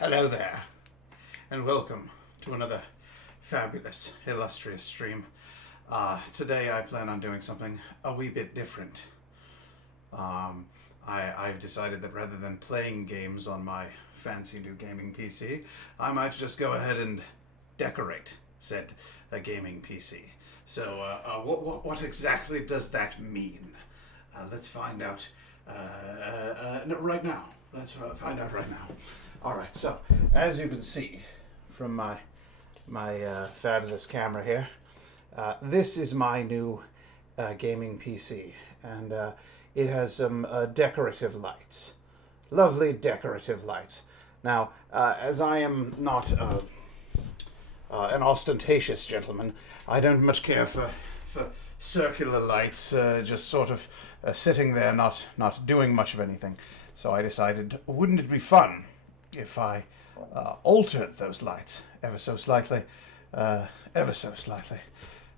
Hello there, and welcome to another fabulous, illustrious stream. Today I plan on doing something a wee bit different. I've decided that rather than playing games on my fancy new gaming PC, I might just go ahead and decorate said gaming PC. So, what exactly does that mean? Let's find out right now. Let's find out right now. All right. So, as you can see from my fabulous camera here, this is my new gaming PC, and it has some decorative lights, lovely decorative lights. Now, as I am not an ostentatious gentleman, I don't much care for circular lights, just sort of sitting there, not doing much of anything. So I decided, wouldn't it be fun if I altered those lights ever so slightly,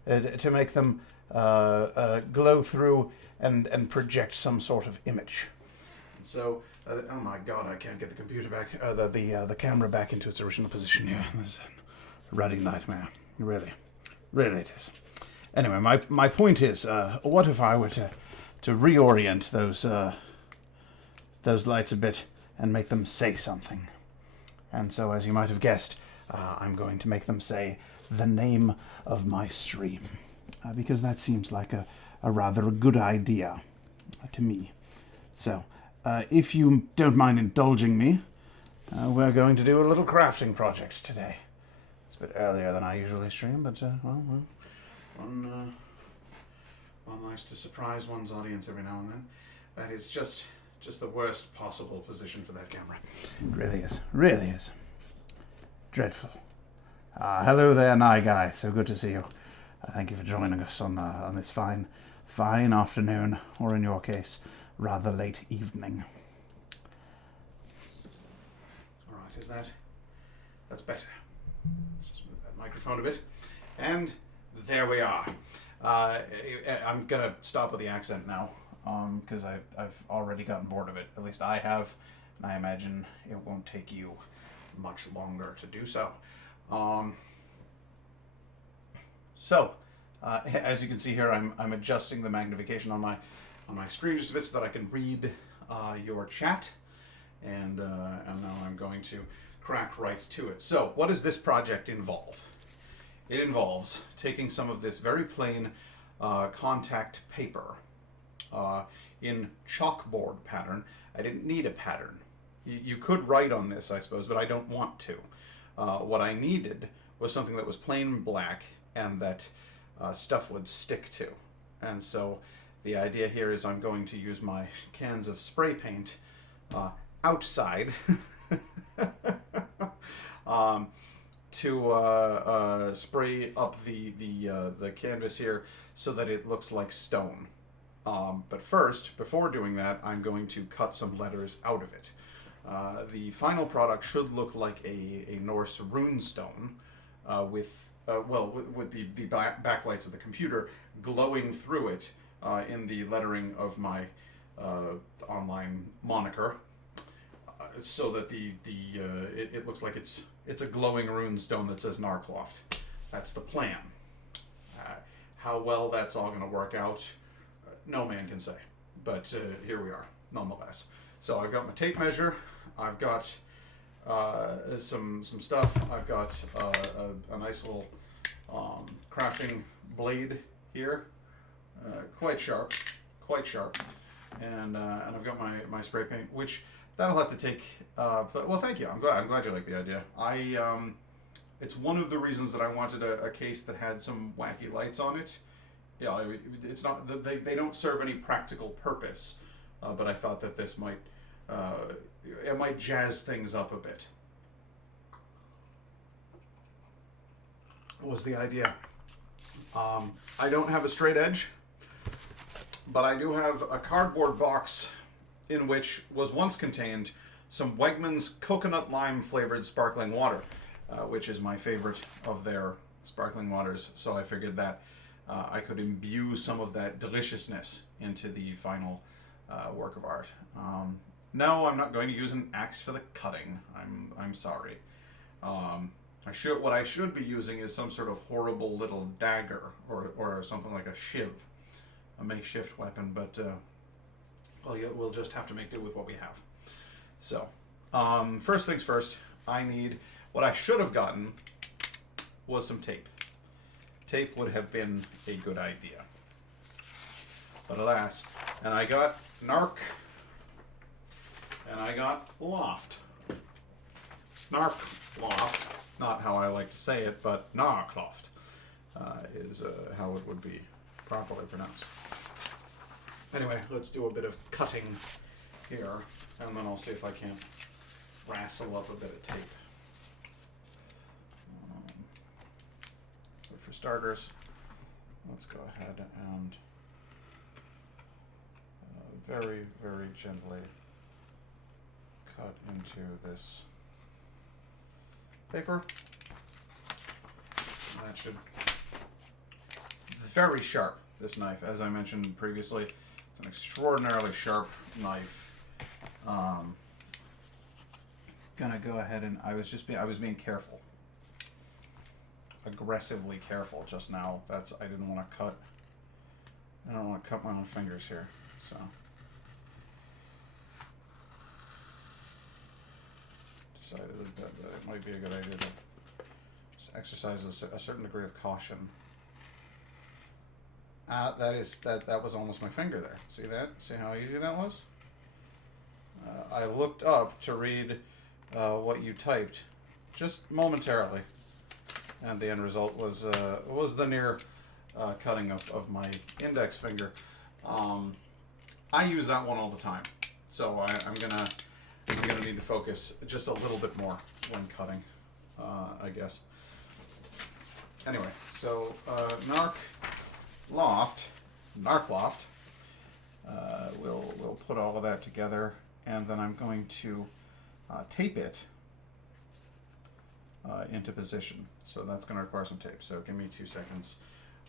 to make them glow through and project some sort of image. So, oh my God, I can't get the computer back, the camera back into its original position here. This is a ruddy nightmare. Really it is. Anyway, my point is, what if I were to reorient those lights a bit and make them say something? And so, as you might have guessed, I'm going to make them say the name of my stream, because that seems like a rather good idea to me. So, if you don't mind indulging me, we're going to do a little crafting project today. It's a bit earlier than I usually stream, but one likes to surprise one's audience every now and then. That is just the worst possible position for that camera. It really is. Dreadful. Hello there, Nye Guy. So good to see you. Thank you for joining us on this fine afternoon, or in your case, rather late evening. All right, that's better. Let's just move that microphone a bit, and there we are. I'm gonna stop with the accent now, because I've already gotten bored of it. At least I have, and I imagine it won't take you much longer to do so. As you can see here, I'm adjusting the magnification on my screen just a bit so that I can read your chat, and now I'm going to crack right to it. So, what does this project involve? It involves taking some of this very plain contact paper in chalkboard pattern. I didn't need a pattern. You could write on this, I suppose, but I don't want to. What I needed was something that was plain black and that stuff would stick to. And so the idea here is I'm going to use my cans of spray paint outside to spray up the canvas here so that it looks like stone. But first, before doing that, I'm going to cut some letters out of it. The final product should look like a Norse runestone with the backlights of the computer glowing through it in the lettering of my online moniker, so that it looks like it's a glowing runestone that says Narcloft. That's the plan. How well that's all going to work out, no man can say. But here we are, nonetheless. So I've got my tape measure. I've got some stuff. I've got a nice little crafting blade here, quite sharp, and I've got my spray paint, which that'll have to take. Well, thank you. I'm glad you like the idea. It's one of the reasons that I wanted a case that had some wacky lights on it. Yeah, it's not they don't serve any practical purpose, but I thought that this might. It might jazz things up a bit. Was the idea. I don't have a straight edge, but I do have a cardboard box in which was once contained some Wegmans coconut lime flavored sparkling water, which is my favorite of their sparkling waters. So I figured that I could imbue some of that deliciousness into the final work of art. No, I'm not going to use an axe for the cutting. I'm sorry. What I should be using is some sort of horrible little dagger or something like a shiv, a makeshift weapon. But well, yeah, we'll just have to make do with what we have. So, first things first. I need what I should have gotten was some tape. Tape would have been a good idea. But alas, and I got Narc, and I got Loft. Narc Loft, not how I like to say it, but Narcloft is how it would be properly pronounced. Anyway, let's do a bit of cutting here, and then I'll see if I can wrestle up a bit of tape. But for starters, let's go ahead and very, very gently cut into this paper. And that should... Very sharp, this knife. As I mentioned previously, it's an extraordinarily sharp knife. Gonna go ahead and I was being careful. Aggressively careful just now. I didn't want to cut my own fingers here. So decided that it might be a good idea to just exercise a certain degree of caution. That was almost my finger there. See that? See how easy that was? I looked up to read what you typed just momentarily, and the end result was the near cutting of my index finger. I use that one all the time, so I'm gonna need to focus just a little bit more when cutting, I guess. Anyway, so Narcloft, we'll put all of that together, and then I'm going to tape it into position. So that's going to require some tape. So give me 2 seconds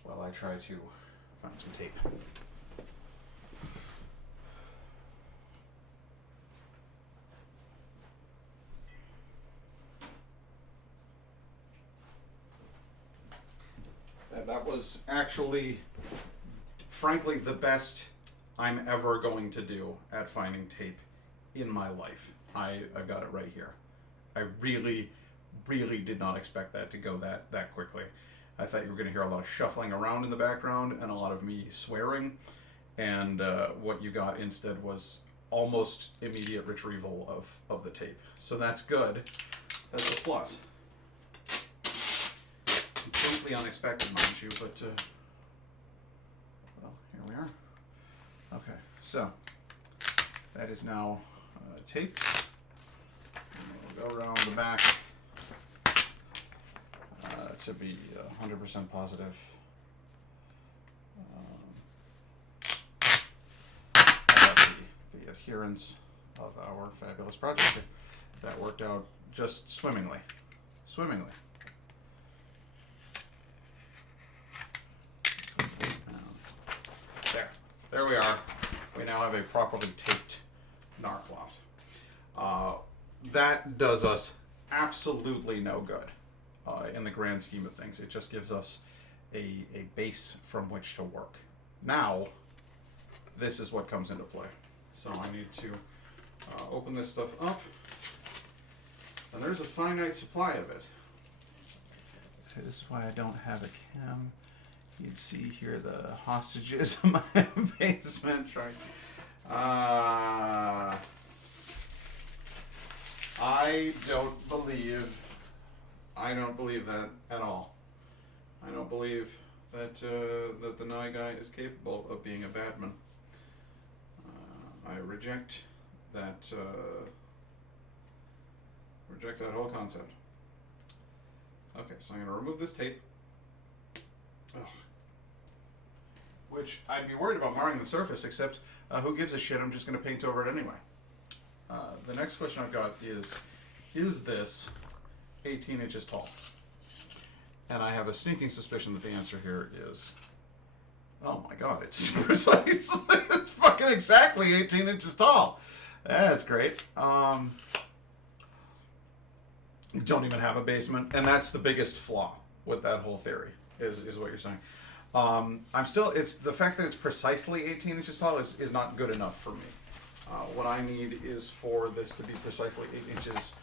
while I try to find some tape. That was actually, frankly, the best I'm ever going to do at finding tape in my life. I've got it right here. I really, really did not expect that to go that quickly. I thought you were going to hear a lot of shuffling around in the background and a lot of me swearing, and what you got instead was almost immediate retrieval of the tape. So that's good. That's a plus. Completely unexpected, mind you, but well, here we are. Okay, so that is now taped. We'll go around the back to be 100% positive. About the adherence of our fabulous project. That worked out just swimmingly. There we are. We now have a properly taped Narcloft. That does us absolutely no good in the grand scheme of things. It just gives us a base from which to work. Now, this is what comes into play. So I need to open this stuff up. And there's a finite supply of it. This is why I don't have a cam. You'd see here the hostages in my basement trying. I don't believe that at all. I don't believe that that the Nye guy is capable of being a badman. I reject that whole concept. Okay, so I'm going to remove this tape. Ugh. Which I'd be worried about marring the surface, except who gives a shit? I'm just going to paint over it anyway. The next question I've got is this 18 inches tall? And I have a sneaking suspicion that the answer here is, oh my god, it's precise. It's fucking exactly 18 inches tall. That's great. Don't even have a basement, and that's the biggest flaw with that whole theory. Is what you're saying. I'm still. It's the fact that it's precisely 18 inches tall is not good enough for me. What I need is for this to be precisely 8 inches,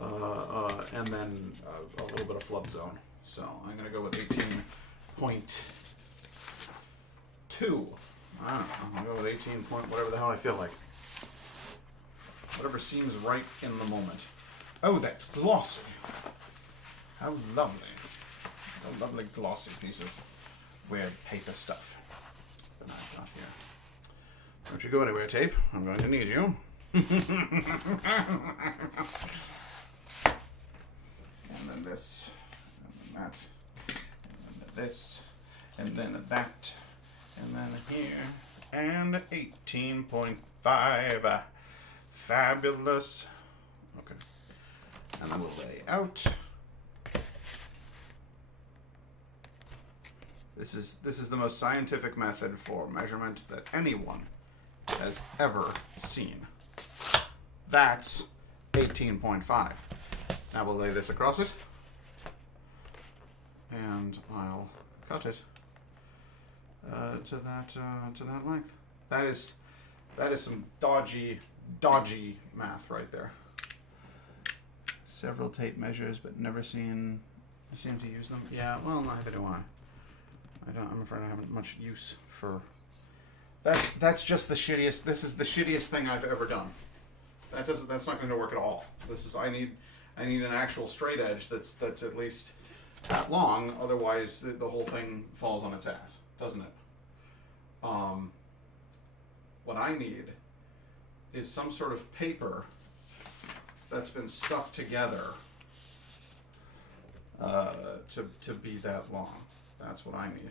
and then a little bit of flub zone. So I'm going to go with 18.2. I don't know. I'll go with 18 point whatever the hell I feel like. Whatever seems right in the moment. Oh, that's glossy. How lovely. A lovely glossy piece of weird paper stuff that I've got here. Don't you go anywhere, tape. I'm going to need you. And then this, and then that, and then this, and then that, and then here, and 18.5. Fabulous. Okay. And then we'll lay out. This is the most scientific method for measurement that anyone has ever seen. That's 18.5. Now we'll lay this across it, and I'll cut it to that length. That is some dodgy math right there. Several tape measures, but never seem to use them. Yeah, well, neither do I. I'm afraid I haven't much use for. That's just the shittiest. This is the shittiest thing I've ever done. That's not going to work at all. I need an actual straight edge that's at least that long. Otherwise, the whole thing falls on its ass, doesn't it? What I need is some sort of paper that's been stuck together to be that long. That's what I need.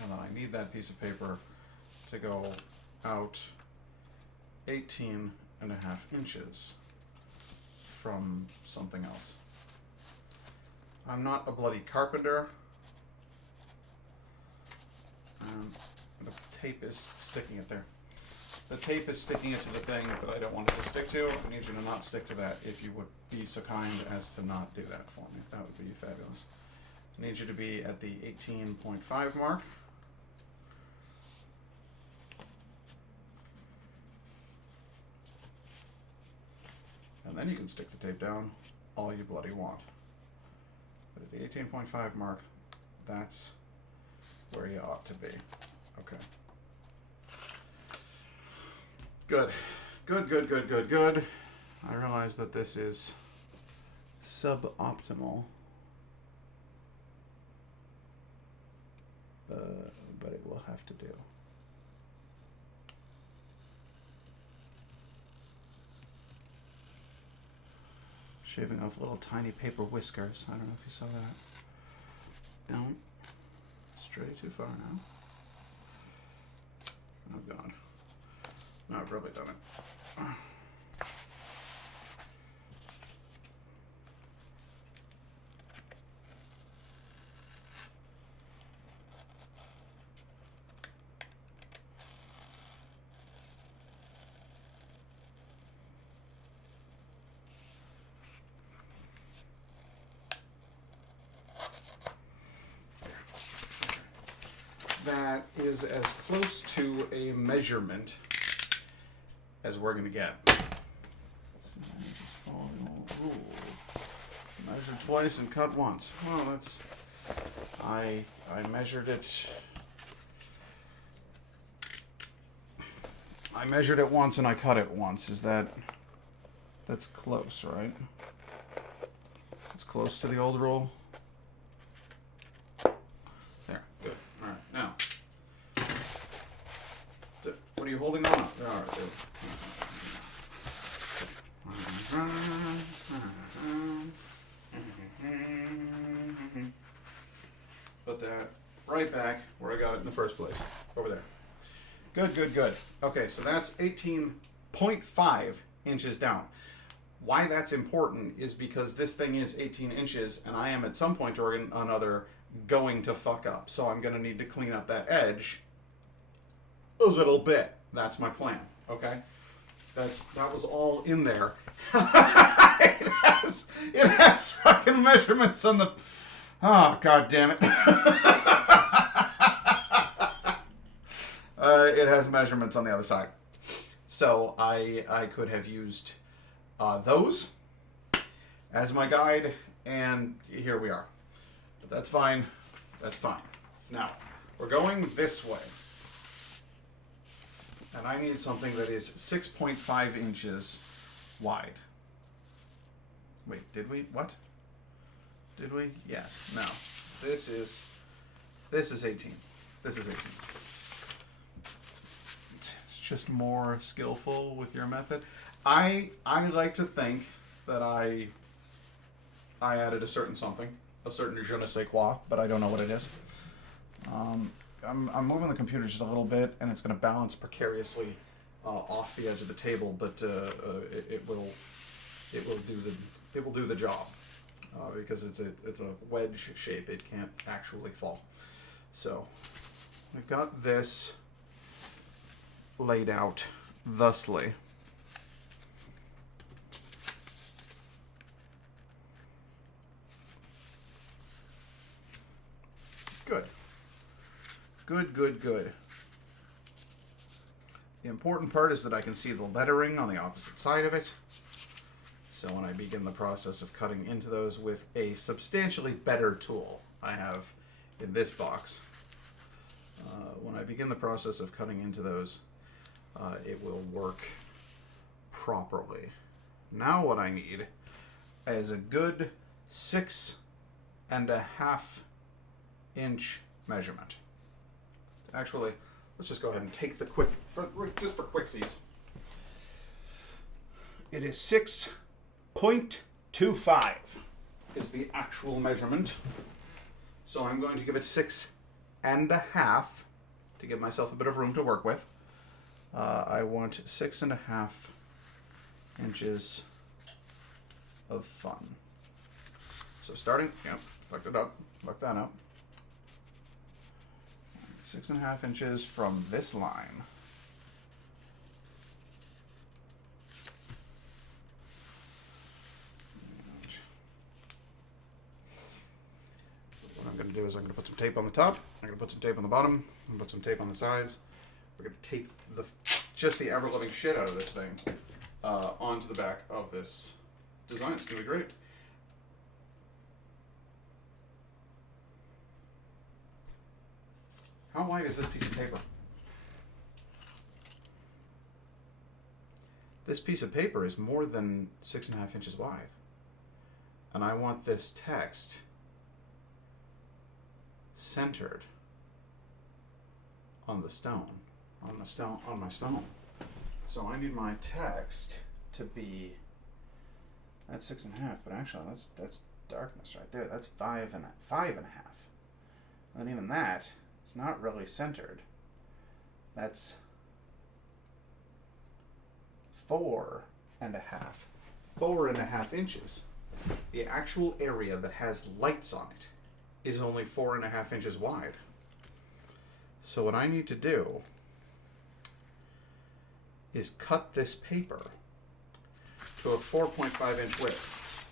And then I need that piece of paper to go out 18.5 inches from something else. I'm not a bloody carpenter. The tape is sticking it there. The tape is sticking it to the thing that I don't want it to stick to. I need you to not stick to that if you would be so kind as to not do that for me. That would be fabulous. I need you to be at the 18.5 mark. And then you can stick the tape down all you bloody want. But at the 18.5 mark, that's where you ought to be. Okay. Good. Good. I realize that this is suboptimal. But it will have to do. Shaving off little tiny paper whiskers. I don't know if you saw that. No. Stray too far now. Oh God. No, I've probably done it. That is as close to a measurement as we're going to get. Measure twice and cut once. Well, that's. I measured it. I measured it once and I cut it once. That's close, right? It's close to the old rule. There, good. All right, now. What are you holding on? All right, there. Put that right back where I got it in the first place. Over there. Good. Okay, so that's 18.5 inches down. Why that's important is because this thing is 18 inches and I am at some point or another going to fuck up. So I'm going to need to clean up that edge a little bit. That's my plan. Okay, that was all in there. It has fucking measurements on the. Oh, god damn it. It has measurements on the other side. So I could have used those as my guide, and here we are. But that's fine. That's fine. Now, we're going this way. And I need something that is 6.5 inches wide. Wait, did we? What? Did we? Yes. No. This is 18. This is 18. It's just more skillful with your method. I like to think that I added a certain something, a certain je ne sais quoi, but I don't know what it is. I'm moving the computer just a little bit, and it's going to balance precariously off the edge of the table, but it will do the job because it's a wedge shape. It can't actually fall. So we've got this laid out thusly. Good. Good. The important part is that I can see the lettering on the opposite side of it. So when I begin the process of cutting into those with a substantially better tool I have in this box, when I begin the process of cutting into those, it will work properly. Now what I need is a good 6.5 inch measurement. Actually, let's just go ahead and take the just for quicksies. It is 6.25 is the actual measurement. So I'm going to give it 6.5 to give myself a bit of room to work with. I want 6.5 inches of fun. So starting, fucked it up, fuck that up. 6.5 inches from this line. What I'm going to do is I'm going to put some tape on the top. I'm going to put some tape on the bottom. I'm going to put some tape on the sides. We're going to tape just the ever-loving shit out of this thing onto the back of this design. It's going to be great. How wide is this piece of paper? This piece of paper is more than 6.5 inches wide. And I want this text centered on the stone. On my stone. So I need my text to be, that's 6.5, but actually that's darkness right there. That's 5.5. And even that, it's not really centered. That's 4.5. 4.5 inches. The actual area that has lights on it is only 4.5 inches wide. So what I need to do is cut this paper to a 4.5 inch width.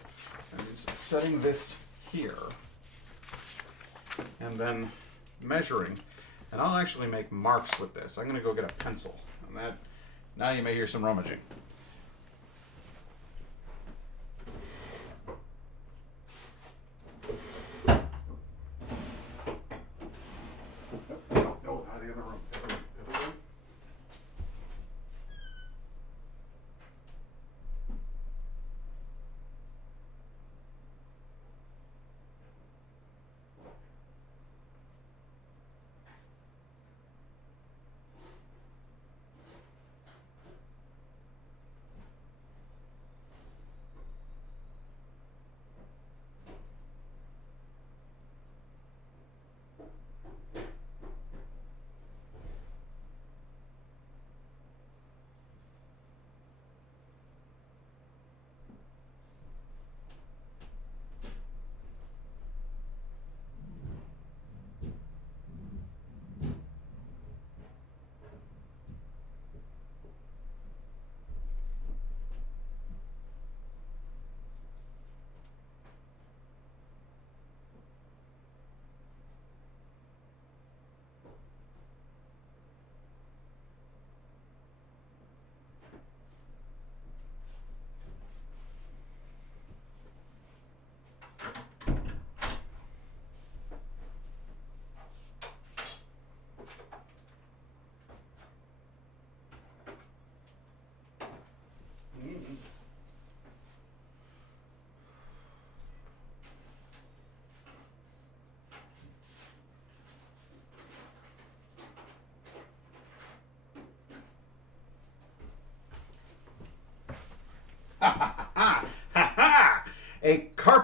And it's setting this here and then measuring, and I'll actually make marks with this. I'm going to go get a pencil, and that, now you may hear some rummaging. No, the other room. The other room.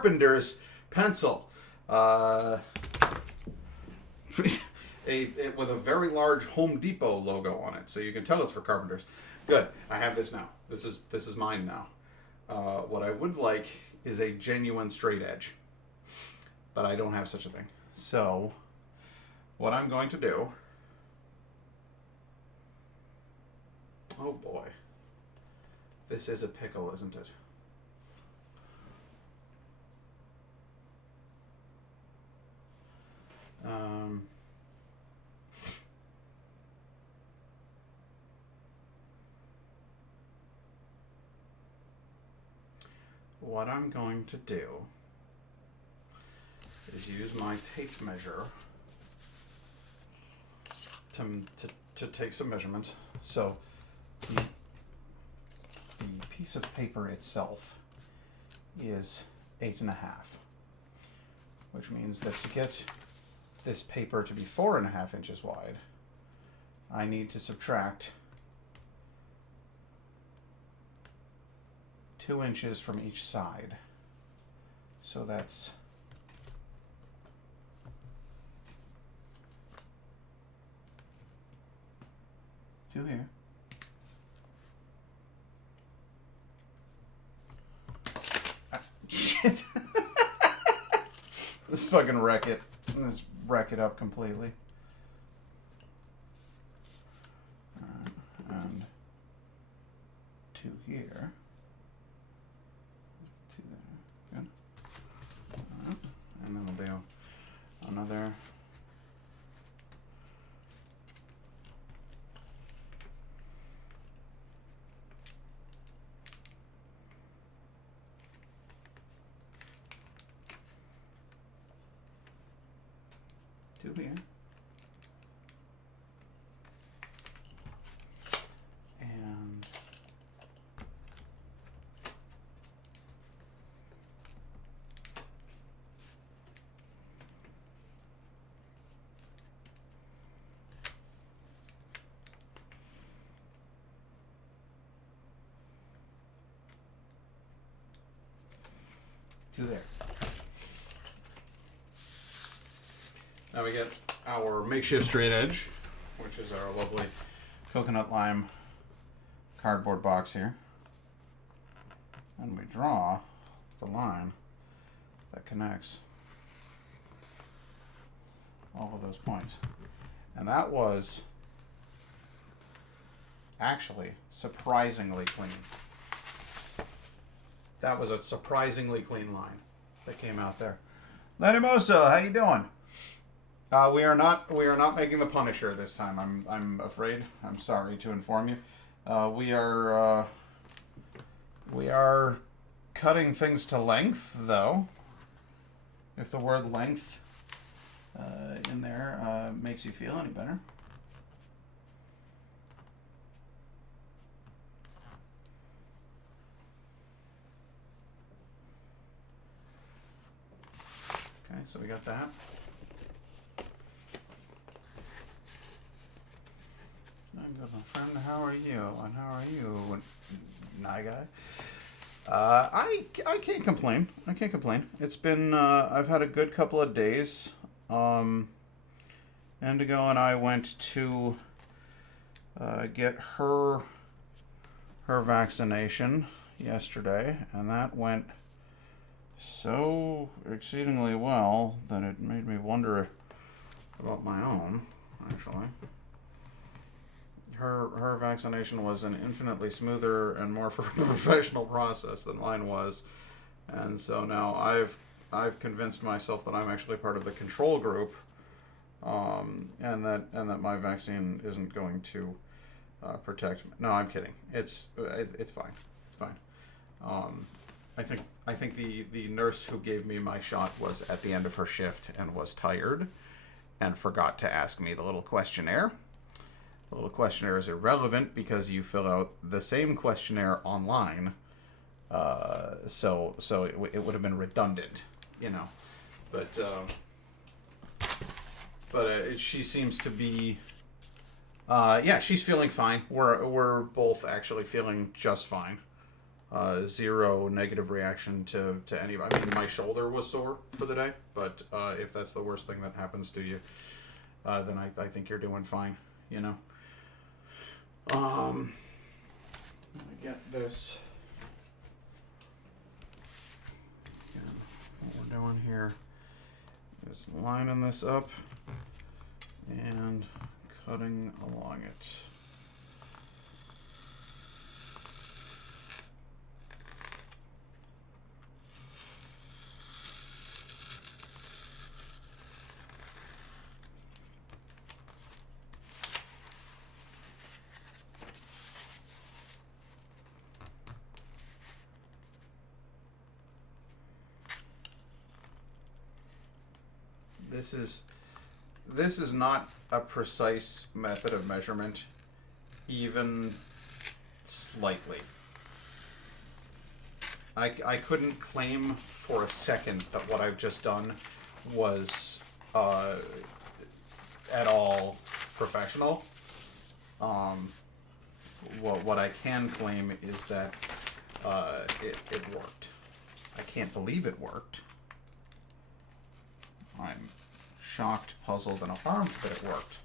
carpenter's pencil. With a very large Home Depot logo on it, so you can tell it's for carpenters. Good. I have this now. This is mine now. What I would like is a genuine straight edge, but I don't have such a thing. So, what I'm going to do... Oh boy. This is a pickle, isn't it? What I'm going to do is use my tape measure to take some measurements. So the piece of paper itself is 8.5, which means that to get this paper to be 4.5 inches wide, I need to subtract 2 inches from each side. So that's 2 here. Shit. Let's fucking wreck it. Let's wreck it up completely. And 2 here. 2 there. Good. And then we'll do another. Here. And 2 there. Now we get our makeshift straight edge, which is our lovely coconut lime cardboard box here. And we draw the line that connects all of those points. And that was actually surprisingly clean. That was a surprisingly clean line that came out there. Lenimoso, how you doing? We are not making the Punisher this time. I'm afraid. I'm sorry to inform you. We are cutting things to length, though. If the word length in there makes you feel any better. Okay, so we got that. I'm good, my friend. How are you? And how are you, Nye guy? I can't complain. I can't complain. It's been I've had a good couple of days. Indigo and I went to get her vaccination yesterday, and that went so exceedingly well that it made me wonder about my own, actually. Her vaccination was an infinitely smoother and more professional process than mine was, and so now I've convinced myself that I'm actually part of the control group, and that my vaccine isn't going to protect me. No, I'm kidding. It's fine. It's fine. I think the nurse who gave me my shot was at the end of her shift and was tired, and forgot to ask me the little questionnaire. The little questionnaire is irrelevant because you fill out the same questionnaire online, so it would have been redundant, you know. But she seems to be, yeah, she's feeling fine. We're both actually feeling just fine. zero negative reaction to any. I mean, my shoulder was sore for the day, but if that's the worst thing that happens to you, then I think you're doing fine. You know. Let me get this. Again, what we're doing here is lining this up and cutting along it. This is not a precise method of measurement, even slightly. I couldn't claim for a second that what I've just done was at all professional. What I can claim is that it worked. I can't believe it worked. I'm shocked, puzzled, and alarmed that it worked.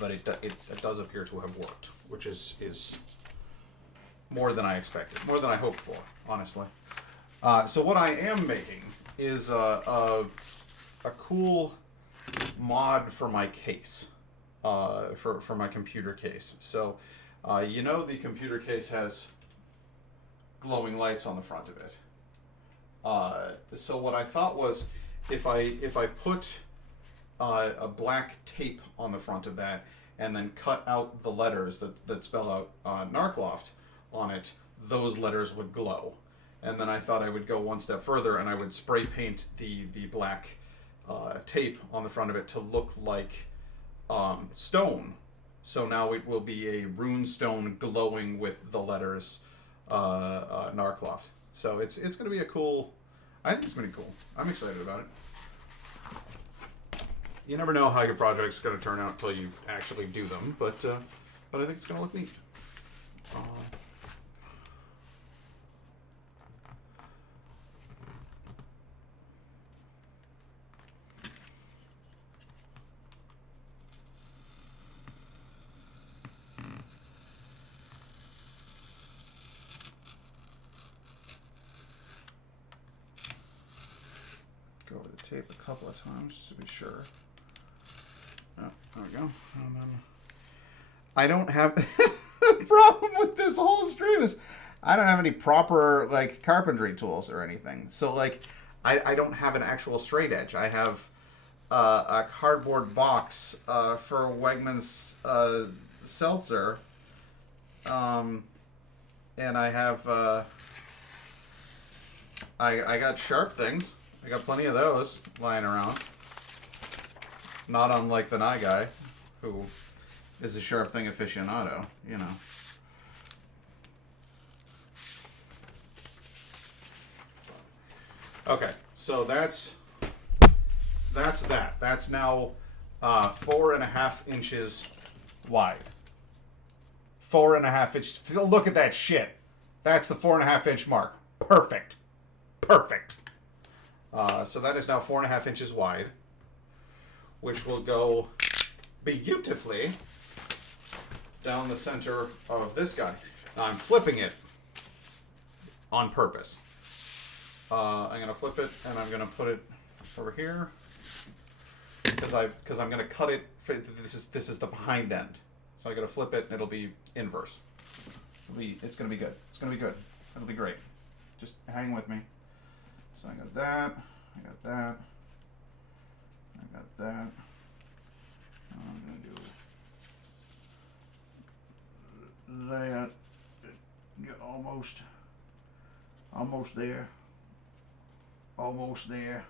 But it does appear to have worked, which is more than I expected, more than I hoped for, honestly. So what I am making is a cool mod for my case, for my computer case. So you know the computer case has glowing lights on the front of it. So what I thought was, if I put a black tape on the front of that and then cut out the letters that spell out Narcloft on it, those letters would glow. And then I thought I would go one step further and I would spray paint the black tape on the front of it to look like stone. So now it will be a rune stone glowing with the letters Narcloft. So it's going to be a cool... I think it's going to be cool. I'm excited about it. You never know how your project's going to turn out until you actually do them, but I think it's going to look neat. Go over the tape a couple of times just to be sure. Oh, there we go. And then I don't have the problem with this whole stream is I don't have any proper like carpentry tools or anything. So like I don't have an actual straight edge. I have a cardboard box for Wegmans seltzer, and I have I got sharp things. I got plenty of those lying around. Not unlike the Nye guy, who is a sharp thing aficionado, you know. Okay, so that's that. That's now 4.5 inches wide. 4.5 inches. Look at that shit. That's the 4.5 inch mark. Perfect. Perfect. So that is now 4.5 inches wide, which will go beautifully down the center of this guy. Now I'm flipping it on purpose. I'm going to flip it and I'm going to put it over here because I'm going to cut it. This is the behind end, so I'm going to flip it and it'll be inverse. It's going to be good. It's going to be good. It'll be great. Just hang with me. So I got that. I got that. I got that. I'm going to do that. Get almost there. Almost there.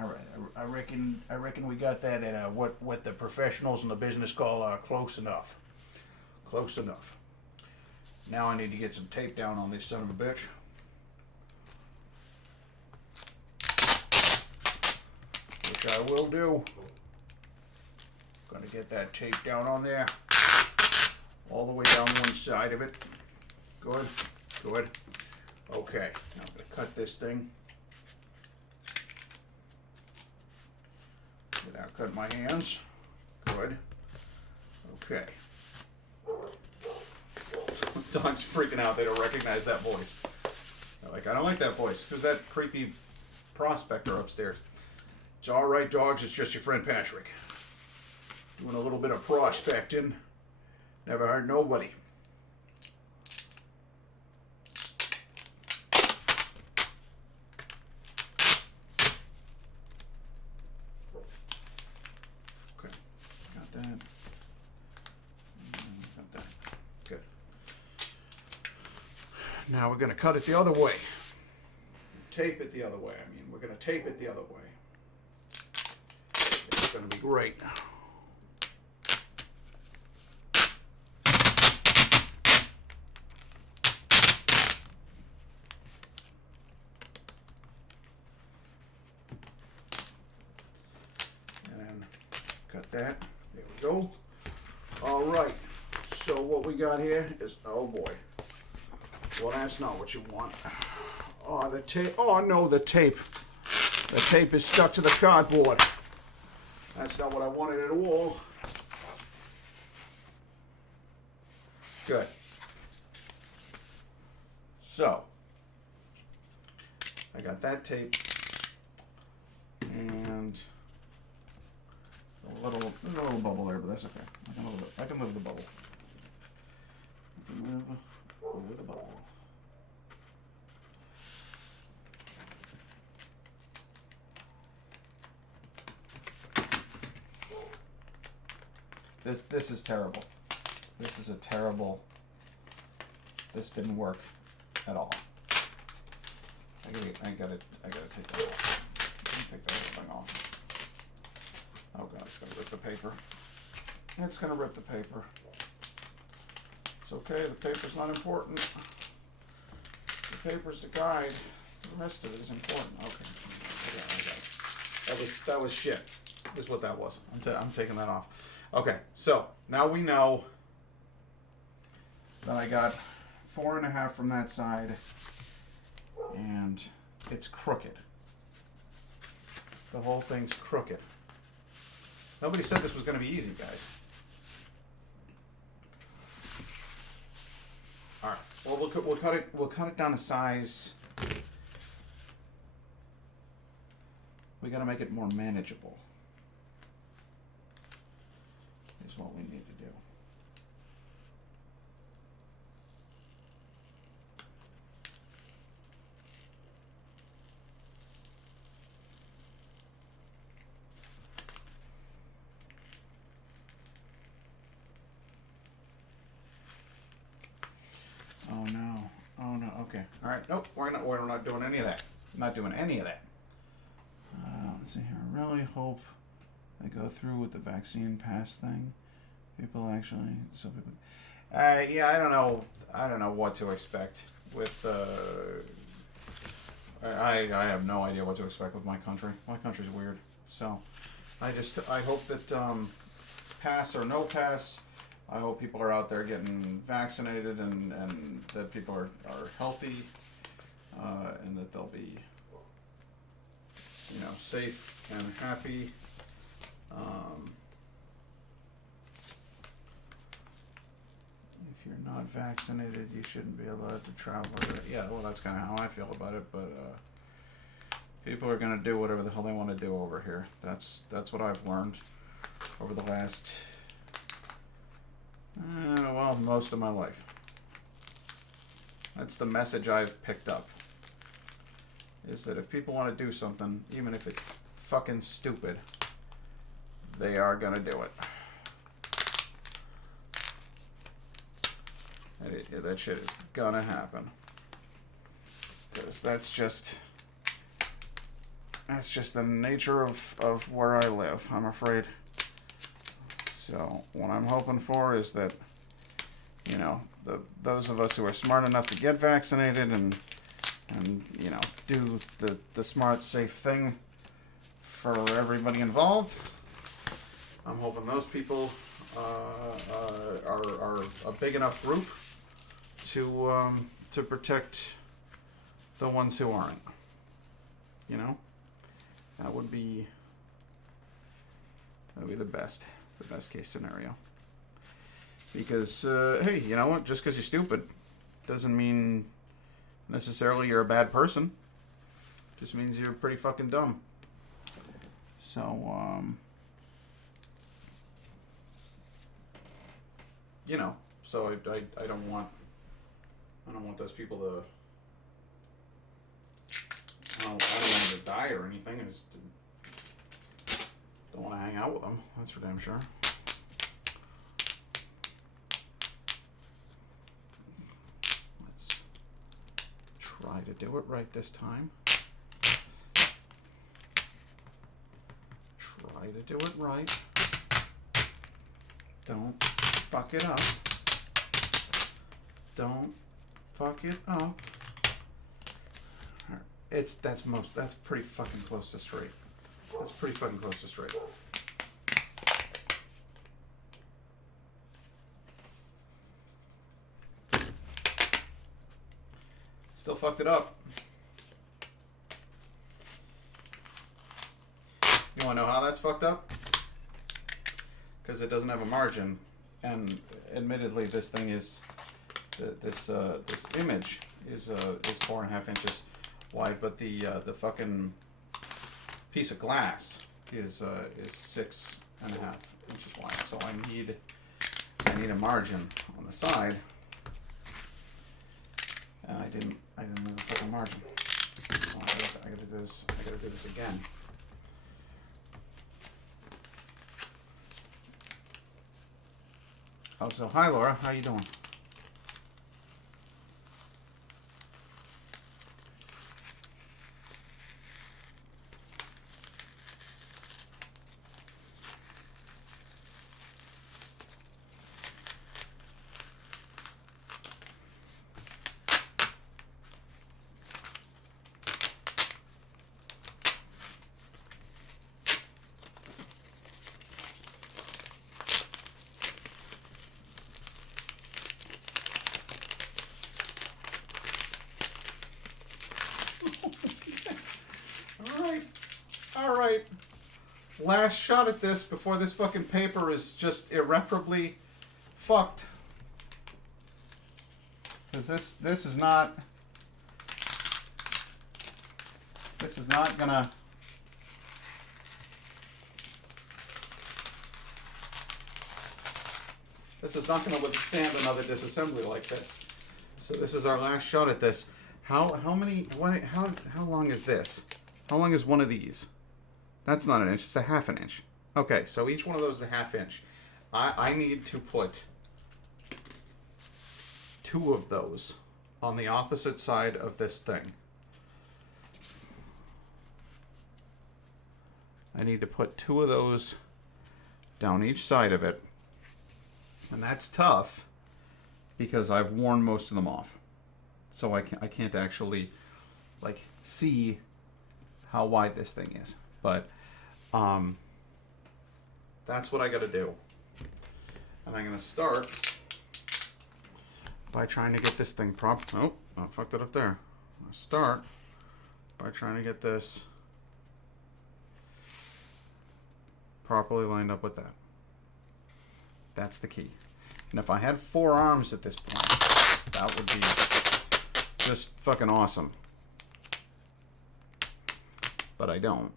All right. I reckon we got that at what the professionals in the business call close enough. Close enough. Now I need to get some tape down on this son of a bitch. Which I will do. Gonna get that tape down on there. All the way down one side of it. Good. Good. Okay, now I'm going to cut this thing without cutting my hands. Good. Okay. Dog's freaking out. They don't recognize that voice. They're like, I don't like that voice. Who's that creepy prospector upstairs? It's all right, dogs. It's just your friend Patrick. Doing a little bit of prospecting. Never hurt nobody. Okay, got that. Got that. Good. Now we're going to cut it the other way. Tape it the other way. I mean, we're going to tape it the other way. It's going to be great. Cut that. There we go. All right. So what we got here is, oh boy. Well, that's not what you want. Oh, the tape. Oh no, the tape. The tape is stuck to the cardboard. That's not what I wanted at all. Good. So I got that tape and a little bubble there, but that's okay. I can live the bubble. I can live with the bubble. This is terrible. This is a terrible. This didn't work at all. I gotta take that off. Take that whole thing off. Oh god, it's gonna rip the paper. It's gonna rip the paper. It's okay, the paper's not important. The paper's the guide. The rest of it is important. Okay. Yeah, I got it. That was shit. Is what that was. I'm taking that off. Okay, so now we know that I got 4.5 from that side, and it's crooked. The whole thing's crooked. Nobody said this was going to be easy, guys. All right. Well, we'll cut it down to size. We got to make it more manageable. Is what we need to do. Oh no. Oh no. Okay. All right. Nope. We're not doing any of that. Not doing any of that. Let's see here. I really hope I go through with the vaccine pass thing. People actually. Yeah. I don't know. I don't know what to expect with. I have no idea what to expect with my country. My country's weird. So, I hope that pass or no pass. I hope people are out there getting vaccinated and that people are healthy and that they'll be, safe and happy. If you're not vaccinated, you shouldn't be allowed to travel. Yeah, well, that's kind of how I feel about it, but people are going to do whatever the hell they want to do over here. That's what I've learned over the last... most of my life. That's the message I've picked up. Is that if people want to do something, even if it's fucking stupid, they are gonna do it. That shit is gonna happen. Because that's just the nature of where I live, I'm afraid. So what I'm hoping for is that, those of us who are smart enough to get vaccinated and do the smart, safe thing for everybody involved. I'm hoping those people are a big enough group to to protect the ones who aren't. You know? That would be the best case scenario. Because, hey, you know what? Just because you're stupid doesn't mean necessarily you're a bad person. Just means you're pretty fucking dumb. So, you know, so I don't want those people to, I don't want them to die or anything. I just don't want to hang out with them. That's for damn sure. Let's try to do it right this time. Try to do it right. Don't fuck it up. Don't fuck it up. That's pretty fucking close to straight. That's pretty fucking close to straight. Still fucked it up. You want to know how that's fucked up? Because it doesn't have a margin, and admittedly, this thing is this image is 4.5 inches wide, but the fucking piece of glass is 6.5 inches wide. So I need a margin on the side, and I didn't leave a fucking margin. So I gotta do this again. Oh, so hi Laura, how you doing? All right. Last shot at this before this fucking paper is just irreparably fucked. Because this is not gonna. This is not gonna withstand another disassembly like this. So this is our last shot at this. How long is this? How long is one of these? That's not an inch, it's a half an inch. Okay, so each one of those is a half inch. I need to put 2 of those on the opposite side of this thing. I need to put 2 of those down each side of it. And that's tough because I've worn most of them off. So I can't actually like see how wide this thing is. But that's what I got to do. And I'm going to start by trying to get this thing Oh, I fucked it up there. I'm going to start by trying to get this properly lined up with that. That's the key. And if I had 4 arms at this point, that would be just fucking awesome. But I don't.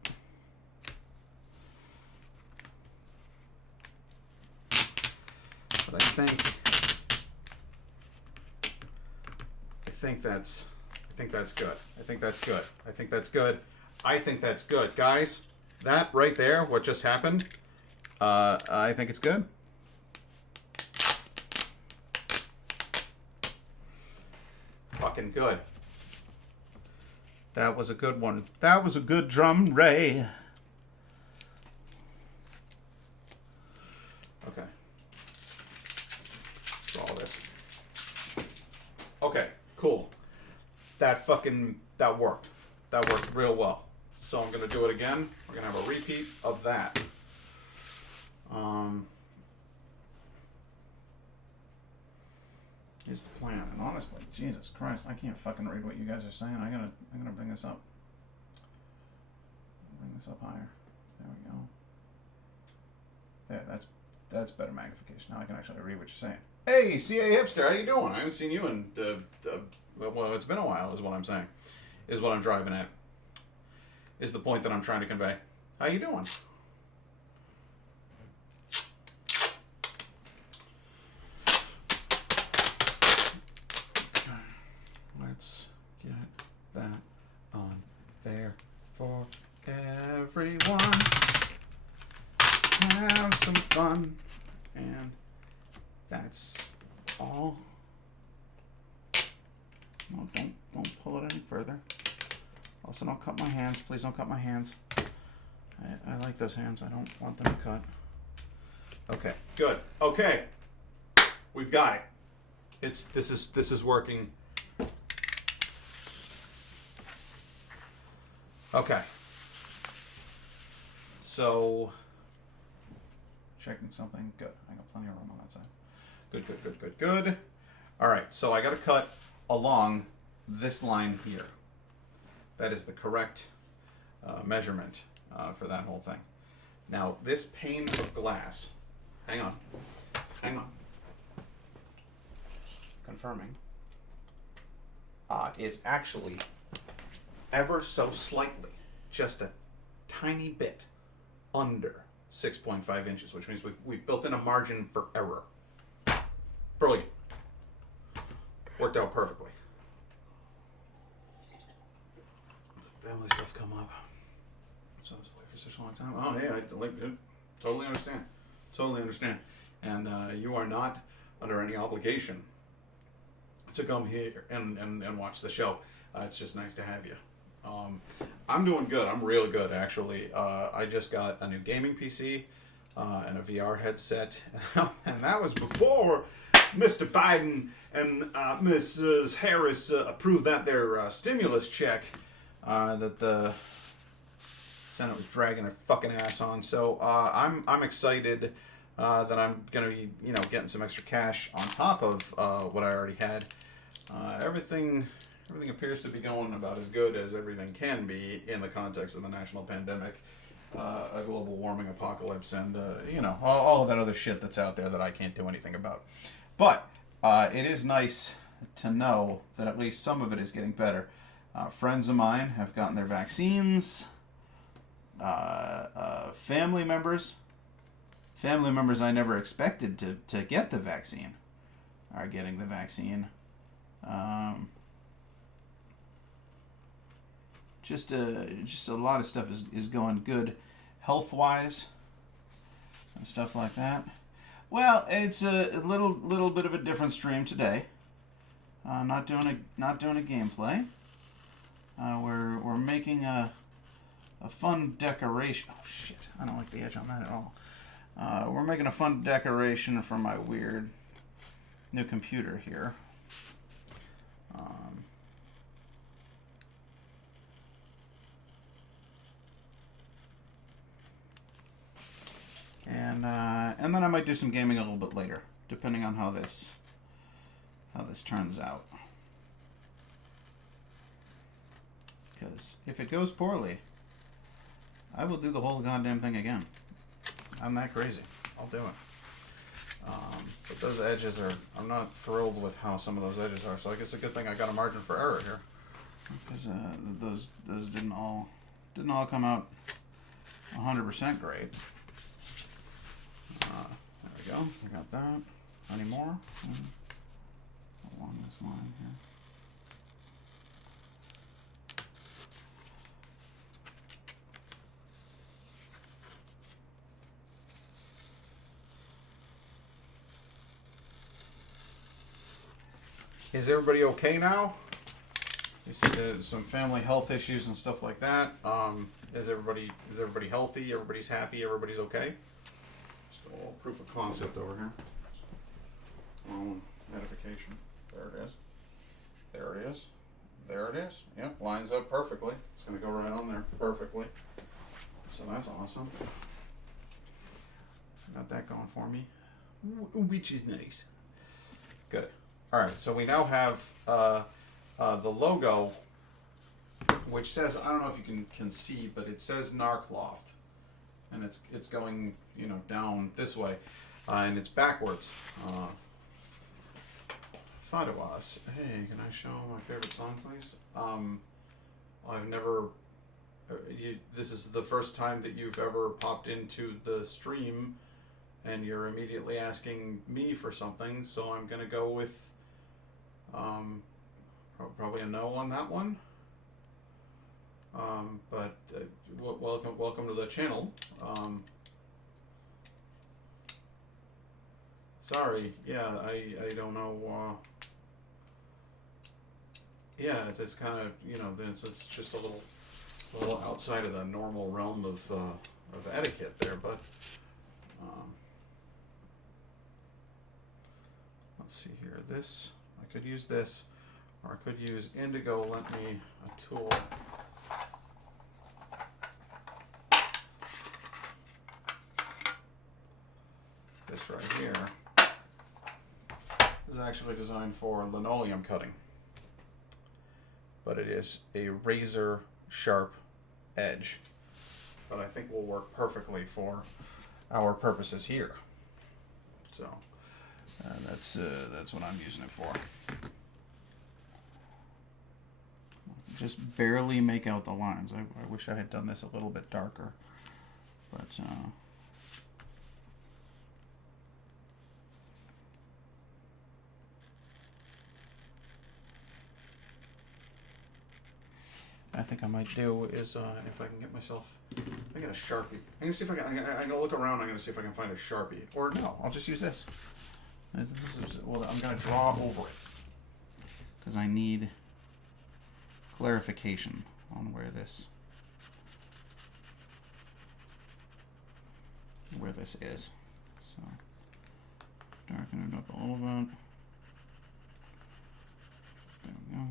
But I think that's good. I think that's good. I think that's good. I think that's good. Guys, that right there, what just happened, I think it's good. Fucking good. That was a good one. That was a good drum, Ray. Okay. For all this. Okay, cool. That worked. That worked real well. So I'm gonna do it again. We're gonna have a repeat of that. Here's the plan. And honestly, Jesus Christ, I can't fucking read what you guys are saying. I'm gonna bring this up. Bring this up higher. There we go. There, that's better magnification. Now I can actually read what you're saying. Hey, CA Hipster, how you doing? I haven't seen you in well, it's been a while. Is what I'm saying. Is what I'm driving at. Is the point that I'm trying to convey. How you doing? Let's get that on there for everyone. Have some fun. And that's all. No, don't pull it any further. Also, don't cut my hands. Please don't cut my hands. I like those hands. I don't want them to cut. Okay, good. Okay, we've got it. This is working. Okay. So, checking something. Good. I got plenty of room on that side. Good. All right. So I got to cut along this line here. That is the correct measurement for that whole thing. Now, this pane of glass, hang on, confirming, is actually ever so slightly, just a tiny bit under 6.5 inches, which means we've built in a margin for error. Brilliant. Worked out perfectly. Family stuff come up. So I was away for such a long time. Oh, yeah, I like it. Totally understand. And you are not under any obligation to come here and watch the show. It's just nice to have you. I'm doing good. I'm real good, actually. I just got a new gaming PC and a VR headset. And that was before Mr. Biden and Mrs. Harris approved that their stimulus check that the Senate was dragging their fucking ass on. So I'm excited that I'm gonna be getting some extra cash on top of what I already had. Everything appears to be going about as good as everything can be in the context of the national pandemic, a global warming apocalypse, and all of that other shit that's out there that I can't do anything about. But it is nice to know that at least some of it is getting better. Friends of mine have gotten their vaccines. Family members I never expected to get the vaccine are getting the vaccine. Just a lot of stuff is going good health-wise and stuff like that. Well, it's a little bit of a different stream today. Not doing a gameplay. We're making a fun decoration. Oh shit! I don't like the edge on that at all. We're making a fun decoration for my weird new computer here. And then I might do some gaming a little bit later, depending on how this turns out. Because if it goes poorly, I will do the whole goddamn thing again. I'm that crazy. I'll do it. But those edges I'm not thrilled with how some of those edges are, so I guess it's a good thing I got a margin for error here. Because those didn't all come out 100% great. There we go. We got that. Any more? Along this line here. Is everybody okay now? You see there's some family health issues and stuff like that. Is everybody healthy? Everybody's happy? Everybody's okay? Just a little proof of concept over here. Edification. There it is. There it is. There it is. Yep, lines up perfectly. It's going to go right on there perfectly. So that's awesome. Got that going for me, which is nice. Good. All right, so we now have the logo, which says, I don't know if you can see, but it says Narcloft, and it's going, you know, down this way, and it's backwards. Faduas. Hey, can I show my favorite song, please? I've never. This is the first time that you've ever popped into the stream, and you're immediately asking me for something, so I'm gonna go with probably a no on that one. But welcome to the channel. Sorry, yeah, I don't know. Yeah, it's kind of, you know, it's just a little outside of the normal realm of etiquette there, but let's see here. This, I could use this, or I could use Indigo lent me a tool. This right here is actually designed for linoleum cutting, but it is a razor sharp edge, but I think will work perfectly for our purposes here. So that's what I'm using it for. Just barely make out the lines. I wish I had done this a little bit darker, but I think I might do is if I can get myself, I get a Sharpie. I'm gonna see if I can. I'm gonna look around. I'm gonna see if I can find a Sharpie, or no, I'll just use this. Well, I'm gonna draw over it because I need clarification on where this is. So darken it up a little bit. There we go.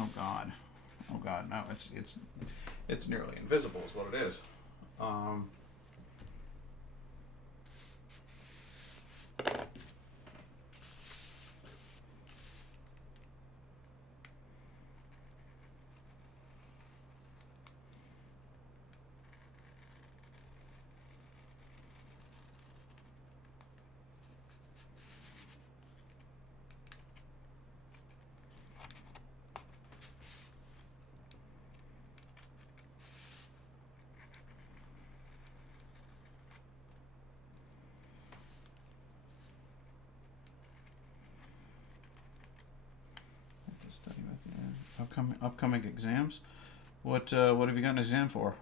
Oh God, no, it's nearly invisible is what it is. Study with upcoming exams. What have you got an exam for?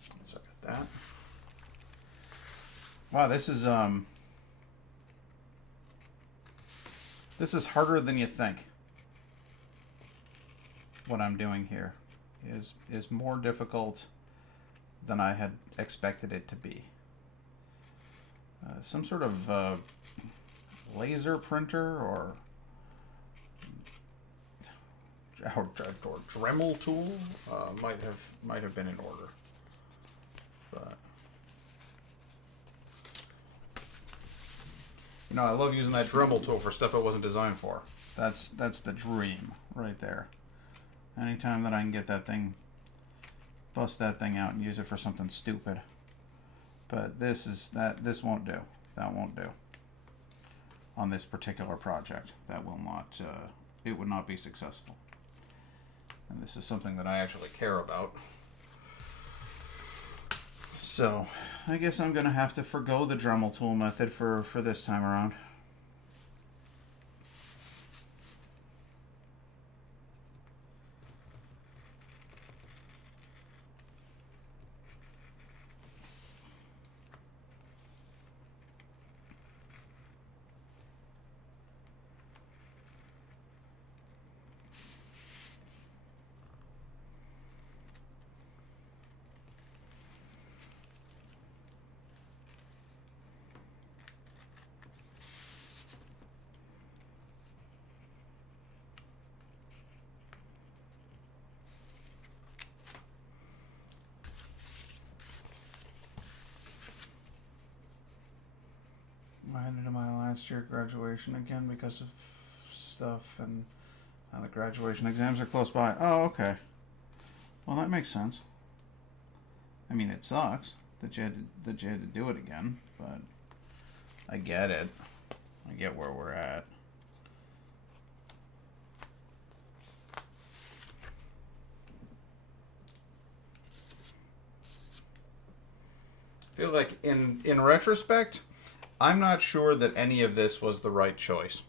So I got that. Wow, this is harder than you think. What I'm doing here is more difficult than I had expected it to be. Some sort of laser printer or Dremel tool might have been in order, but you know, I love using that Dremel tool for stuff it wasn't designed for. That's the dream right there. Anytime that I can get that thing, bust that thing out and use it for something stupid. But this won't do. That won't do. On this particular project, that will not. It would not be successful. And this is something that I actually care about. So, I guess I'm gonna have to forgo the Dremel tool method for this time around. I had to do my last year graduation again because of stuff, and the graduation exams are close by. Oh, okay. Well, that makes sense. I mean, it sucks that you had to do it again, but I get it. I get where we're at. I feel like in retrospect, I'm not sure that any of this was the right choice.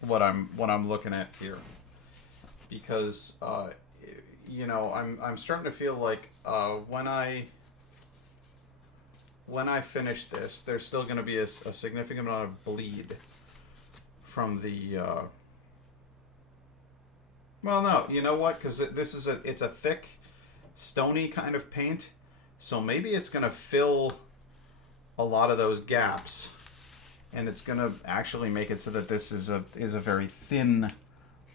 What I'm looking at here, because I'm starting to feel like when I finish this, there's still going to be a significant amount of bleed from the. Well, no, you know what? Because it's a thick, stony kind of paint, so maybe it's going to fill a lot of those gaps, and it's going to actually make it so that this is a very thin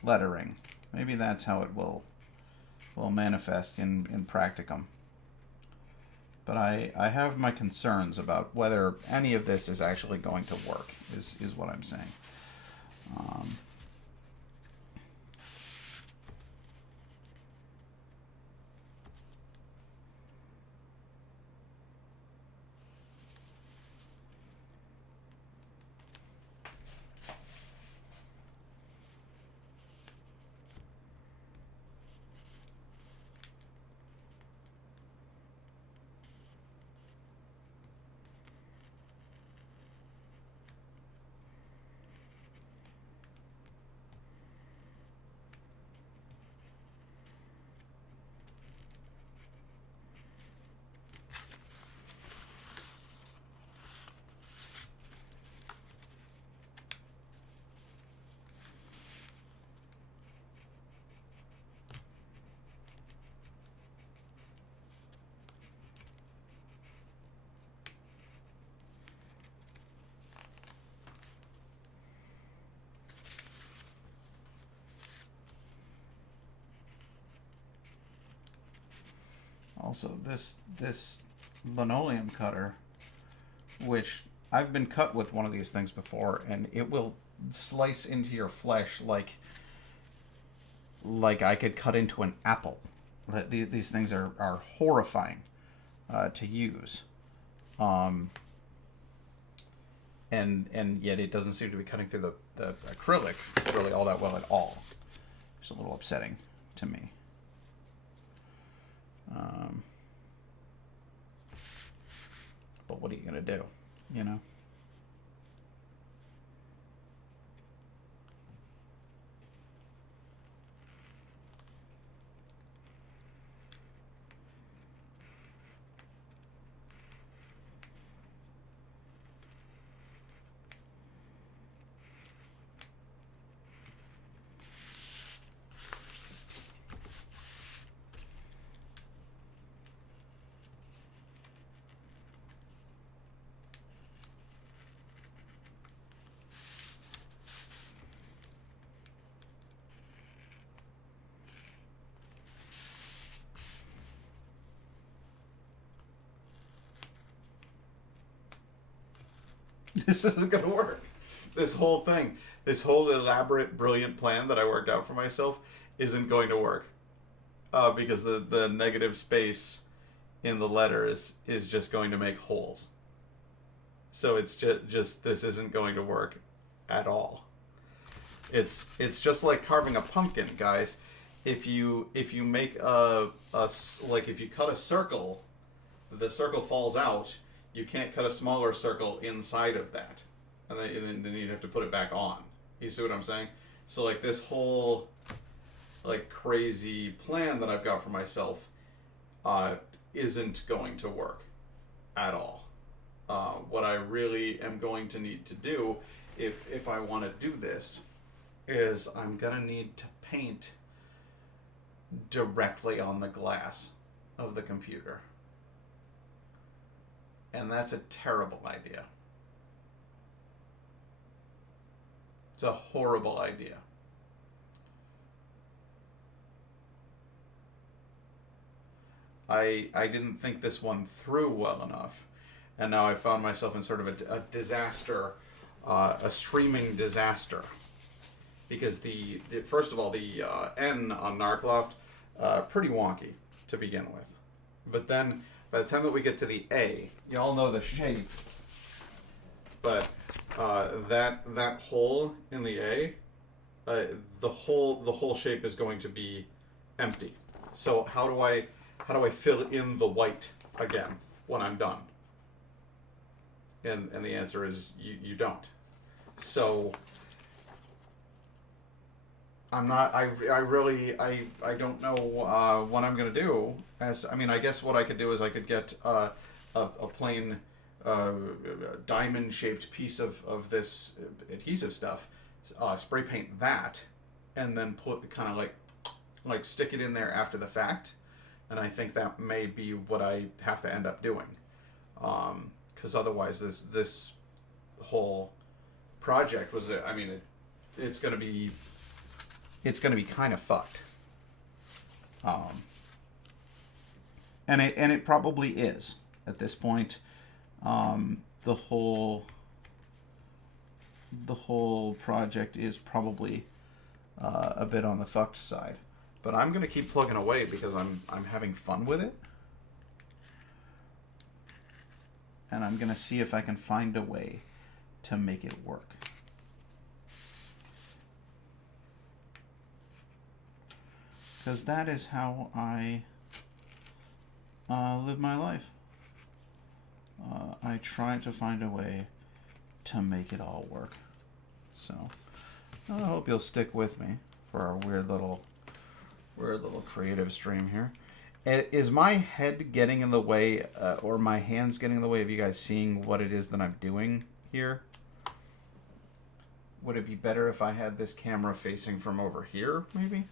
lettering. Maybe that's how it will manifest in practicum. But I have my concerns about whether any of this is actually going to work, is what I'm saying. Also, this linoleum cutter, which I've been cut with one of these things before, and it will slice into your flesh like I could cut into an apple. These things are horrifying to use, and yet it doesn't seem to be cutting through the acrylic really all that well at all. It's a little upsetting to me. But what are you going to do, you know? This isn't going to work. This whole thing, this whole elaborate, brilliant plan that I worked out for myself isn't going to work. Because the negative space in the letters is just going to make holes. So it's just this isn't going to work at all. It's just like carving a pumpkin, guys. If you make if you cut a circle, the circle falls out. You can't cut a smaller circle inside of that, and then you'd have to put it back on. You see what I'm saying? So like this whole like crazy plan that I've got for myself isn't going to work at all. What I really am going to need to do if I want to do this is I'm gonna need to paint directly on the glass of the computer. And that's a terrible idea. It's a horrible idea. I didn't think this one through well enough. and now I found myself in sort of a disaster, a streaming disaster, because the first of all the N on Narcloft, pretty wonky to begin with, but then by the time that we get to the A, you all know the shape, but that hole in the A, the whole shape is going to be empty. So how do I fill in the white again when I'm done? And the answer is you don't. So I'm not. I really. I don't know what I'm gonna do. I guess what I could do is I could get a plain diamond shaped piece of this adhesive stuff, spray paint that, and then put kind of like stick it in there after the fact. And I think that may be what I have to end up doing, because otherwise this whole project was. It's gonna be. It's going to be kind of fucked, and it probably is at this point. The whole project is probably a bit on the fucked side, but I'm going to keep plugging away because I'm having fun with it, and I'm going to see if I can find a way to make it work. Because that is how I live my life. I try to find a way to make it all work. So I hope you'll stick with me for our weird little creative stream here. Is my head getting in the way, or my hands getting in the way of you guys seeing what it is that I'm doing here? Would it be better if I had this camera facing from over here, maybe?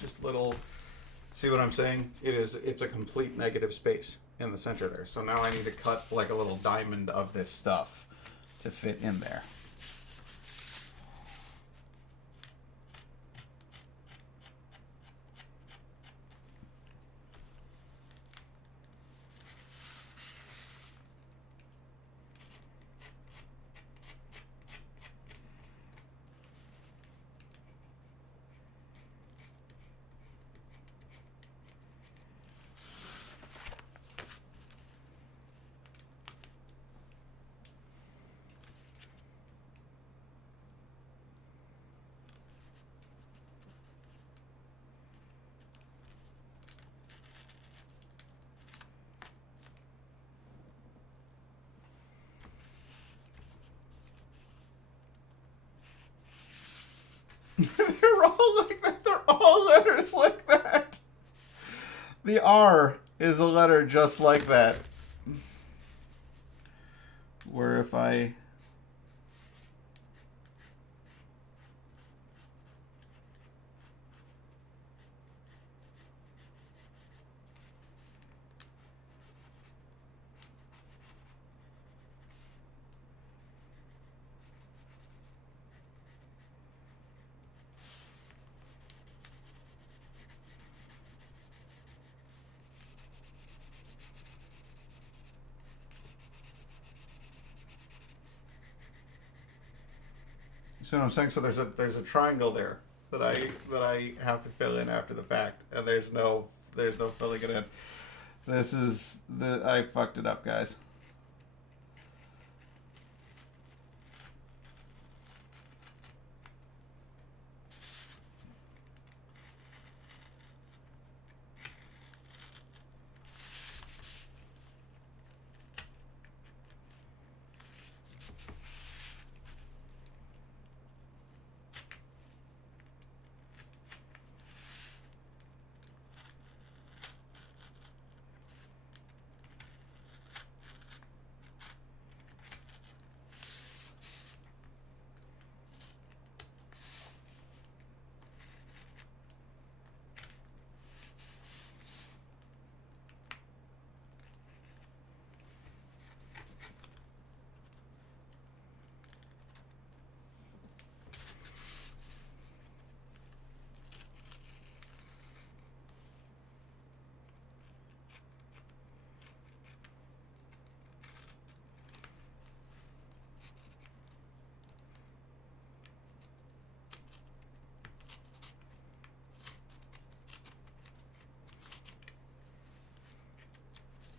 Just little, see what I'm saying? It's a complete negative space in the center there. So now I need to cut like a little diamond of this stuff to fit in there. They're all like that. They're all letters like that. The R is a letter just like that. Where if I... See what I'm saying? So there's a triangle there that I have to fill in after the fact, and there's no filling it in. I fucked it up, guys.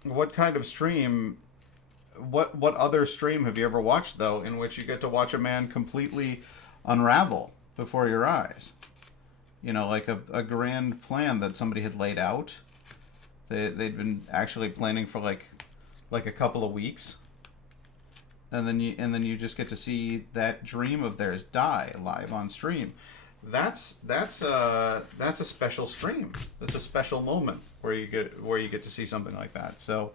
What kind of stream? What other stream have you ever watched though, in which you get to watch a man completely unravel before your eyes? You know, like a grand plan that somebody had laid out. They'd been actually planning for like a couple of weeks, and then you just get to see that dream of theirs die live on stream. That's a special stream. That's a special moment where you get to see something like that. So,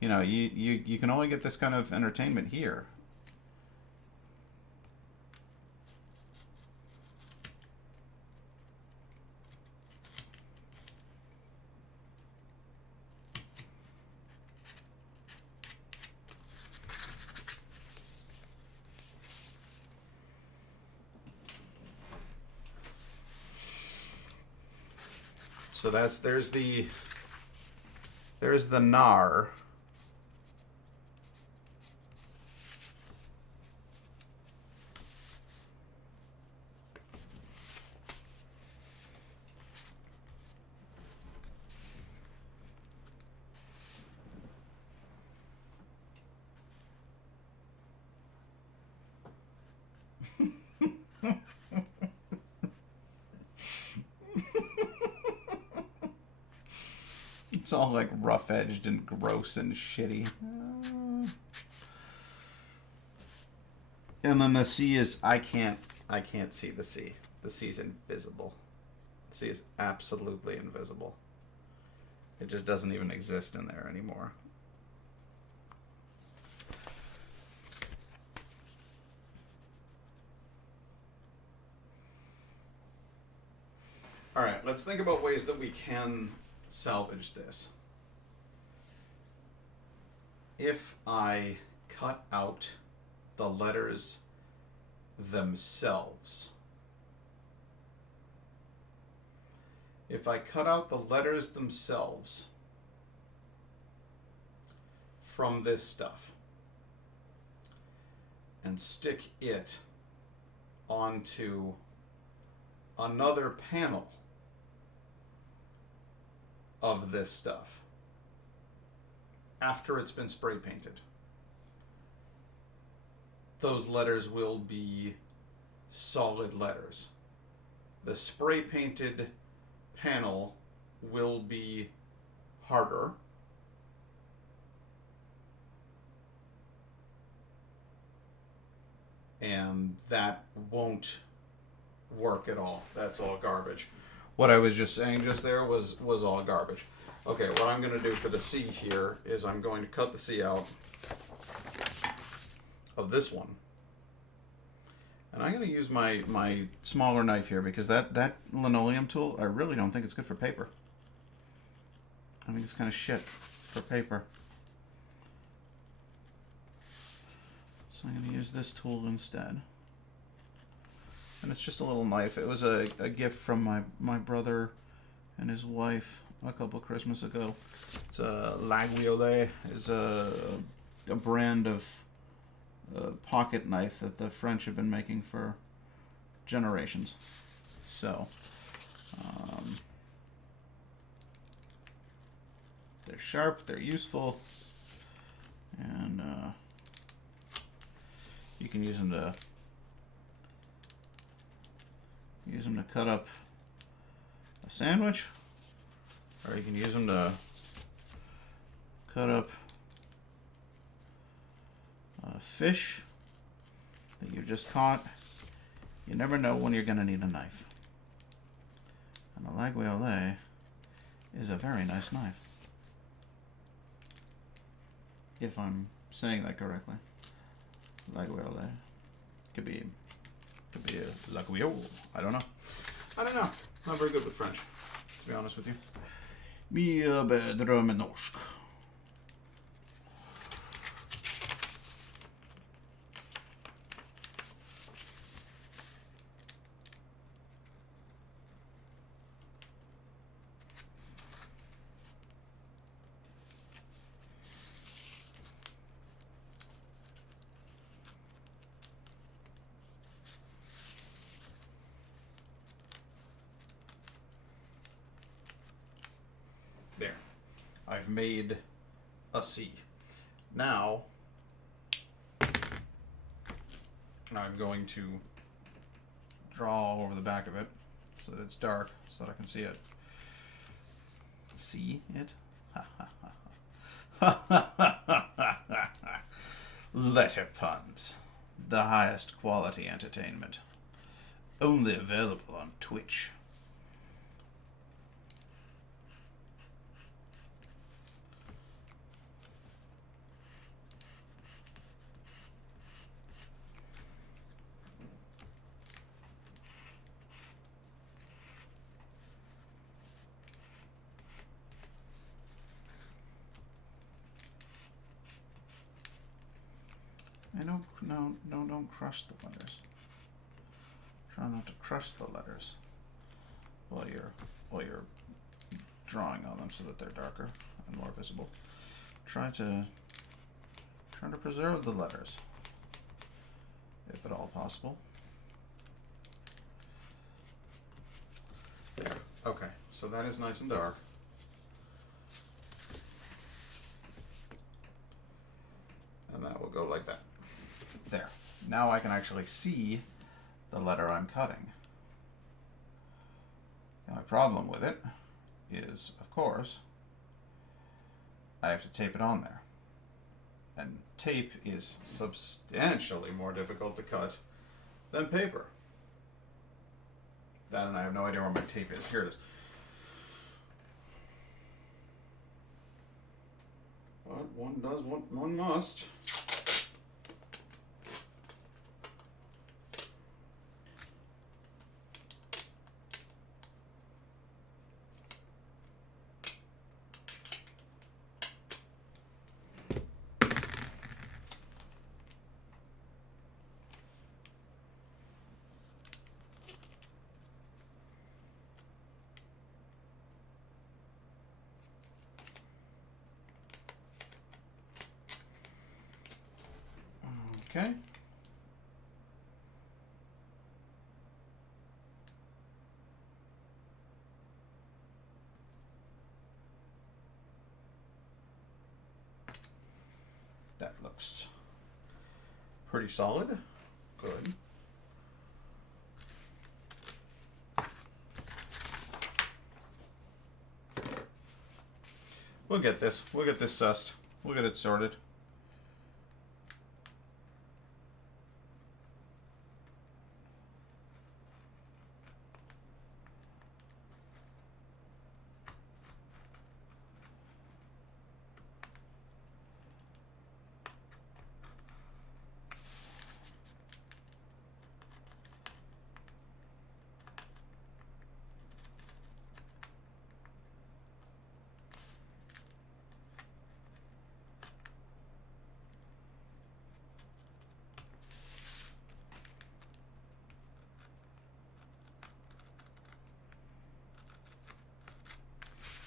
you know, you can only get this kind of entertainment here. So there's the Nar. It's all like rough edged and gross and shitty. And then the sea is I can't see the sea. The sea's invisible. The sea is absolutely invisible. It just doesn't even exist in there anymore. All right, let's think about ways that we can salvage this. If I cut out the letters themselves, if I cut out the letters themselves from this stuff and stick it onto another panel of this stuff after it's been spray painted, those letters will be solid letters. The spray painted panel will be harder, and that won't work at all. That's all garbage. What I was just saying just there was all garbage. Okay, what I'm going to do for the C here is I'm going to cut the C out of this one. And I'm going to use my smaller knife here because that linoleum tool, I really don't think it's good for paper. I think it's kind of shit for paper. So I'm going to use this tool instead. And it's just a little knife. It was a gift from my brother and his wife a couple Christmas ago. It's a Laguiole. It's a brand of pocket knife that the French have been making for generations. So, they're sharp, they're useful, and you can use them to cut up a sandwich, or you can use them to cut up fish that you just caught. You never know when you're going to need a knife. And the Laguiole is a very nice knife, if I'm saying that correctly. Laguiole could be a Laguiole. I don't know. Not very good with French, to be honest with you. Mye bedre med norsk. There. I've made a C. Now, I'm going to draw over the back of it so that it's dark, so that I can see it. See it? Letter puns. The highest quality entertainment. Only available on Twitch. Don't crush the letters. Try not to crush the letters while you're drawing on them so that they're darker and more visible. Try to preserve the letters, if at all possible. There. Okay, so that is nice and dark. And that will go like that. There. Now I can actually see the letter I'm cutting. The only problem with it is, of course, I have to tape it on there. And tape is substantially more difficult to cut than paper. That, and I have no idea where my tape is. Here it is. But one does what one must. Okay. That looks pretty solid. Good. We'll get this. We'll get this sussed. We'll get it sorted.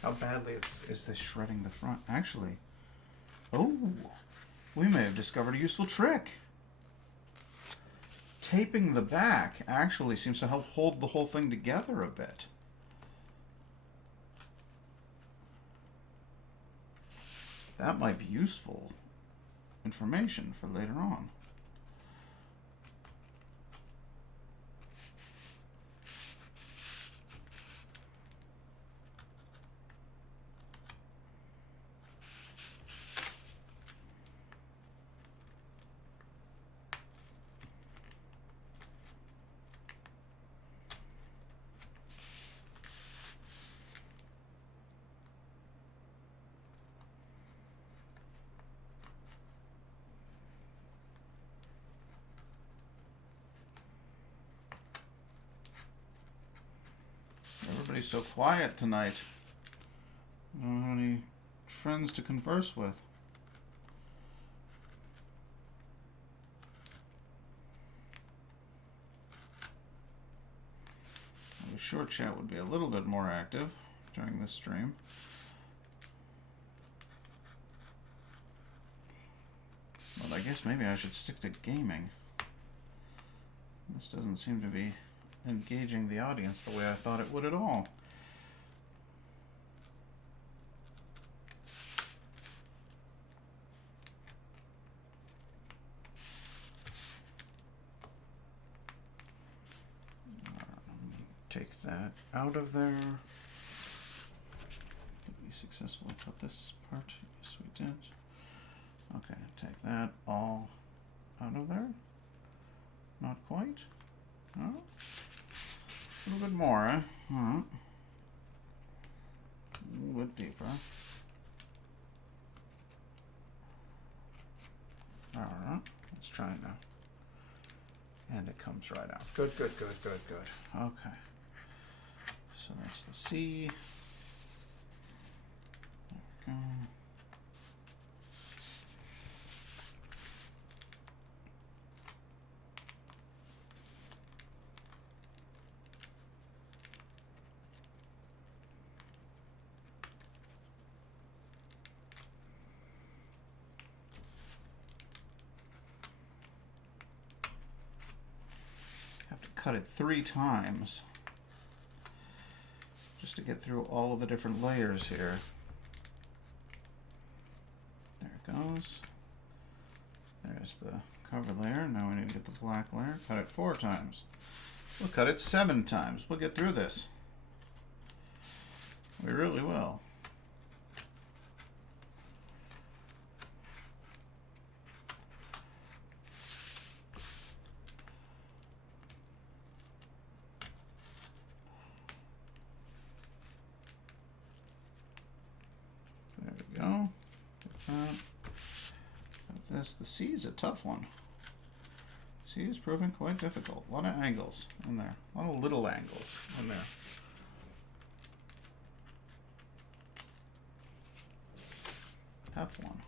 How badly is this shredding the front? Actually, oh, we may have discovered a useful trick. Taping the back actually seems to help hold the whole thing together a bit. That might be useful information for later on. Everybody's so quiet tonight. I don't have any friends to converse with. The short chat would be a little bit more active during this stream. But I guess maybe I should stick to gaming. This doesn't seem to be engaging the audience the way I thought it would at all. take that out of there. Did we successfully cut this part? Yes, we did. Okay, take that all out of there. Not quite. No. A little bit more, eh? A little bit deeper. Alright, let's try it now. And it comes right out. Good, good, good, good, good. Okay. So that's the C. There we go. Cut it 3 times just to get through all of the different layers here. There it goes. There's the cover layer. Now we need to get the black layer. Cut it 4 times. We'll cut it 7 times. We'll get through this. We really will. Go. This, the C is a tough one. C is proving quite difficult. A lot of angles in there. A lot of little angles in there. Tough one.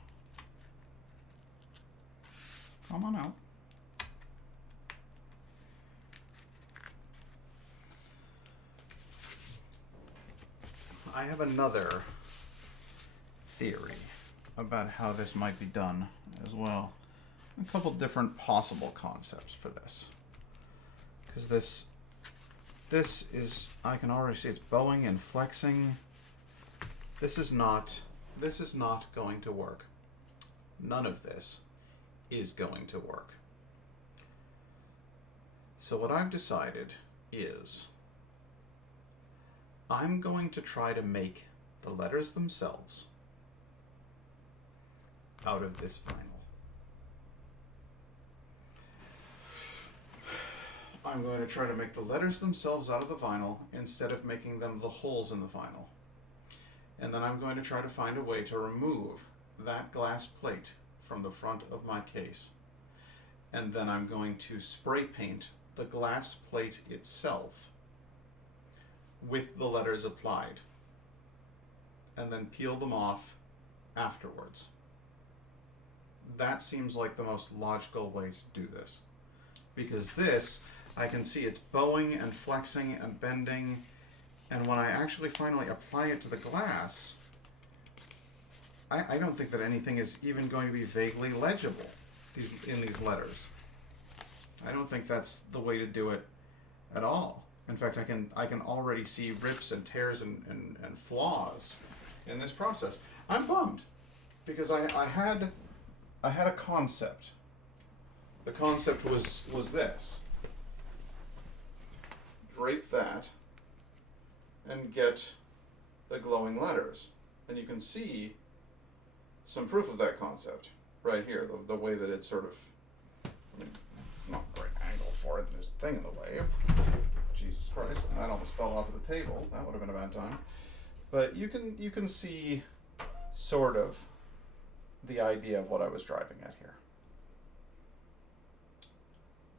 Come on out. I have another theory about how this might be done as well. A couple different possible concepts for this. Because this is, I can already see it's bowing and flexing. This is not going to work. None of this is going to work. So what I've decided is I'm going to try to make the letters themselves out of this vinyl. I'm going to try to make the letters themselves out of the vinyl instead of making them the holes in the vinyl. And then I'm going to try to find a way to remove that glass plate from the front of my case. And then I'm going to spray paint the glass plate itself with the letters applied. And then peel them off afterwards. That seems like the most logical way to do this. Because this, I can see it's bowing and flexing and bending, and when I actually finally apply it to the glass, I don't think that anything is even going to be vaguely legible in these letters. I don't think that's the way to do it at all. In fact, I can already see rips and tears and flaws in this process. I'm bummed because I had a concept. The concept was this. Drape that and get the glowing letters. And you can see some proof of that concept right here, the way that it's sort of, I mean, it's not a great angle for it, and there's a thing in the way. Jesus Christ, that almost fell off of the table. That would have been a bad time. But you can see sort of the idea of what I was driving at here.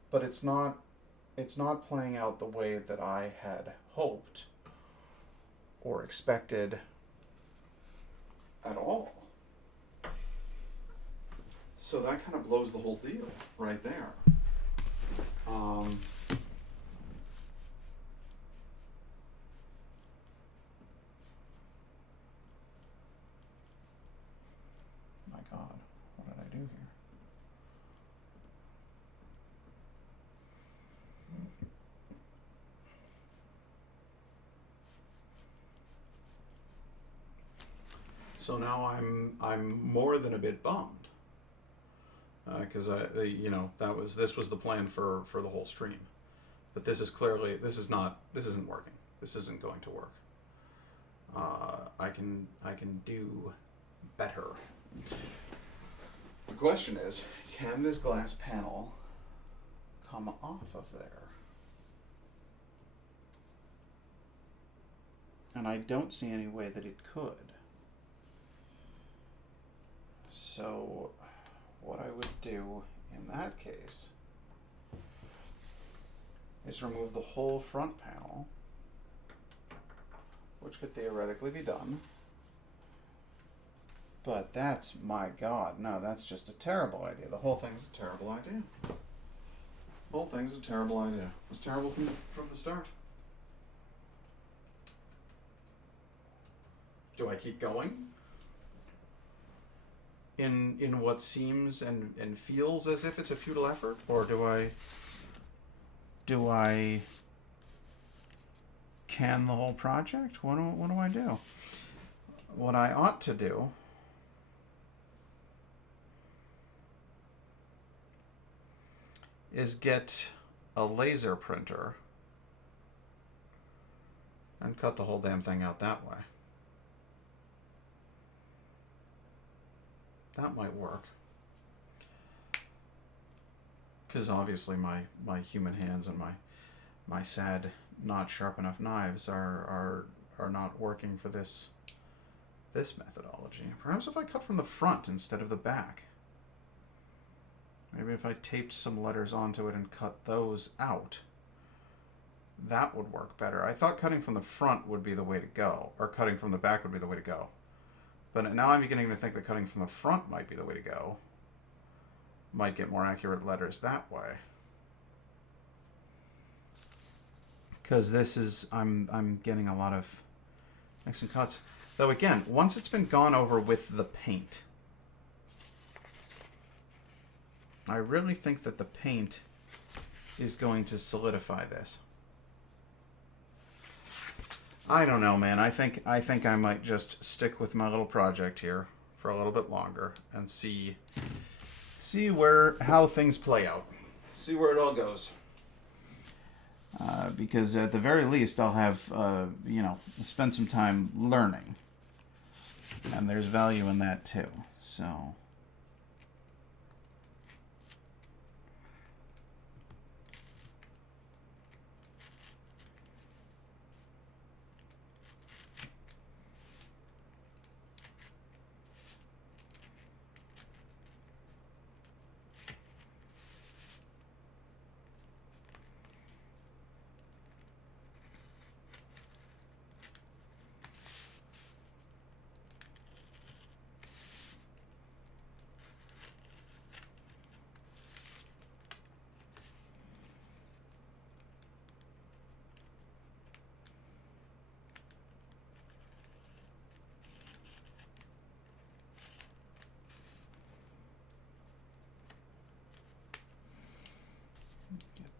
But it's not playing out the way that I had hoped or expected at all. So that kind of blows the whole deal right there. My God, what did I do here? So now I'm more than a bit bummed because this was the plan for the whole stream, But this is clearly, this isn't working. This isn't going to work. I can do better. The question is, can this glass panel come off of there? And I don't see any way that it could. So what I would do in that case is remove the whole front panel, which could theoretically be done. But that's, my God, no, that's just a terrible idea. The whole thing's a terrible idea. The whole thing's a terrible idea. It was terrible from the start. Do I keep going? In what seems and feels as if it's a futile effort? Or do I can the whole project? What do I do? What I ought to do is get a laser printer and cut the whole damn thing out that way. That might work. Because obviously my human hands and my sad not sharp enough knives are not working for this methodology. Perhaps if I cut from the front instead of the back. Maybe if I taped some letters onto it and cut those out, that would work better. I thought cutting from the front would be the way to go, or cutting from the back would be the way to go. But now I'm beginning to think that cutting from the front might be the way to go. Might get more accurate letters that way. Because this is, I'm getting a lot of nicks and cuts. Though again, once it's been gone over with the paint, I really think that the paint is going to solidify this. I don't know, man. I think I might just stick with my little project here for a little bit longer and see how things play out. See where it all goes. Because at the very least, I'll have spend some time learning, and there's value in that too. So.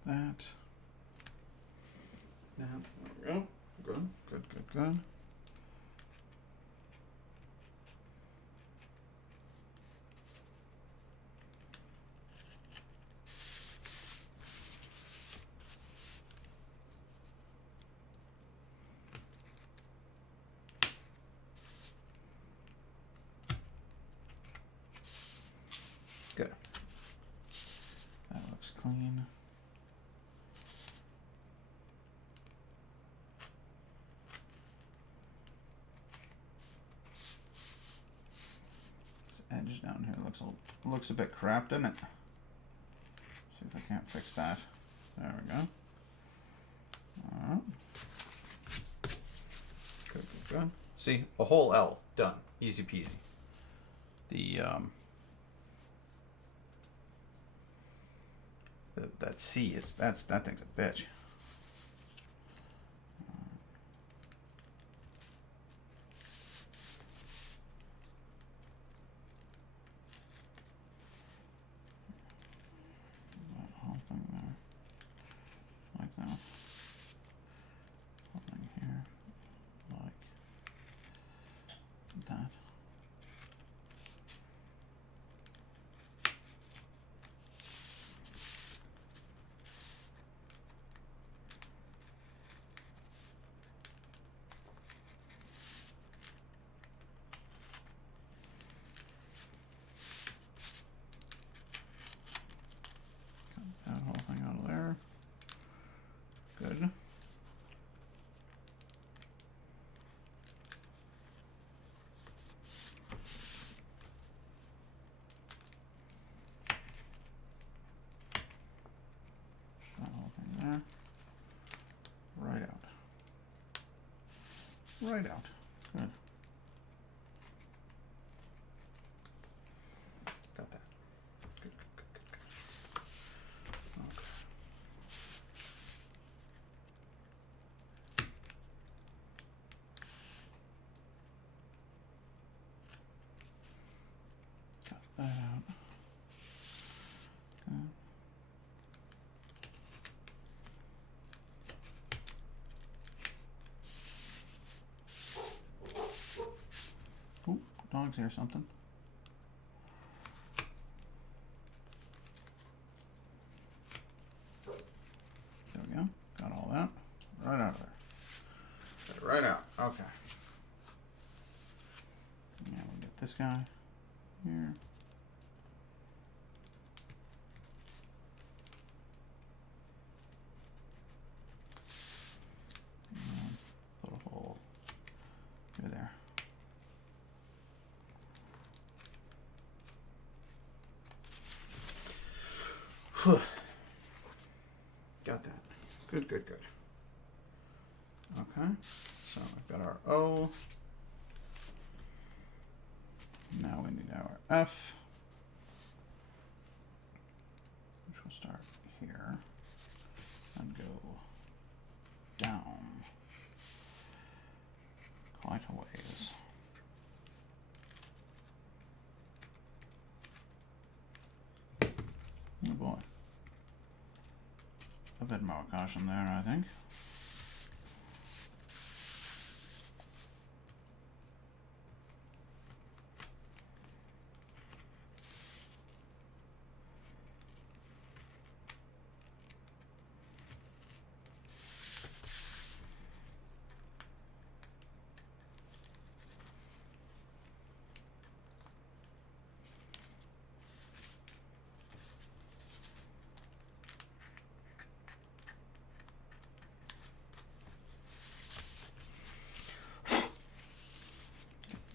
That. There we go. Good. Good. That looks clean. Edge down here looks a bit crapped, doesn't it? See if I can't fix that. There we go. Alright. Good. See, a whole L done. Easy peasy. That C is that thing's a bitch. right out. Good. Got that. Good, good, good, good, good. Okay. Got that out. Good. Oop, dog's here something. There we go. Got all that. Right out of there. Get it right out. Okay. Now we get this guy here. And put a hole through there. Got that. Good, good, good. Okay. So I've got our O. Now we need our F, which will start here and go down quite a ways. Oh boy. A bit more caution there, I think.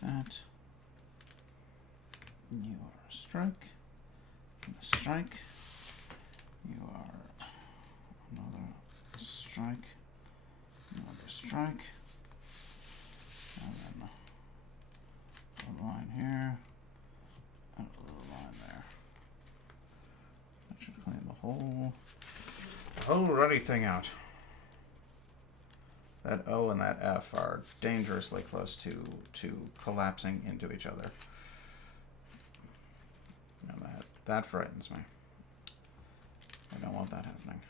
That. You are a strike. And a strike. You are another strike. Another strike. And then a line here. And a little line there. That should clean the whole ruddy thing out. That O and that F are dangerously close to collapsing into each other. And that frightens me. I don't want that happening.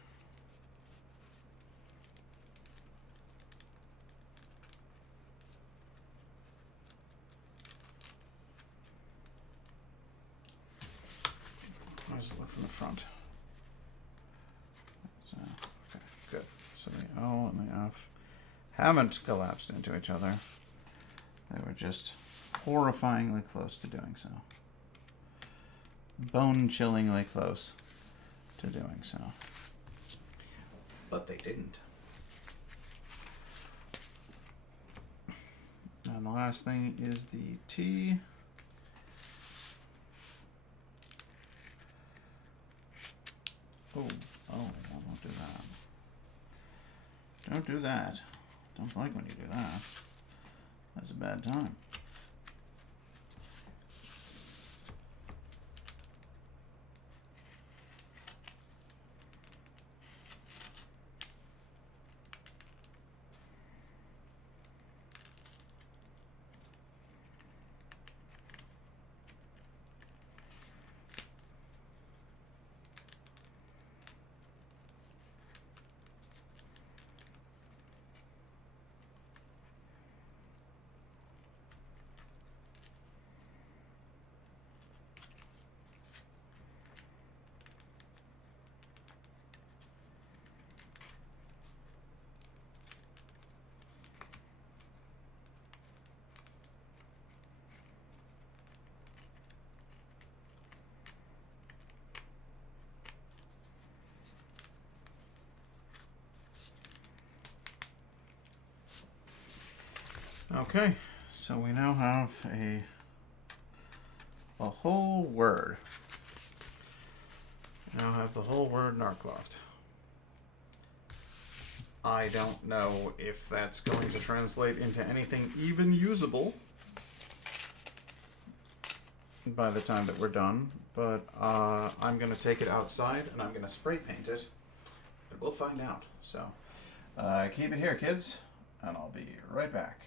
Let's look from the front. So, okay, good. So the O and the F haven't collapsed into each other. They were just horrifyingly close to doing so. Bone-chillingly close to doing so. But they didn't. And the last thing is the T. Oh, I won't do that. Don't do that. Don't like when you do that. That's a bad time. Okay, so we now have a whole word. We now have the whole word Narcloft. I don't know if that's going to translate into anything even usable by the time that we're done, but I'm going to take it outside and I'm going to spray paint it, and we'll find out. So keep it here, kids, and I'll be right back.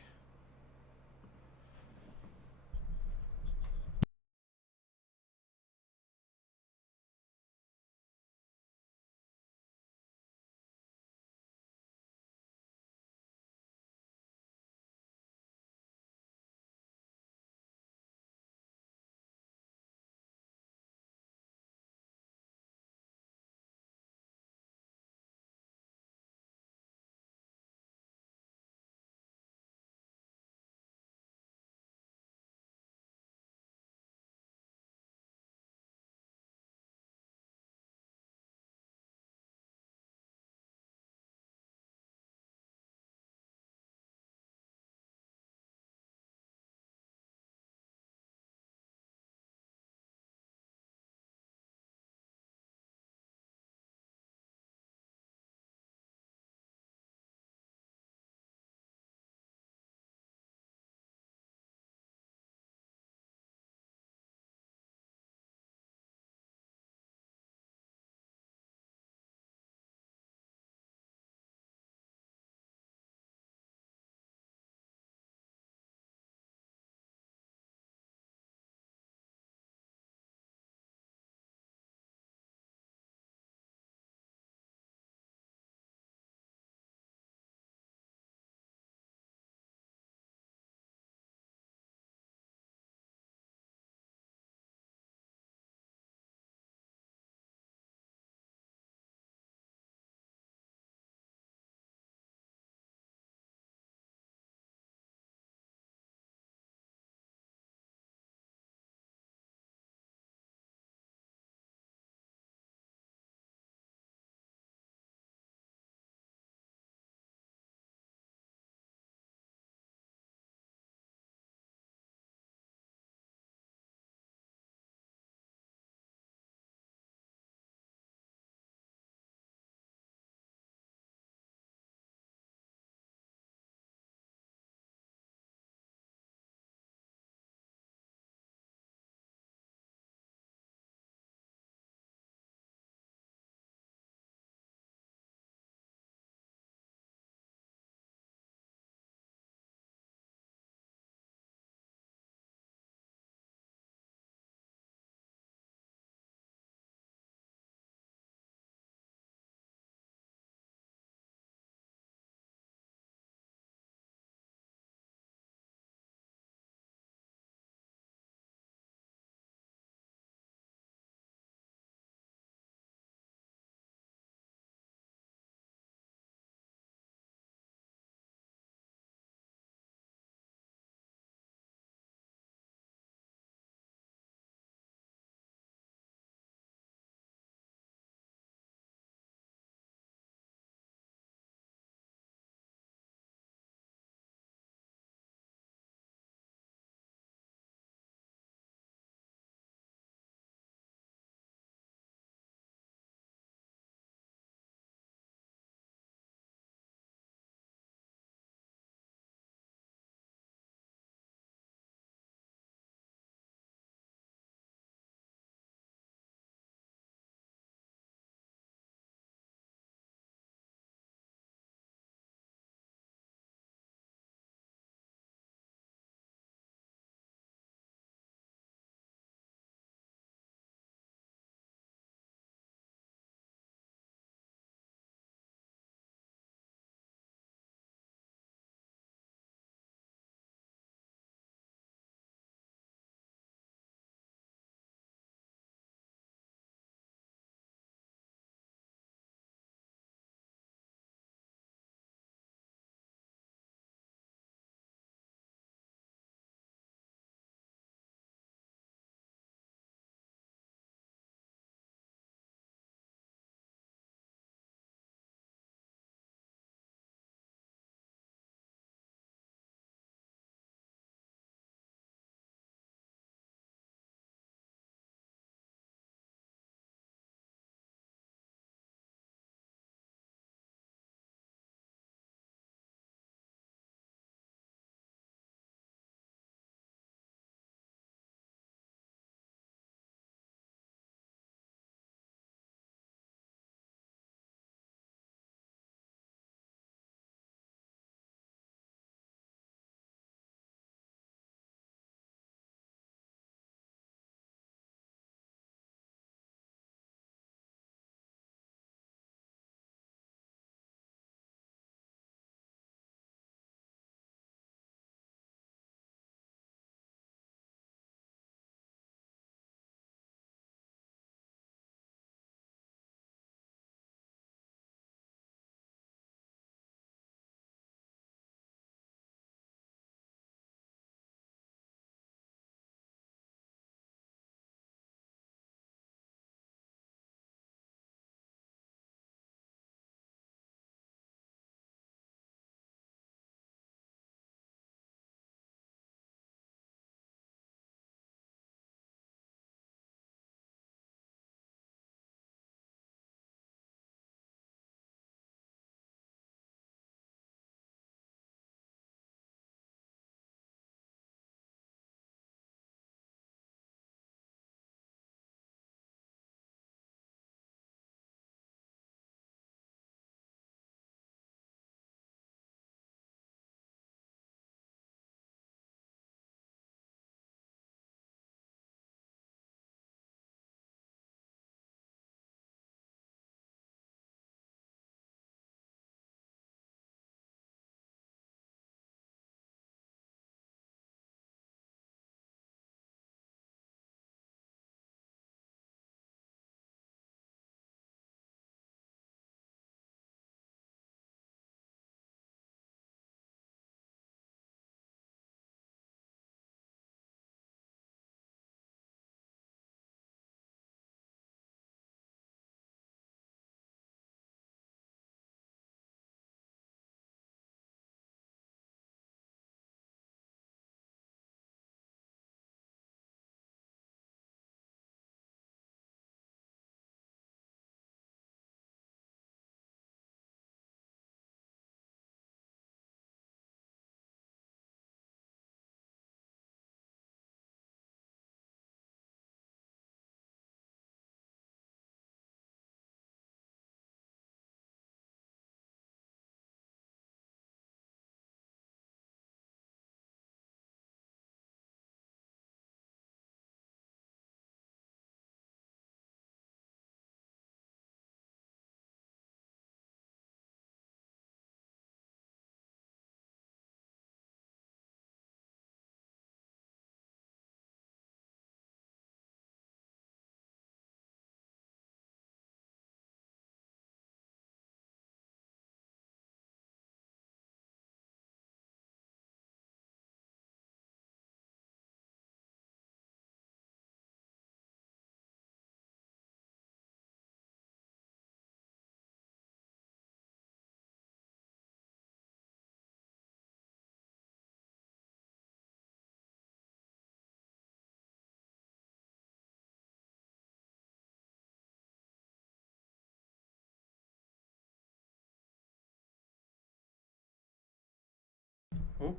Oop.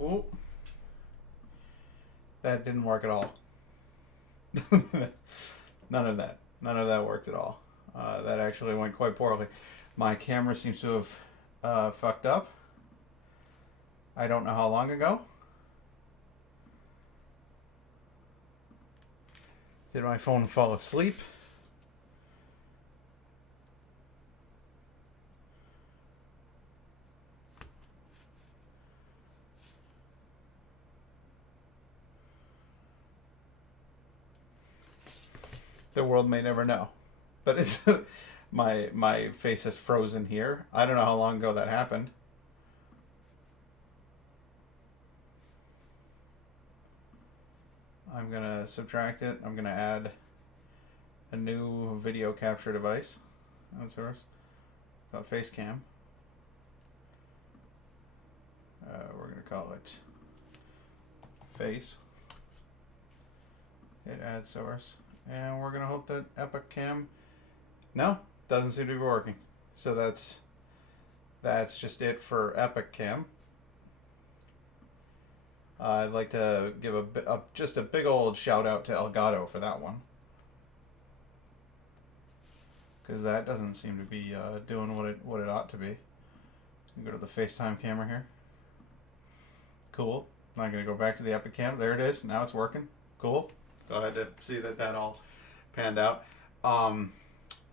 Oop. That didn't work at all. None of that. None of that worked at all. That actually went quite poorly. My camera seems to have fucked up. I don't know how long ago. Did my phone fall asleep? The world may never know. But it's my face has frozen here. I don't know how long ago that happened. I'm gonna subtract it. I'm gonna add a new video capture device. That's ours. Called Facecam. We're gonna call it Face. Hit Add Source, and we're gonna hope that Epic Cam. No, doesn't seem to be working. So that's just it for Epic Cam. I'd like to give just a big old shout out to Elgato for that one, because that doesn't seem to be doing what it ought to be. Go to the FaceTime camera here. Cool. I'm gonna go back to the Epic Cam. There it is. Now it's working. Cool. Glad to see that all panned out.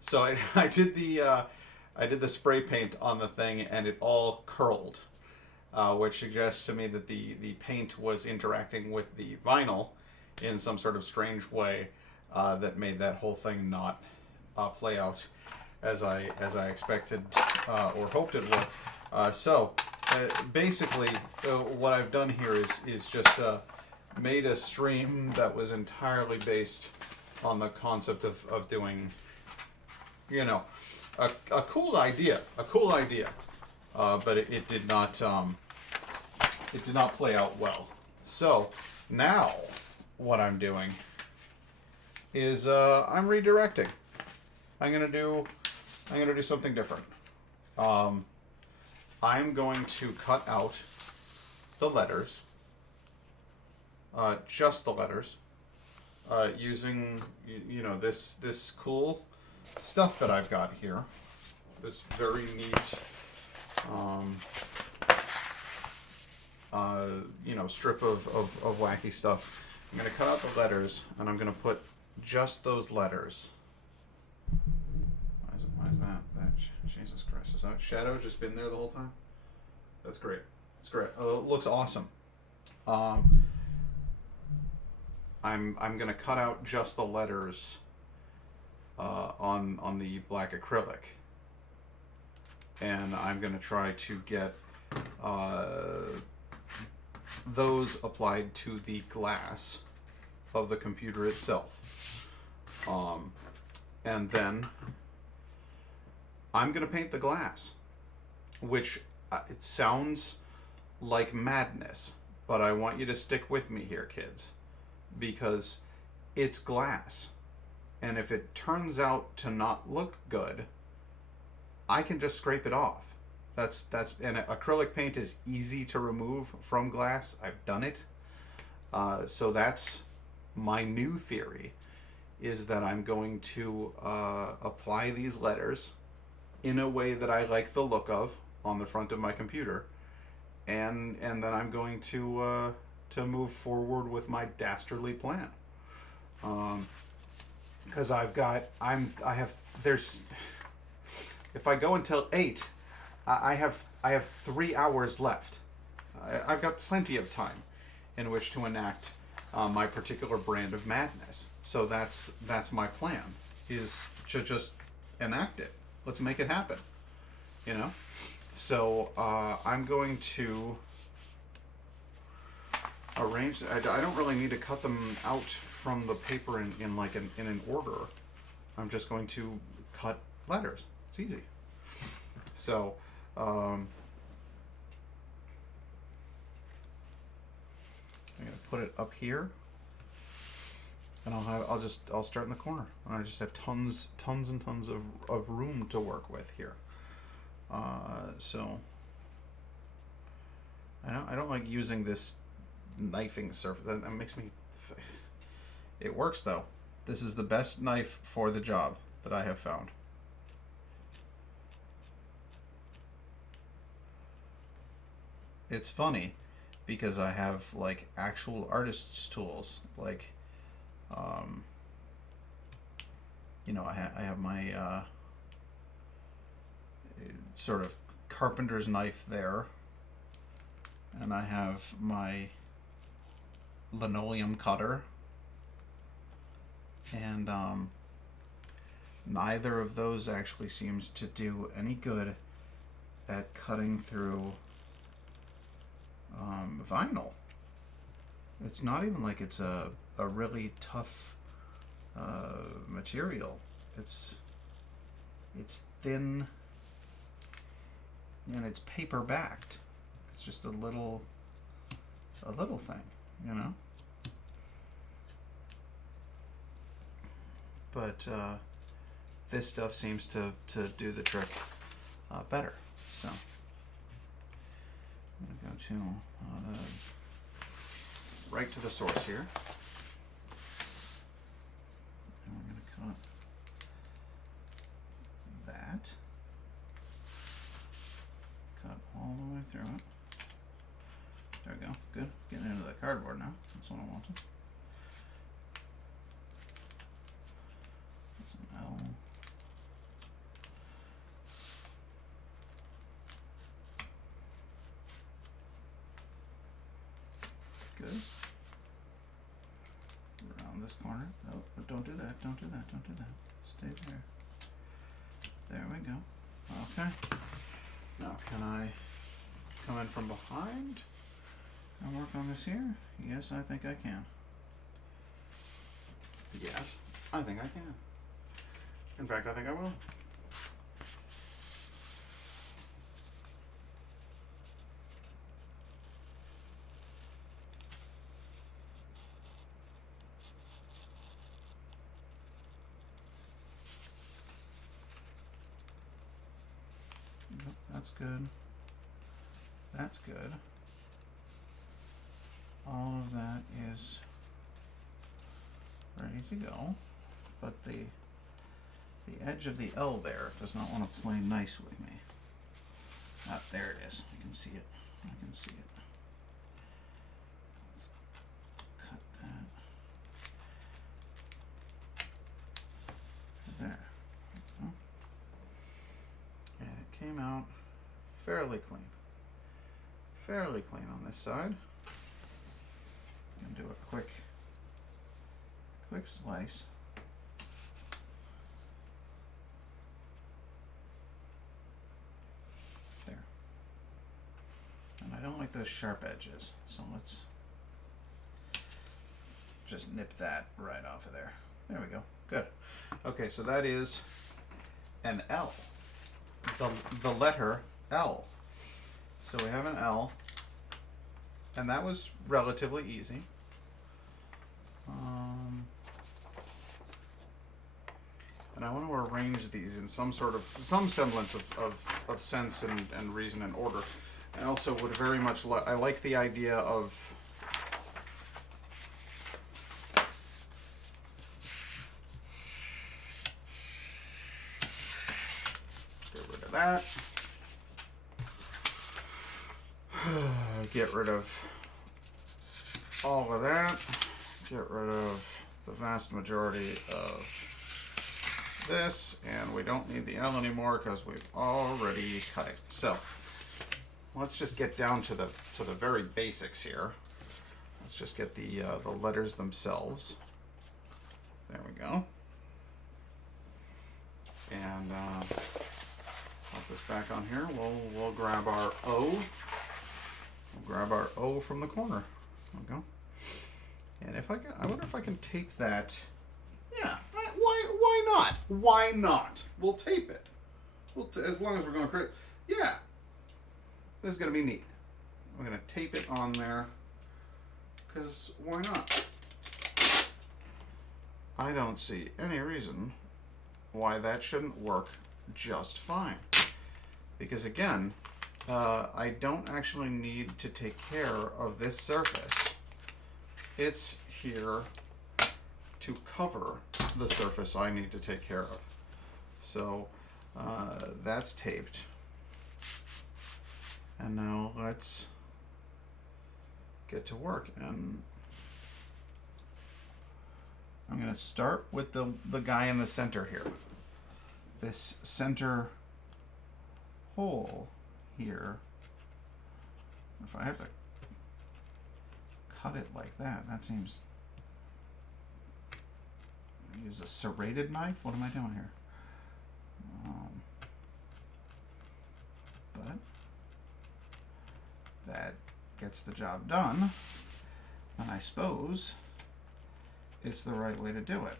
So I did the spray paint on the thing, and it all curled. Which suggests to me that the paint was interacting with the vinyl in some sort of strange way that made that whole thing not play out as I expected or hoped it would. So basically, what I've done here is just made a stream that was entirely based on the concept of doing, a cool idea, but it did not. It did not play out well. So now, what I'm doing is I'm redirecting. I'm gonna do something different. I'm going to cut out the letters, just the letters, using this cool stuff that I've got here. This very neat. Strip of wacky stuff. I'm going to cut out the letters, and I'm going to put just those letters. Why is that? Jesus Christ. Is that shadow just been there the whole time? That's great. It's great. Oh, it looks awesome. I'm going to cut out just the letters on the black acrylic. And I'm going to try to get those applied to the glass of the computer itself. And then I'm going to paint the glass, which it sounds like madness, but I want you to stick with me here, kids, because it's glass. And if it turns out to not look good, I can just scrape it off. And acrylic paint is easy to remove from glass. I've done it. So that's my new theory, is that I'm going to apply these letters in a way that I like the look of on the front of my computer, and then I'm going to move forward with my dastardly plan. Because if I go until 8, I have 3 hours left. I've got plenty of time in which to enact my particular brand of madness. So that's my plan, is to just enact it. Let's make it happen. So I'm going to arrange. I don't really need to cut them out from the paper in an order. I'm just going to cut letters. It's easy. So I'm gonna put it up here, and I'll start in the corner. I just have tons and tons of room to work with here. So I know know, I don't like using this knifing surface. That makes me. It works though. This is the best knife for the job that I have found. It's funny because I have like actual artist's tools, like, you know, I have my sort of carpenter's knife there, and I have my linoleum cutter, and neither of those actually seems to do any good at cutting through vinyl. It's not even like it's a really tough material. It's thin and it's paper backed. It's just a little thing, you know. But this stuff seems to do the trick better. So I'm gonna go to right to the source here, and we're gonna cut that. Cut all the way through it. There we go. Good. Getting into the cardboard now. That's what I wanted. That's an L. Good. Around this corner. Oh, but don't do that. Don't do that. Don't do that. Stay there. There we go. Okay. Now, can I come in from behind and work on this here? Yes, I think I can. Yes, I think I can. In fact, I think I will. Yep, that's good. That's good. All of that is ready to go, but the edge of the L there does not want to play nice with me. Ah, there it is. I can see it. I can see it. Let's cut that. There. Okay. And it came out fairly clean. Fairly clean on this side. I'm gonna do a quick slice. There. And I don't like those sharp edges, so let's just nip that right off of there. There we go. Good. Okay, so that is an L. The letter L. So we have an L, and that was relatively easy. And I want to arrange these in some semblance of sense and reason and order. I also would very much I like the idea of get rid of that. Get rid of all of that. Get rid of the vast majority of this, and we don't need the L anymore because we've already cut it. So let's just get down to the very basics here. Let's just get the letters themselves. There we go. And pop this back on here. We'll grab our O. We'll grab our O from the corner. There we go. And if I wonder if I can tape that. Yeah, why not? Why not? We'll tape it. As long as we're going to create. Yeah, this is going to be neat. We're going to tape it on there, because why not? I don't see any reason why that shouldn't work just fine. Because again, I don't actually need to take care of this surface. It's here to cover the surface I need to take care of. So that's taped. And now let's get to work. And I'm going to start with the guy in the center here. This center hole here. If I have to cut it like that, that seems... Use a serrated knife? What am I doing here? But that gets the job done, and I suppose it's the right way to do it.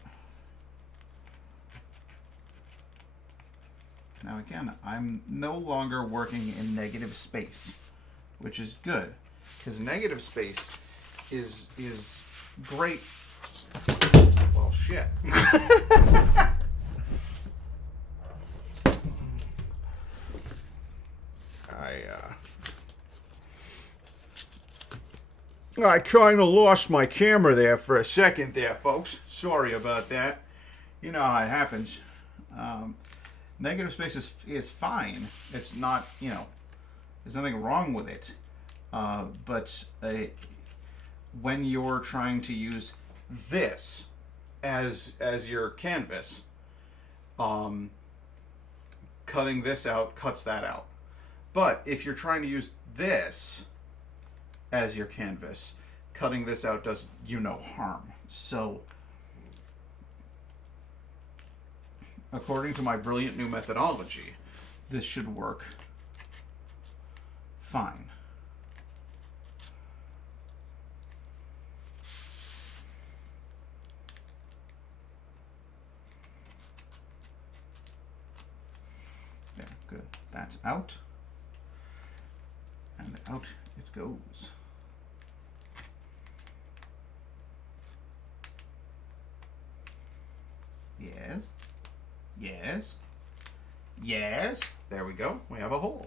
Now again, I'm no longer working in negative space, which is good, because negative space is great. Well, shit. I kind of lost my camera there for a second there, folks. Sorry about that. You know how it happens. Negative space is fine. It's not, there's nothing wrong with it. But when you're trying to use this as your canvas, cutting this out cuts that out. But if you're trying to use this as your canvas, cutting this out does you no harm. So, according to my brilliant new methodology, this should work fine. Yeah, good. That's out. And out it goes. Yes. Yes. Yes. There we go. We have a hole.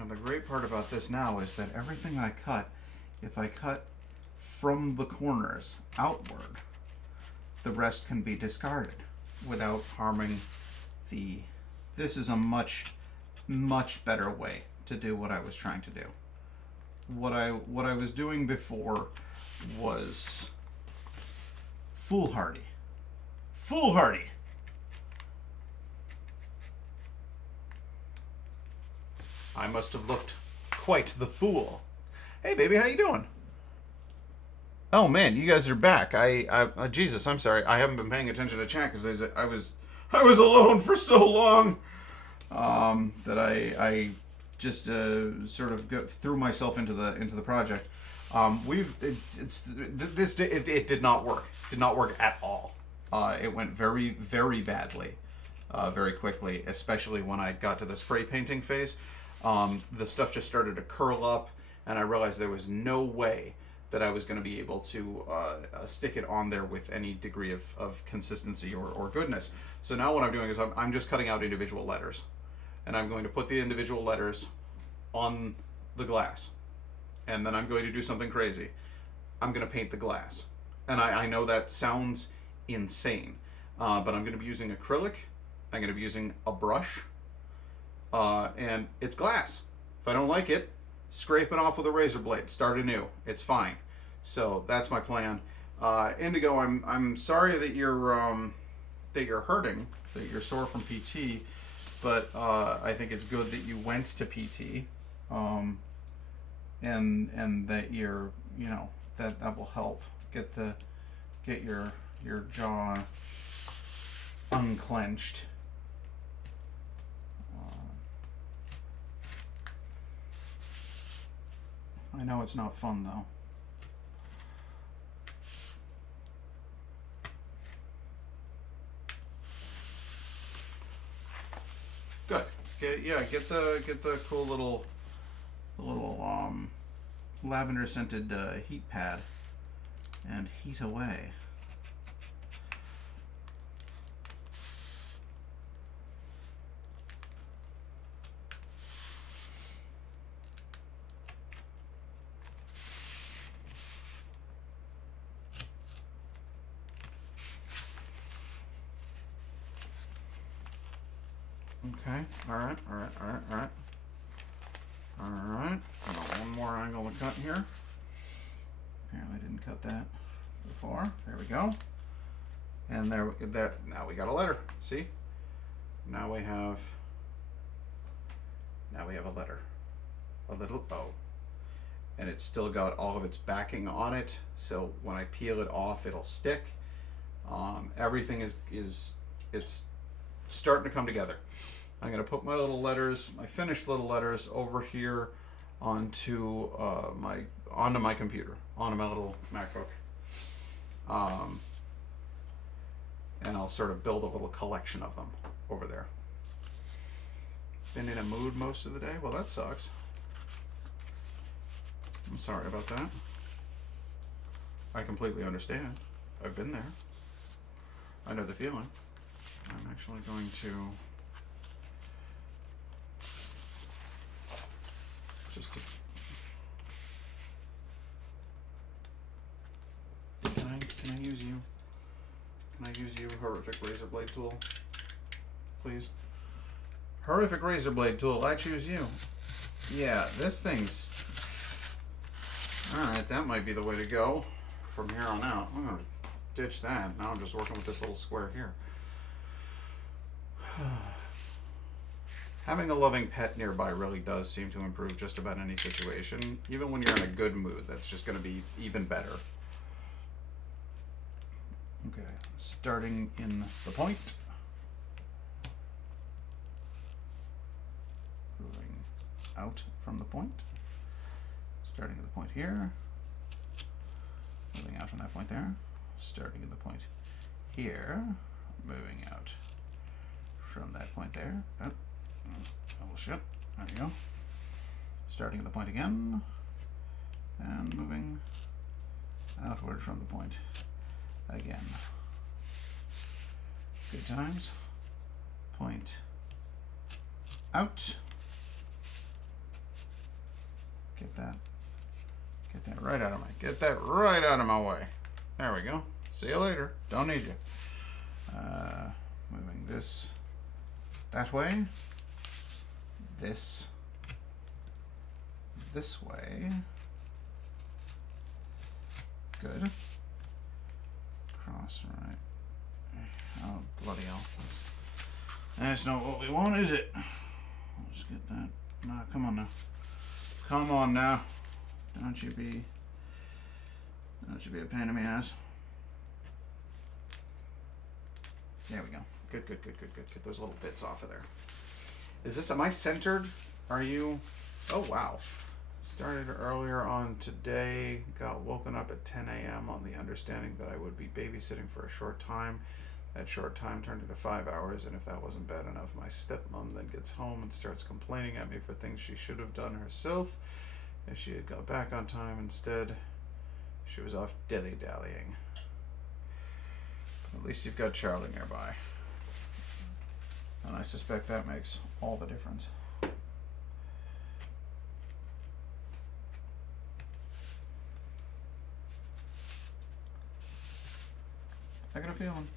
And the great part about this now is that everything I cut, if I cut from the corners outward, the rest can be discarded without harming the... This is a much, much better way to do what I was trying to do. What I was doing before was foolhardy. Foolhardy! I must have looked quite the fool. Hey, baby, how you doing? Oh man, you guys are back. Jesus, I'm sorry. I haven't been paying attention to chat because I was alone for so long that I just sort of threw myself into the project. It did not work. Did not work at all. It went very, very badly, very quickly, especially when I got to the spray painting phase. The stuff just started to curl up, and I realized there was no way that I was going to be able to stick it on there with any degree of consistency or goodness. So now what I'm doing is I'm just cutting out individual letters, and I'm going to put the individual letters on the glass, and then I'm going to do something crazy. I'm going to paint the glass, and I know that sounds insane, but I'm going to be using acrylic. I'm going to be using a brush. And it's glass. If I don't like it, scrape it off with a razor blade. Start anew. It's fine. So that's my plan. Indigo, I'm sorry that you're hurting, that you're sore from PT, but I think it's good that you went to PT, and that you're that will help get your jaw unclenched. I know it's not fun though. Good. Get the cool little lavender scented heat pad and heat away. Okay, alright. Alright, got one more angle to cut here. Apparently I didn't cut that before. There we go. And there, now we got a letter. See? Now we have a letter. A little O. And it's still got all of its backing on it, so when I peel it off, it'll stick. Everything is it's starting to come together. I'm going to put my little letters, my finished little letters, over here onto my computer, onto my little MacBook, and I'll sort of build a little collection of them over there. Been in a mood most of the day? Well, that sucks. I'm sorry about that. I completely understand. I've been there. I know the feeling. I'm actually going to just can I use you? Can I use you, horrific razor blade tool? Please. Horrific razor blade tool, I choose you. Yeah, this thing's alright, that might be the way to go from here on out. I'm gonna ditch that. Now I'm just working with this little square here. Having a loving pet nearby really does seem to improve just about any situation. Even when you're in a good mood, that's just going to be even better. Okay, starting in the point. Moving out from the point. Starting at the point here. Moving out from that point there. Starting at the point here. Moving out from that point there. Oh. Oh shit, there you go. Starting at the point again, and moving outward from the point again. Good times. Point out. Get that right out of my way. There we go. See you later. Don't need you. Moving this that way. This way. Good. Cross right. Oh, bloody hell. That's not what we want, is it? Let's get that. No, come on now. Come on now. Don't you be a pain in the ass. There we go. Good. Get those little bits off of there. Is this, am I centered? Are you? Oh, wow. Started earlier on today, got woken up at 10 a.m. on the understanding that I would be babysitting for a short time. That short time turned into 5 hours, and if that wasn't bad enough, my stepmom then gets home and starts complaining at me for things she should have done herself. If she had got back on time instead, she was off dilly-dallying. At least you've got Charlie nearby. And I suspect that makes all the difference. I got a feeling.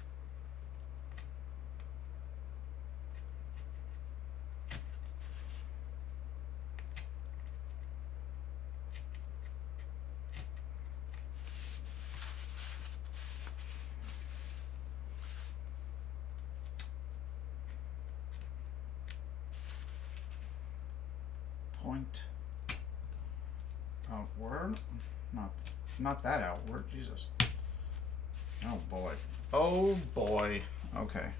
Point outward. Not that outward, Jesus. Oh boy. Oh boy. Okay.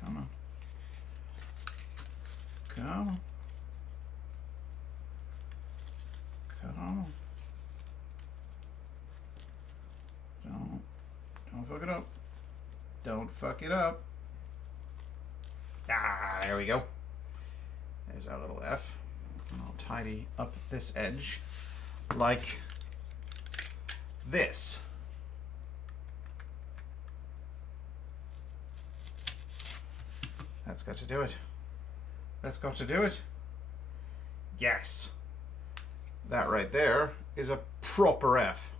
Come on. Come on. Come on. fuck it up. Don't fuck it up. Ah, there we go. There's our little F. And I'll tidy up this edge like this. That's got to do it. That's got to do it. Yes. That right there is a proper F.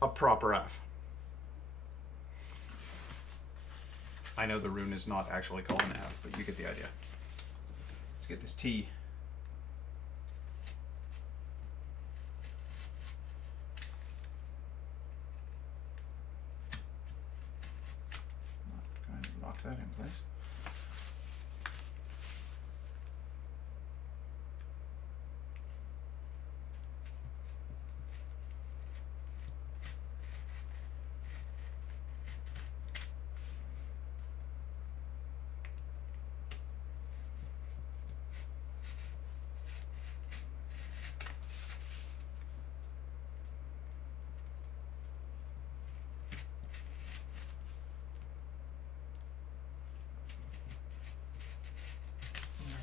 A proper F. I know the rune is not actually called an F, but you get the idea. Let's get this T. Go ahead and lock that in place.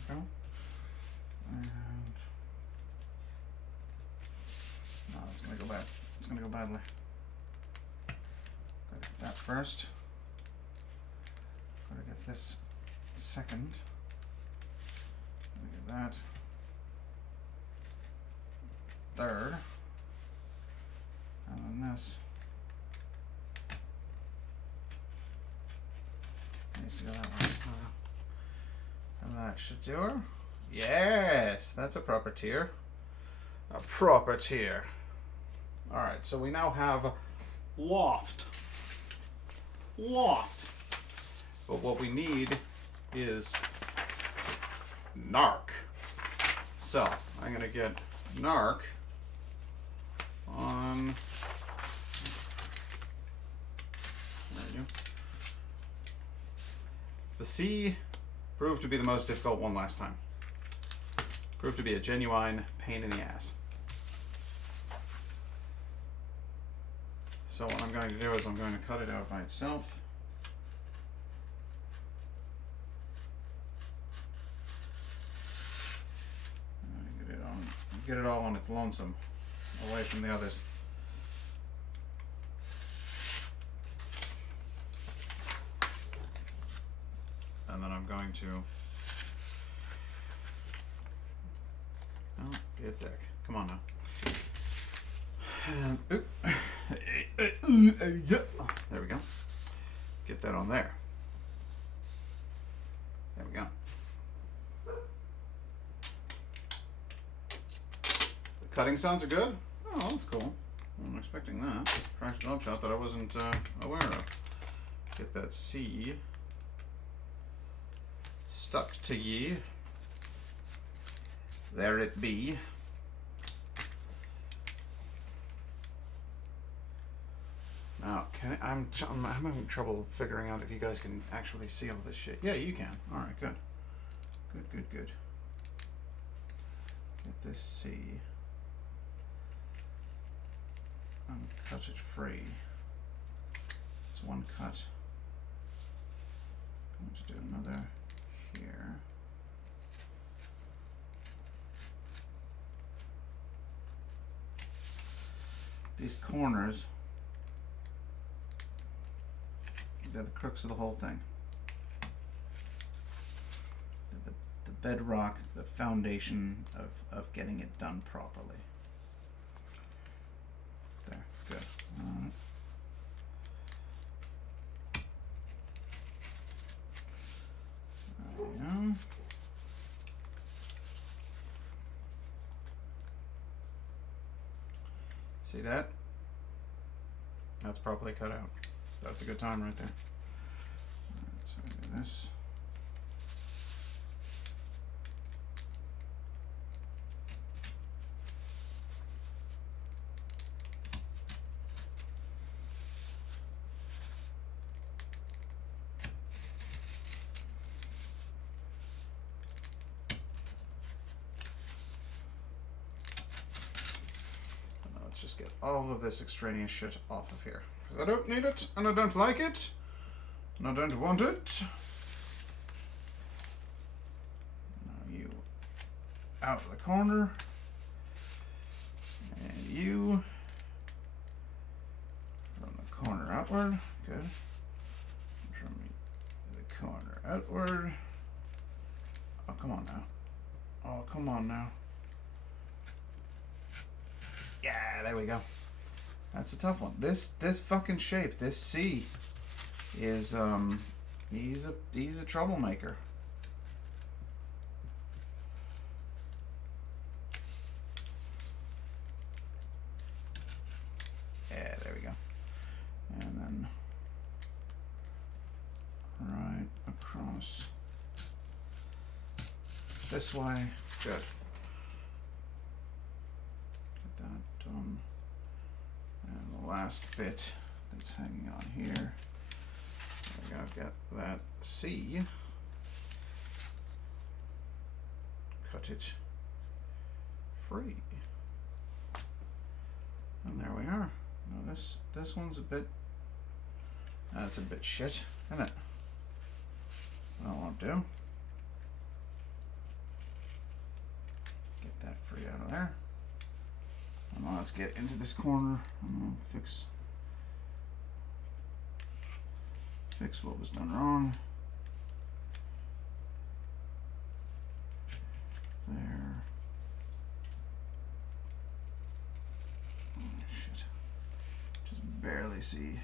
There we go. And no, it's gonna go bad. It's gonna go badly. Gotta get that first. Gotta get this second. Gotta get that third. And then this. Needs to go that way. And that should do her. Yes, that's a proper tier. A proper tier. Alright, so we now have loft. Loft. But what we need is narc. So, I'm going to get narc on... There you go. The C proved to be the most difficult one last time. Proved to be a genuine pain in the ass. So what I'm going to do is I'm going to cut it out by itself. And get it all on its lonesome, away from the others. And then I'm going to... Oh, get a deck. Come on now. And, there we go. Get that on there. There we go. The cutting sounds are good. Oh, that's cool. I wasn't expecting that. Fraction upshot that I wasn't aware of. Get that C stuck to ye. There it be. Now, I'm having trouble figuring out if you guys can actually see all this shit. Yeah, you can. All right, good. Good. Get this C and cut it free. It's one cut. I'm going to do another here. These corners, they're the crux of the whole thing. The bedrock, the foundation of getting it done properly. There, good. There we go. See that? That's properly cut out. That's a good time right there. Alright, so I do this. get all of this extraneous shit off of here. 'Cause I don't need it, and I don't like it, and I don't want it. Now you out of the corner, and you from the corner outward. Good. From the corner outward. Oh, come on now. Oh, come on now. Yeah, there we go. That's a tough one. This fucking shape, this C, is he's a troublemaker. Yeah, there we go. And then right across this way. Good. Get that done. And the last bit that's hanging on here. There we go. I've got that C. Cut it free. And there we are. Now this one's a bit. That's a bit shit, isn't it? That won't do. Get that free out of there. And now let's get into this corner and we'll fix what was done wrong. There. Oh, shit. Just barely see.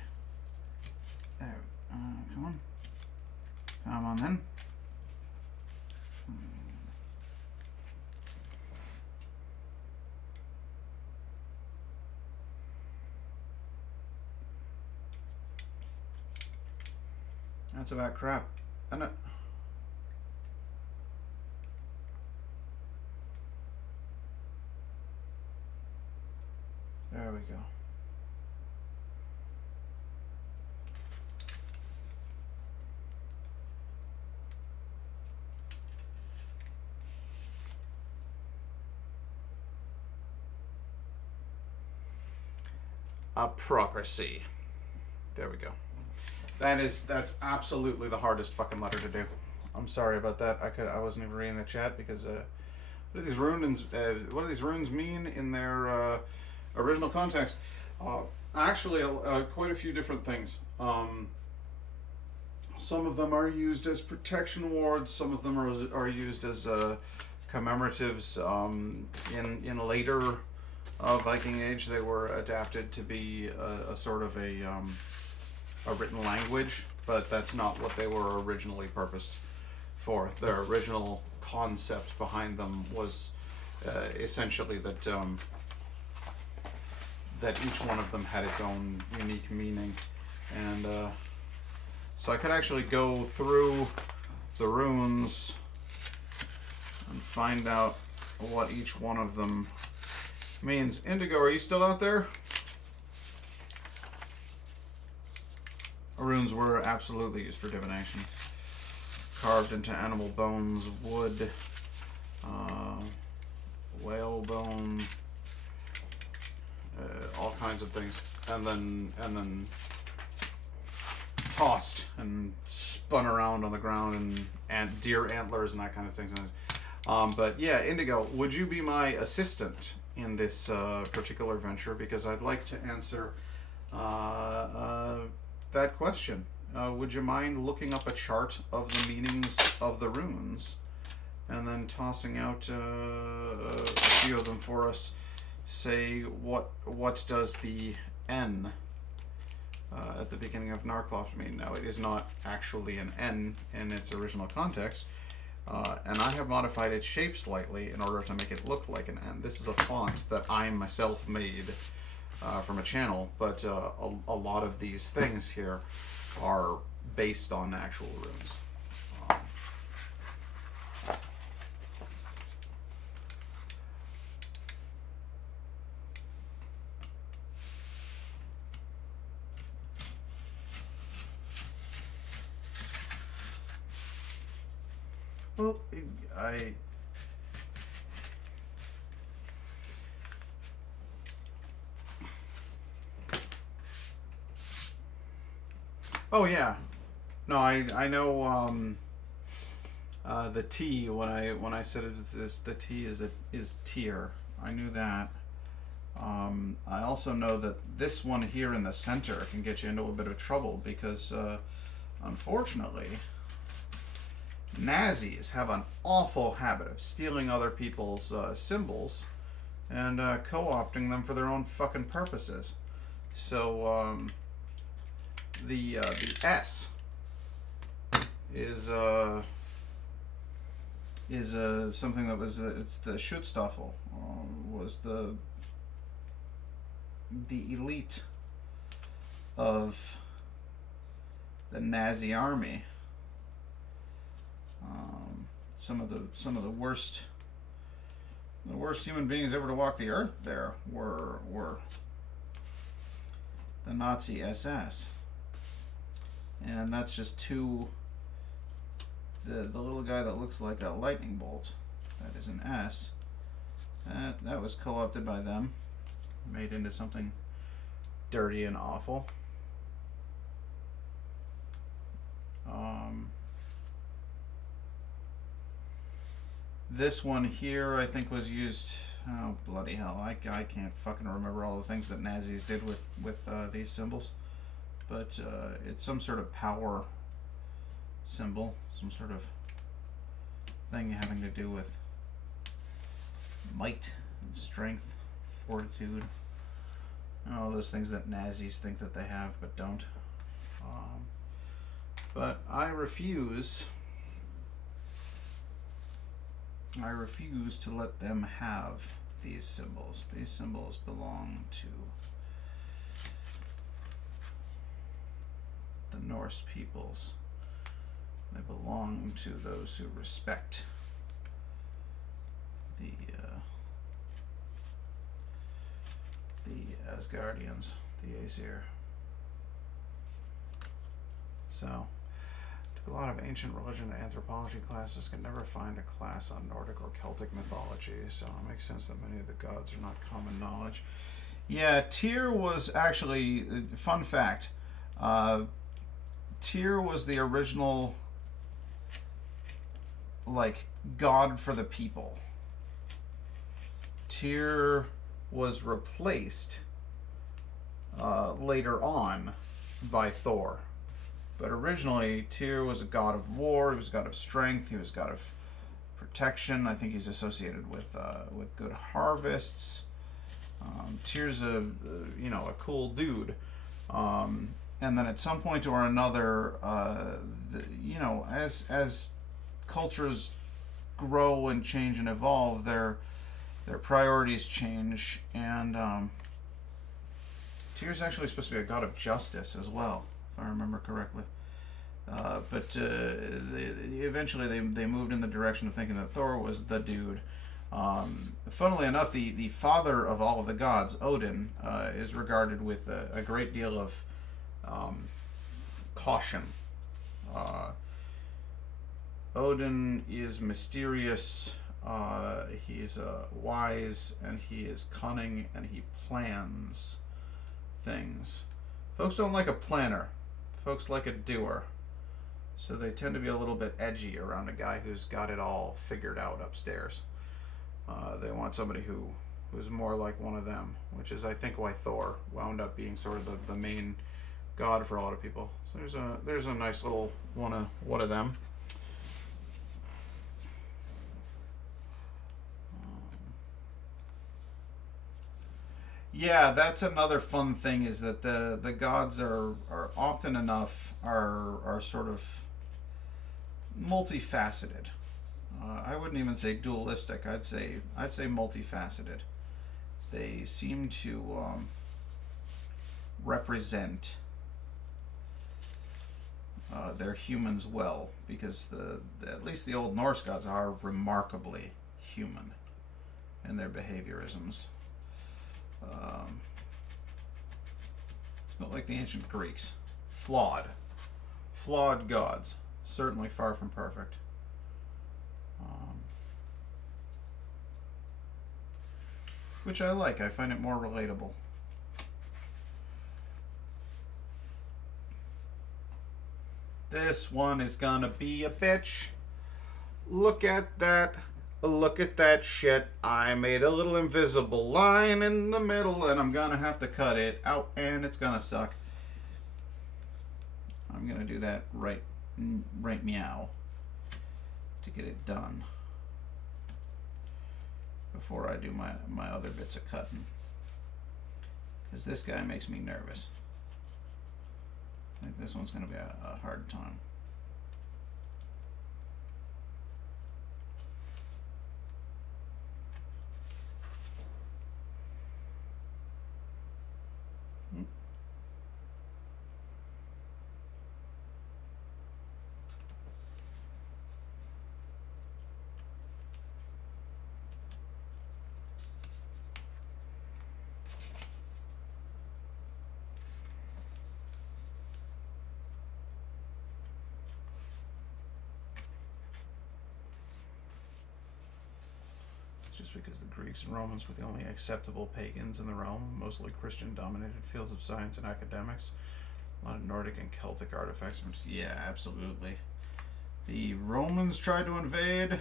There. Come on. Come on then. That's about crap, isn't it? There we go. Aprocracy. There we go. That's absolutely the hardest fucking letter to do. I'm sorry about that. I wasn't even reading the chat because what do these runes mean in their original context? Actually, quite a few different things. Some of them are used as protection wards. Some of them are used as commemoratives. In later Viking Age, they were adapted to be a sort of a written language, but that's not what they were originally purposed for. Their original concept behind them was essentially that each one of them had its own unique meaning, and so I could actually go through the runes and find out what each one of them means. Indigo, are you still out there? Runes were absolutely used for divination. Carved into animal bones, wood, whale bone, all kinds of things, and then tossed and spun around on the ground, and deer antlers and that kind of thing. But yeah, Indigo, would you be my assistant in this particular venture? Because I'd like to answer that question. Would you mind looking up a chart of the meanings of the runes and then tossing out a few of them for us? Say what does the N at the beginning of Narcloft mean? Now, it is not actually an N in its original context, and I have modified its shape slightly in order to make it look like an N. This is a font that I myself made from a channel, but a lot of these things here are based on actual runes. Well, Oh yeah. No, I know. The T when I said it is the T is tier. I knew that. I also know that this one here in the center can get you into a bit of trouble because, unfortunately, Nazis have an awful habit of stealing other people's symbols and co-opting them for their own fucking purposes. So the S is something that was it's the Schutzstaffel was the elite of the Nazi army. Some of the worst human beings ever to walk the earth there were the Nazi SS, and that's just two. The little guy that looks like a lightning bolt, that is an S. That was co-opted by them, made into something dirty and awful. This one here, I think, was used. Oh bloody hell! I can't fucking remember all the things that Nazis did with these symbols, but it's some sort of power symbol, some sort of thing having to do with might and strength, fortitude, and all those things that Nazis think that they have but don't. But I refuse to let them have these symbols. These symbols belong to the Norse peoples. They belong to those who respect the Asgardians, the Aesir. So, took a lot of ancient religion and anthropology classes, could never find a class on Nordic or Celtic mythology, so it makes sense that many of the gods are not common knowledge. Yeah, Tyr was actually, fun fact, Tyr was the original, like, god for the people. Tyr was replaced later on by Thor. But originally, Tyr was a god of war. He was a god of strength. He was a god of protection. I think he's associated with good harvests. Tyr's a cool dude. And then at some point or another, as cultures grow and change and evolve, their priorities change, and Tyr's actually supposed to be a god of justice as well, if I remember correctly. But eventually they moved in the direction of thinking that Thor was the dude. Funnily enough, the father of all of the gods, Odin, is regarded with a great deal of caution. Odin is mysterious, he is wise, and he is cunning, and he plans things. Folks don't like a planner. Folks like a doer. So they tend to be a little bit edgy around a guy who's got it all figured out upstairs. They want somebody who's more like one of them, which is, I think, why Thor wound up being sort of the main god for a lot of people. So there's a nice little one of them. Yeah, that's another fun thing, is that the gods are often enough are sort of multifaceted. I wouldn't even say dualistic. I'd say multifaceted. They seem to represent their humans well, because at least the Old Norse gods are remarkably human in their behaviorisms. It's not like the ancient Greeks. Flawed gods. Certainly far from perfect. Which I like. I find it more relatable. This one is gonna be a bitch. Look at that. Look at that shit. I made a little invisible line in the middle and I'm gonna have to cut it out and it's gonna suck. I'm gonna do that right meow to get it done before I do my other bits of cutting. Because this guy makes me nervous. I think this one's gonna be a hard time. Just because the Greeks and Romans were the only acceptable pagans in the realm, mostly Christian-dominated fields of science and academics. A lot of Nordic and Celtic artifacts. Yeah, absolutely. The Romans tried to invade.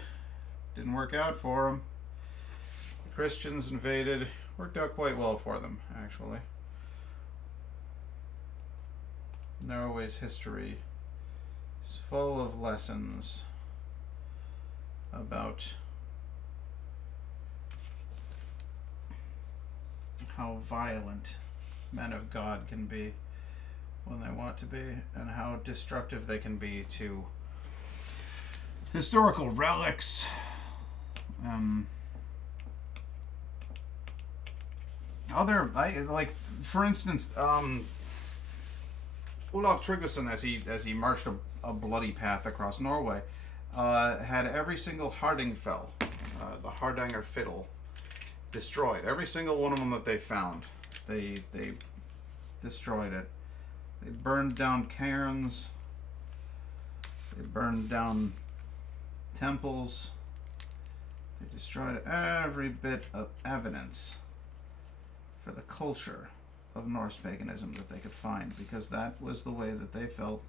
Didn't work out for them. The Christians invaded. Worked out quite well for them, actually. Norway's history is full of lessons about how violent men of God can be when they want to be, and how destructive they can be to historical relics. For instance, Olaf Tryggvason, as he marched a bloody path across Norway, had every single Hardingfell, the Hardanger fiddle, destroyed. Every single one of them that they found, they destroyed it. They burned down cairns. They burned down temples. They destroyed every bit of evidence for the culture of Norse paganism that they could find, because that was the way that they felt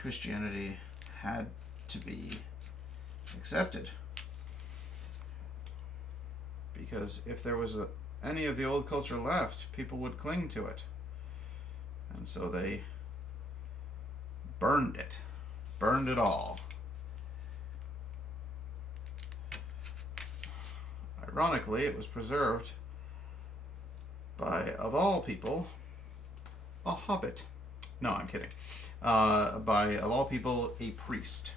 Christianity had to be accepted. Because if there was any of the old culture left, people would cling to it. And so they burned it. Burned it all. Ironically, it was preserved by, of all people, a hobbit. No, I'm kidding. By, of all people, a priest.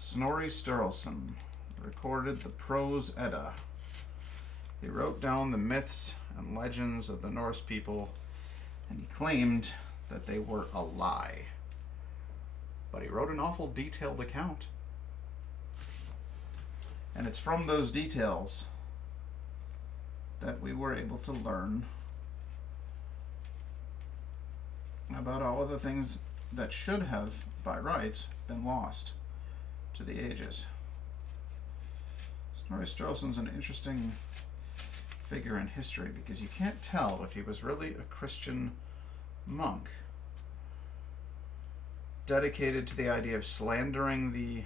Snorri Sturluson recorded the Prose Edda. He wrote down the myths and legends of the Norse people, and he claimed that they were a lie. But he wrote an awful detailed account. And it's from those details that we were able to learn about all of the things that should have, by rights, been lost to the ages. Snorri Sturluson's an interesting figure in history, because you can't tell if he was really a Christian monk dedicated to the idea of slandering the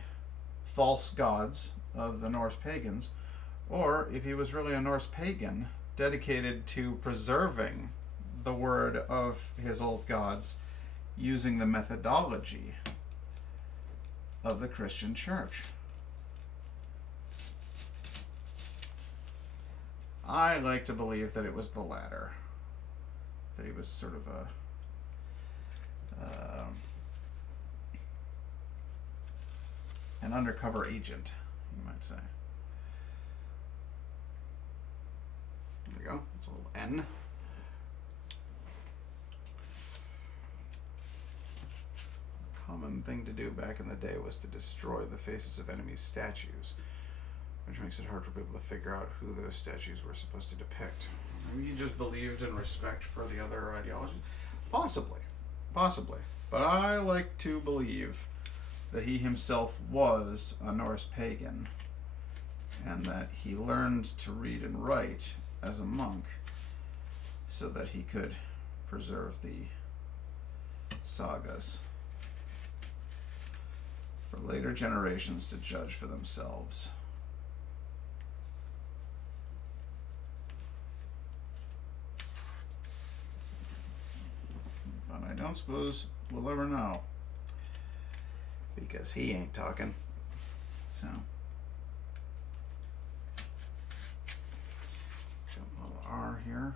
false gods of the Norse pagans, or if he was really a Norse pagan dedicated to preserving the word of his old gods using the methodology of the Christian church. I like to believe that it was the latter. That he was sort of an undercover agent, you might say. There we go. It's a little N. A common thing to do back in the day was to destroy the faces of enemy statues, which makes it hard for people to figure out who those statues were supposed to depict. Maybe he just believed in respect for the other ideologies. Possibly. But I like to believe that he himself was a Norse pagan, and that he learned to read and write as a monk so that he could preserve the sagas for later generations to judge for themselves. But I don't suppose we'll ever know. Because he ain't talking. So. Got a little R here.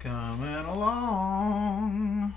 Coming along.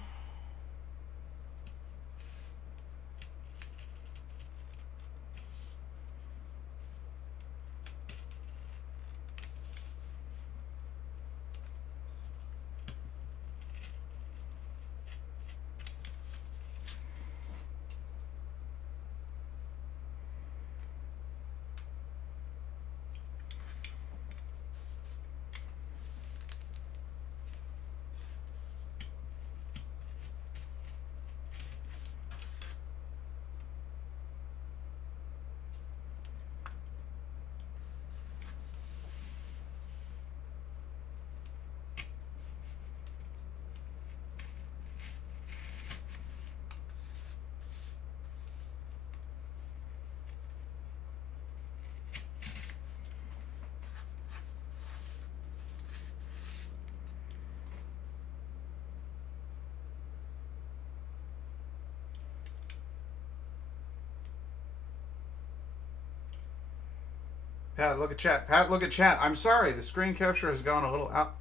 Pat, look at chat. Pat, look at chat. I'm sorry, the screen capture has gone a little out.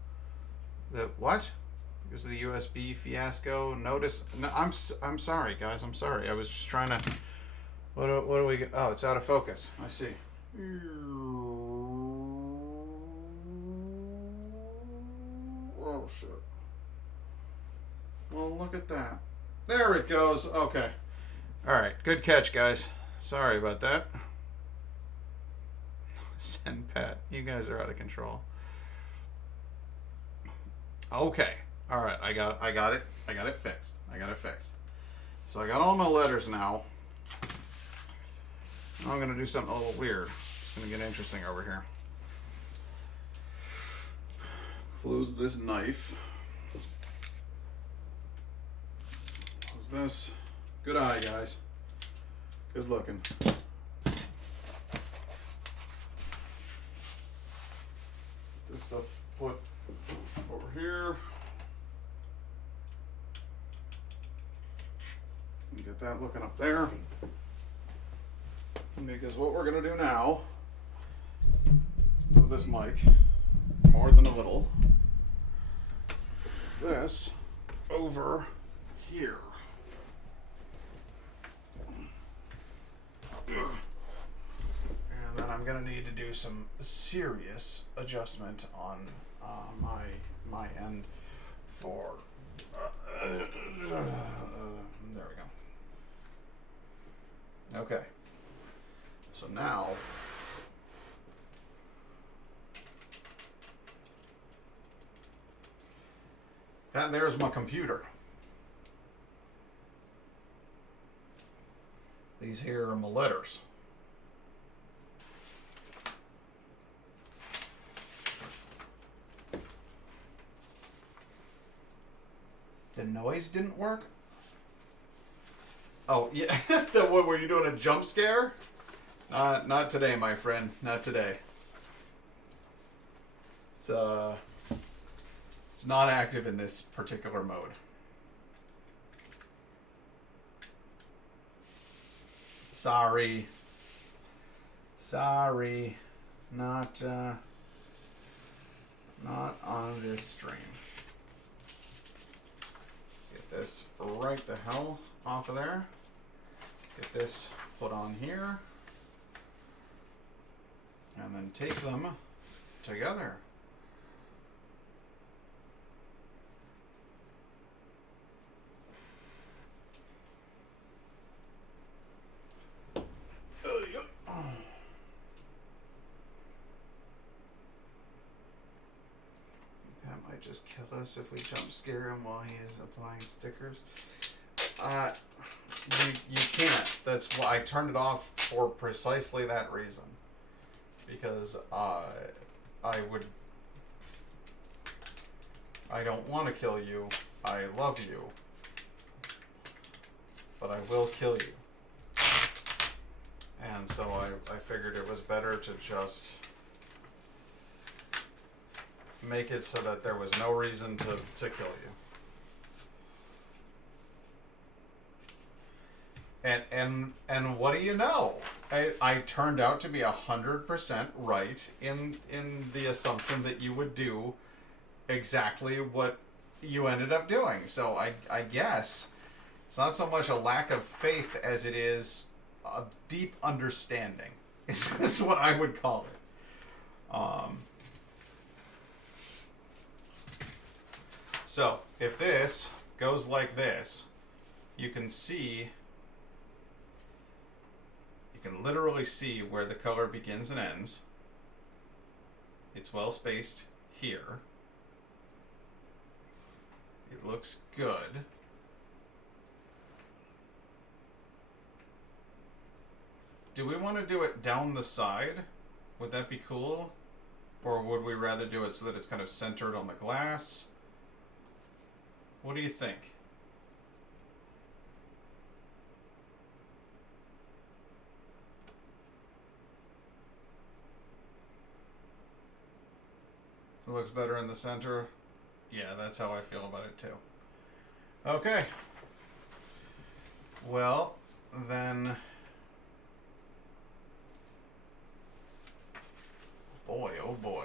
The what? Because of the USB fiasco. Notice. No, I'm sorry, guys. I'm sorry. I was just trying to. What do we? Oh, it's out of focus. I see. Oh shit. Well, look at that. There it goes. Okay. All right. Good catch, guys. Sorry about that. Send Pat. You guys are out of control. Okay. All right. I got it. I got it fixed. So I got all my letters now. Now I'm gonna do something a little weird. It's gonna get interesting over here. Close this knife. Close this. Good eye, guys. Good looking. This stuff put over here. Get that looking up there. Because what we're going to do now is move this mic more than a little. This over here. And then I'm going to need to do some serious adjustment on my end for there we go. Okay. So now and there's my computer. These here are my letters. The noise didn't work? Oh, yeah. What, were you doing a jump scare? Not today, my friend. Not today. It's not active in this particular mode. Sorry. Not on this stream. Get this right the hell off of there. Get this put on here. And then take them together. Plus, if we jump scare him while he is applying stickers, you can't. That's why I turned it off for precisely that reason. Because I don't want to kill you. I love you. But I will kill you. And so I figured it was better to just make it so that there was no reason to kill you. And what do you know? I turned out to be 100% right in the assumption that you would do exactly what you ended up doing. So I guess it's not so much a lack of faith as it is a deep understanding. Is what I would call it. So if this goes like this, you can see. You can literally see where the color begins and ends. It's well spaced here. It looks good. Do we want to do it down the side? Would that be cool? Or would we rather do it so that it's kind of centered on the glass? What do you think? It looks better in the center. Yeah, that's how I feel about it too. Okay. Well, then... Boy, oh boy.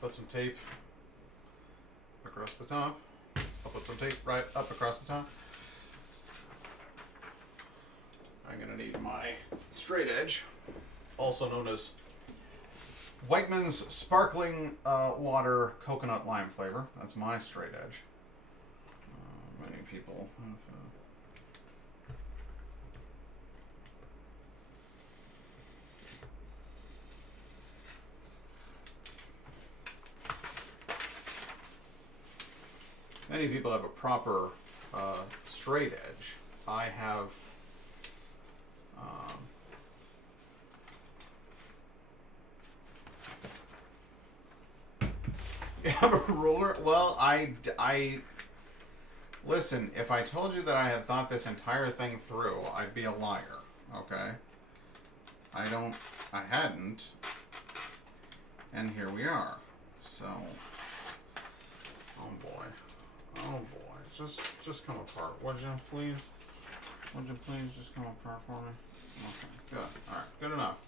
Put some tape across the top. I'll put some tape right up across the top. I'm going to need my straight edge, also known as Wegmans Sparkling Water Coconut Lime Flavor. That's my straight edge. Many people have, many people have a proper straight edge. I have you have a ruler? Well, I listen, if I told you that I had thought this entire thing through, I'd be a liar, okay? I hadn't, and here we are. So, oh boy, just come apart, would you, please? Would you please just come apart for me? Okay, good, alright, good enough.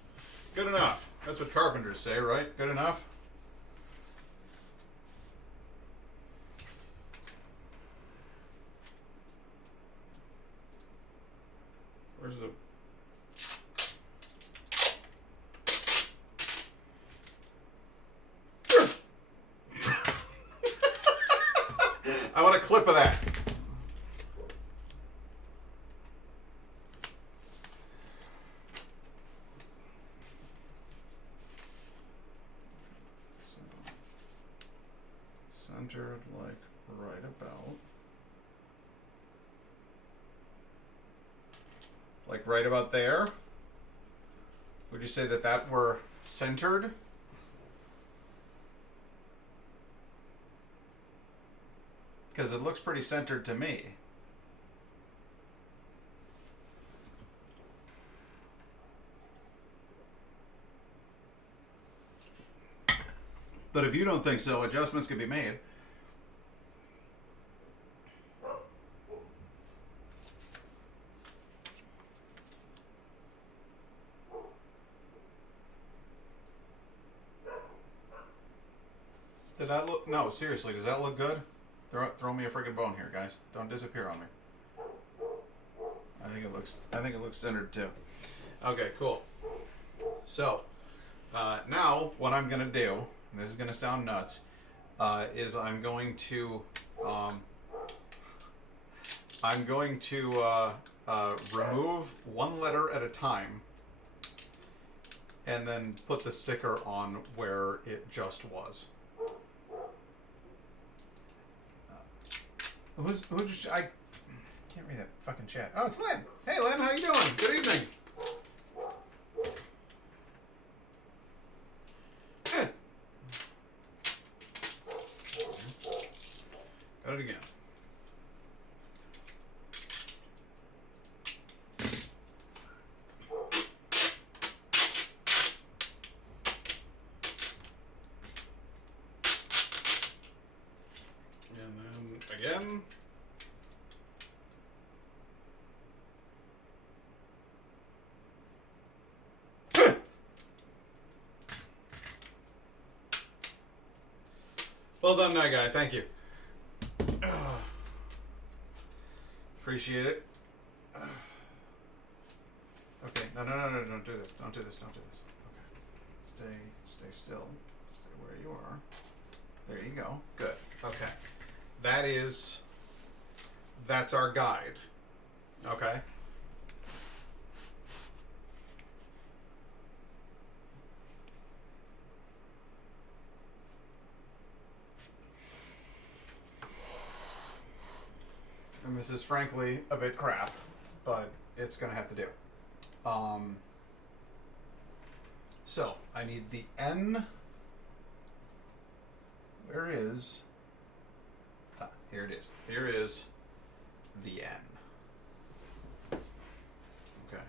Good enough. That's what carpenters say, right? Good enough? Where's the... I want a clip of that. So, centered like right about. Like right about there? Would you say that that were centered? Because it looks pretty centered to me. But if you don't think so, adjustments can be made. Did that look... No, seriously, does that look good? Throw me a freaking bone here, guys. Don't disappear on me. I think it looks centered too. Okay, cool. So, now what I'm gonna do, and this is gonna sound nuts, is I'm going to remove one letter at a time and then put the sticker on where it just was. Who's I can't read that fucking chat. Oh, it's Lynn. Hey, Lynn, how you doing? Good evening. Got it again. And then again. Well done, that guy. Thank you. Appreciate it. Okay. No. Don't do this. Don't do this. Don't do this. Okay. Stay still. Stay where you are. There you go. Good. Okay. That's our guide. Okay. And this is frankly a bit crap, but it's gonna have to do. So I need the N. Where is? Ah, here it is. Here is the N. Okay.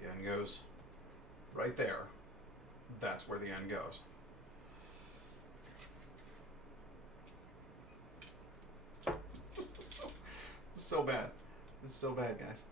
The N goes right there. That's where the N goes. It's so bad. It's so bad, guys.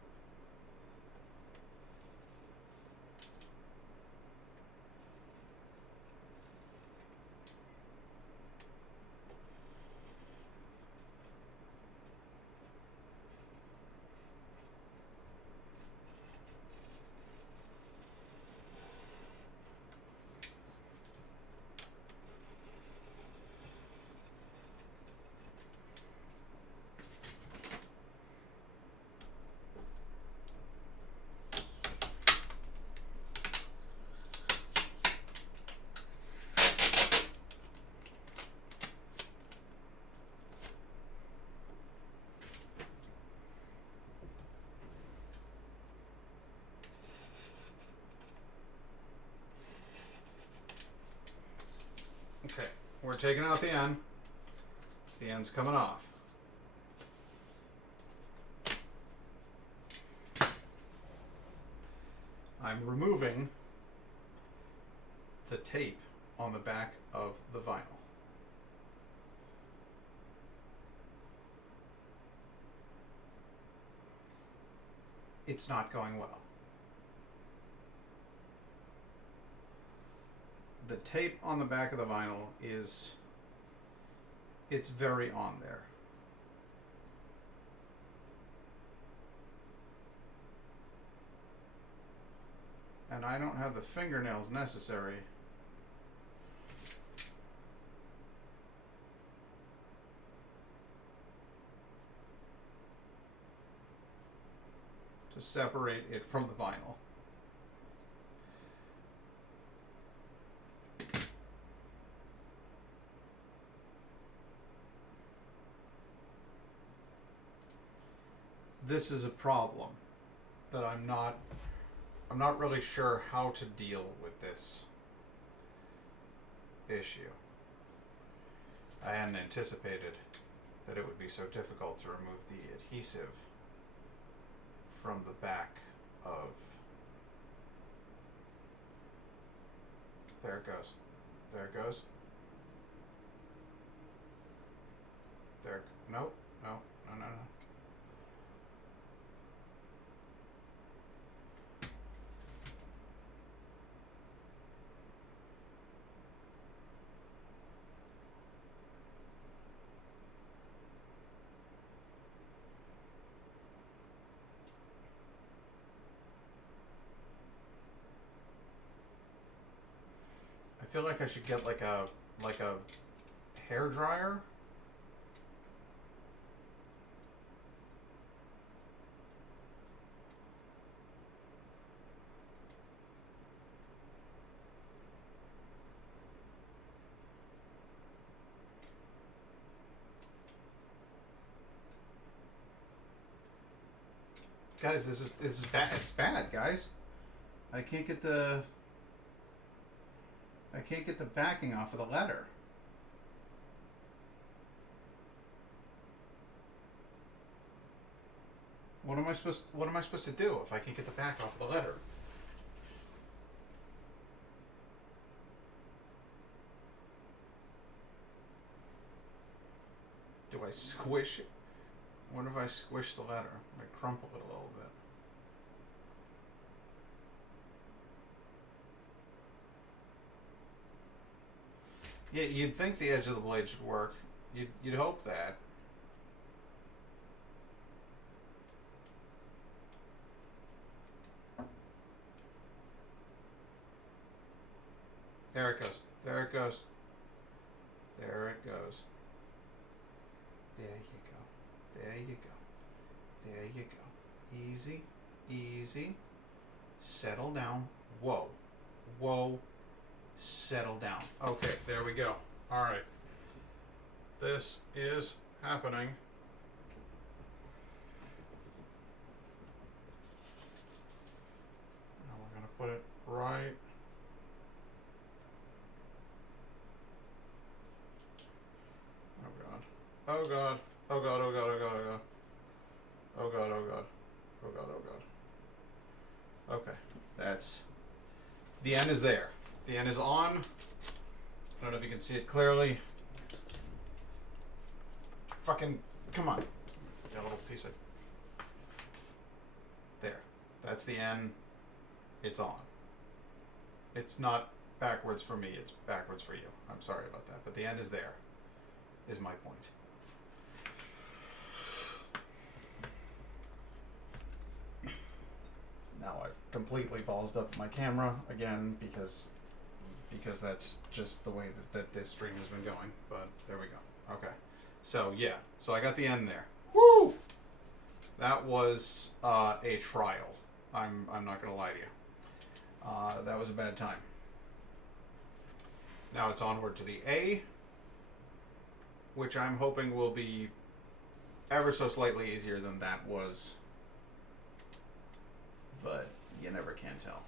Okay, we're taking out the N. The N's coming off. I'm removing the tape on the back of the vinyl. It's not going well. The tape on the back of the vinyl it's very on there. And I don't have the fingernails necessary to separate it from the vinyl. This is a problem that I'm not really sure how to deal with this issue. I hadn't anticipated that it would be so difficult to remove the adhesive from the back of... There it goes. There it goes. There. Nope. No. No. I feel like I should get like a hair dryer. Guys, this is bad. It's bad, guys. I can't get the backing off of the letter. What am I supposed to do if I can't get the back off of the letter? Do I squish it? What if I squish the letter? I crumple it a little bit. Yeah, you'd think the edge of the blade should work. You'd hope that. There it goes. There it goes. There it goes. There you go. There you go. There you go. Easy. Easy. Settle down. Whoa. Whoa. Settle down. Okay, there we go. Alright. This is happening. Now we're going to put it right. Oh god. Oh god, oh god, oh god, oh god. Oh god, oh god. Oh god, oh god. Okay. That's... The N is there. The N is on. I don't know if you can see it clearly. Fucking... Come on. Got a little piece of... There. That's the N. It's on. It's not backwards for me. It's backwards for you. I'm sorry about that. But the N is there. Is my point. Now I've completely ballsed up my camera again because that's just the way that this stream has been going. But there we go. Okay. So yeah. So I got the end there. Woo! That was a trial. I'm not gonna lie to you. That was a bad time. Now it's onward to the A, which I'm hoping will be ever so slightly easier than that was. But you never can tell.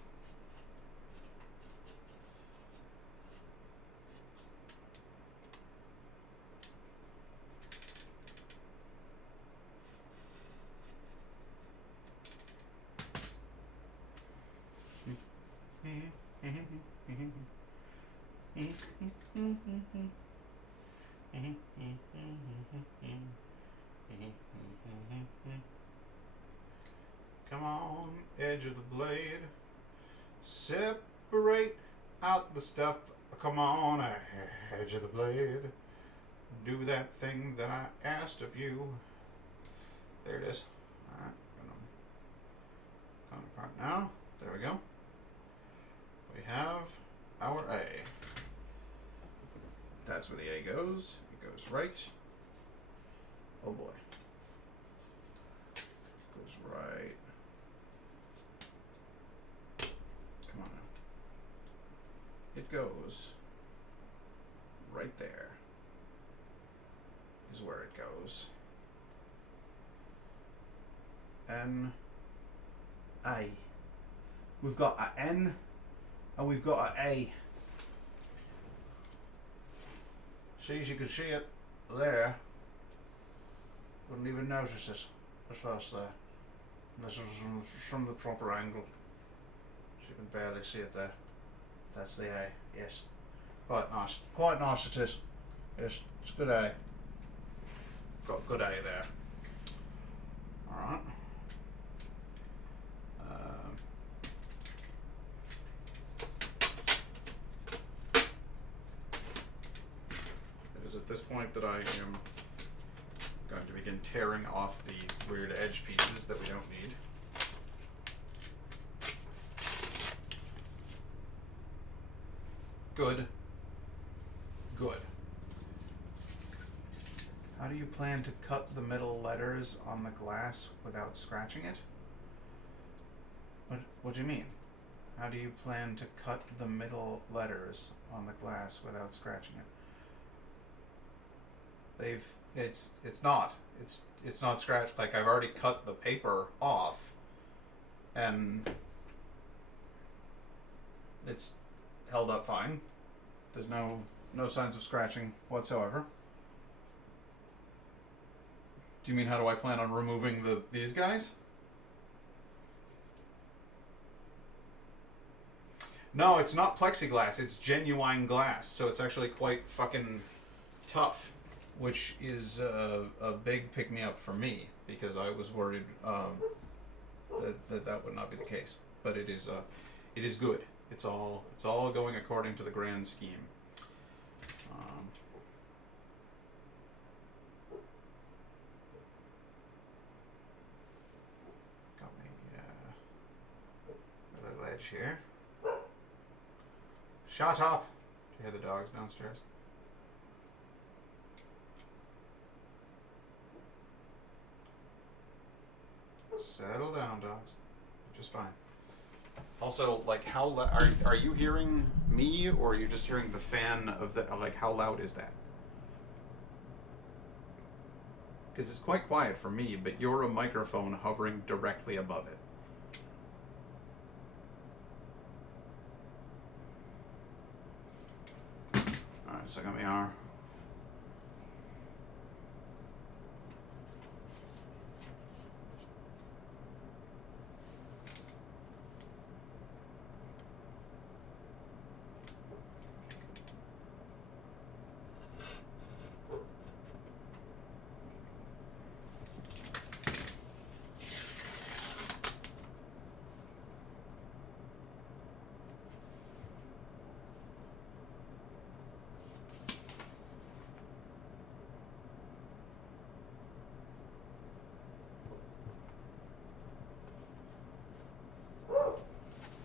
Come on, edge of the blade. Separate out the stuff. Come on, edge of the blade. Do that thing that I asked of you. There it is. Alright, come apart now. There we go. We have our A. That's where the A goes. It goes right. Oh boy. Goes right. Come on now. It goes right there. Is where it goes. N A. We've got a N and we've got a A. See, as you can see it there. Wouldn't even notice it as fast there. Unless it was from the proper angle. So you can barely see it there. That's the A, yes. Quite nice. Quite nice it is. Yes, it's good A. Got good A there. Alright. It is at this point that I am going to begin tearing off the weird edge pieces that we don't need. Good. Good. How do you plan to cut the middle letters on the glass without scratching it? What do you mean? How do you plan to cut the middle letters on the glass without scratching it? It's not scratched. Like, I've already cut the paper off and it's held up fine. There's no signs of scratching whatsoever. Do you mean how do I plan on removing these guys? No, it's not plexiglass. It's genuine glass, so it's actually quite fucking tough, which is a big pick-me-up for me because I was worried that would not be the case. But it is good. It's all going according to the grand scheme. Got me a little edge here. Shut up! Do you hear the dogs downstairs? Settle down, dogs. Just fine. Also, like, are you hearing me, or are you just hearing the fan of the, like, how loud is that? Because it's quite quiet for me, but you're a microphone hovering directly above it. Alright, second we are.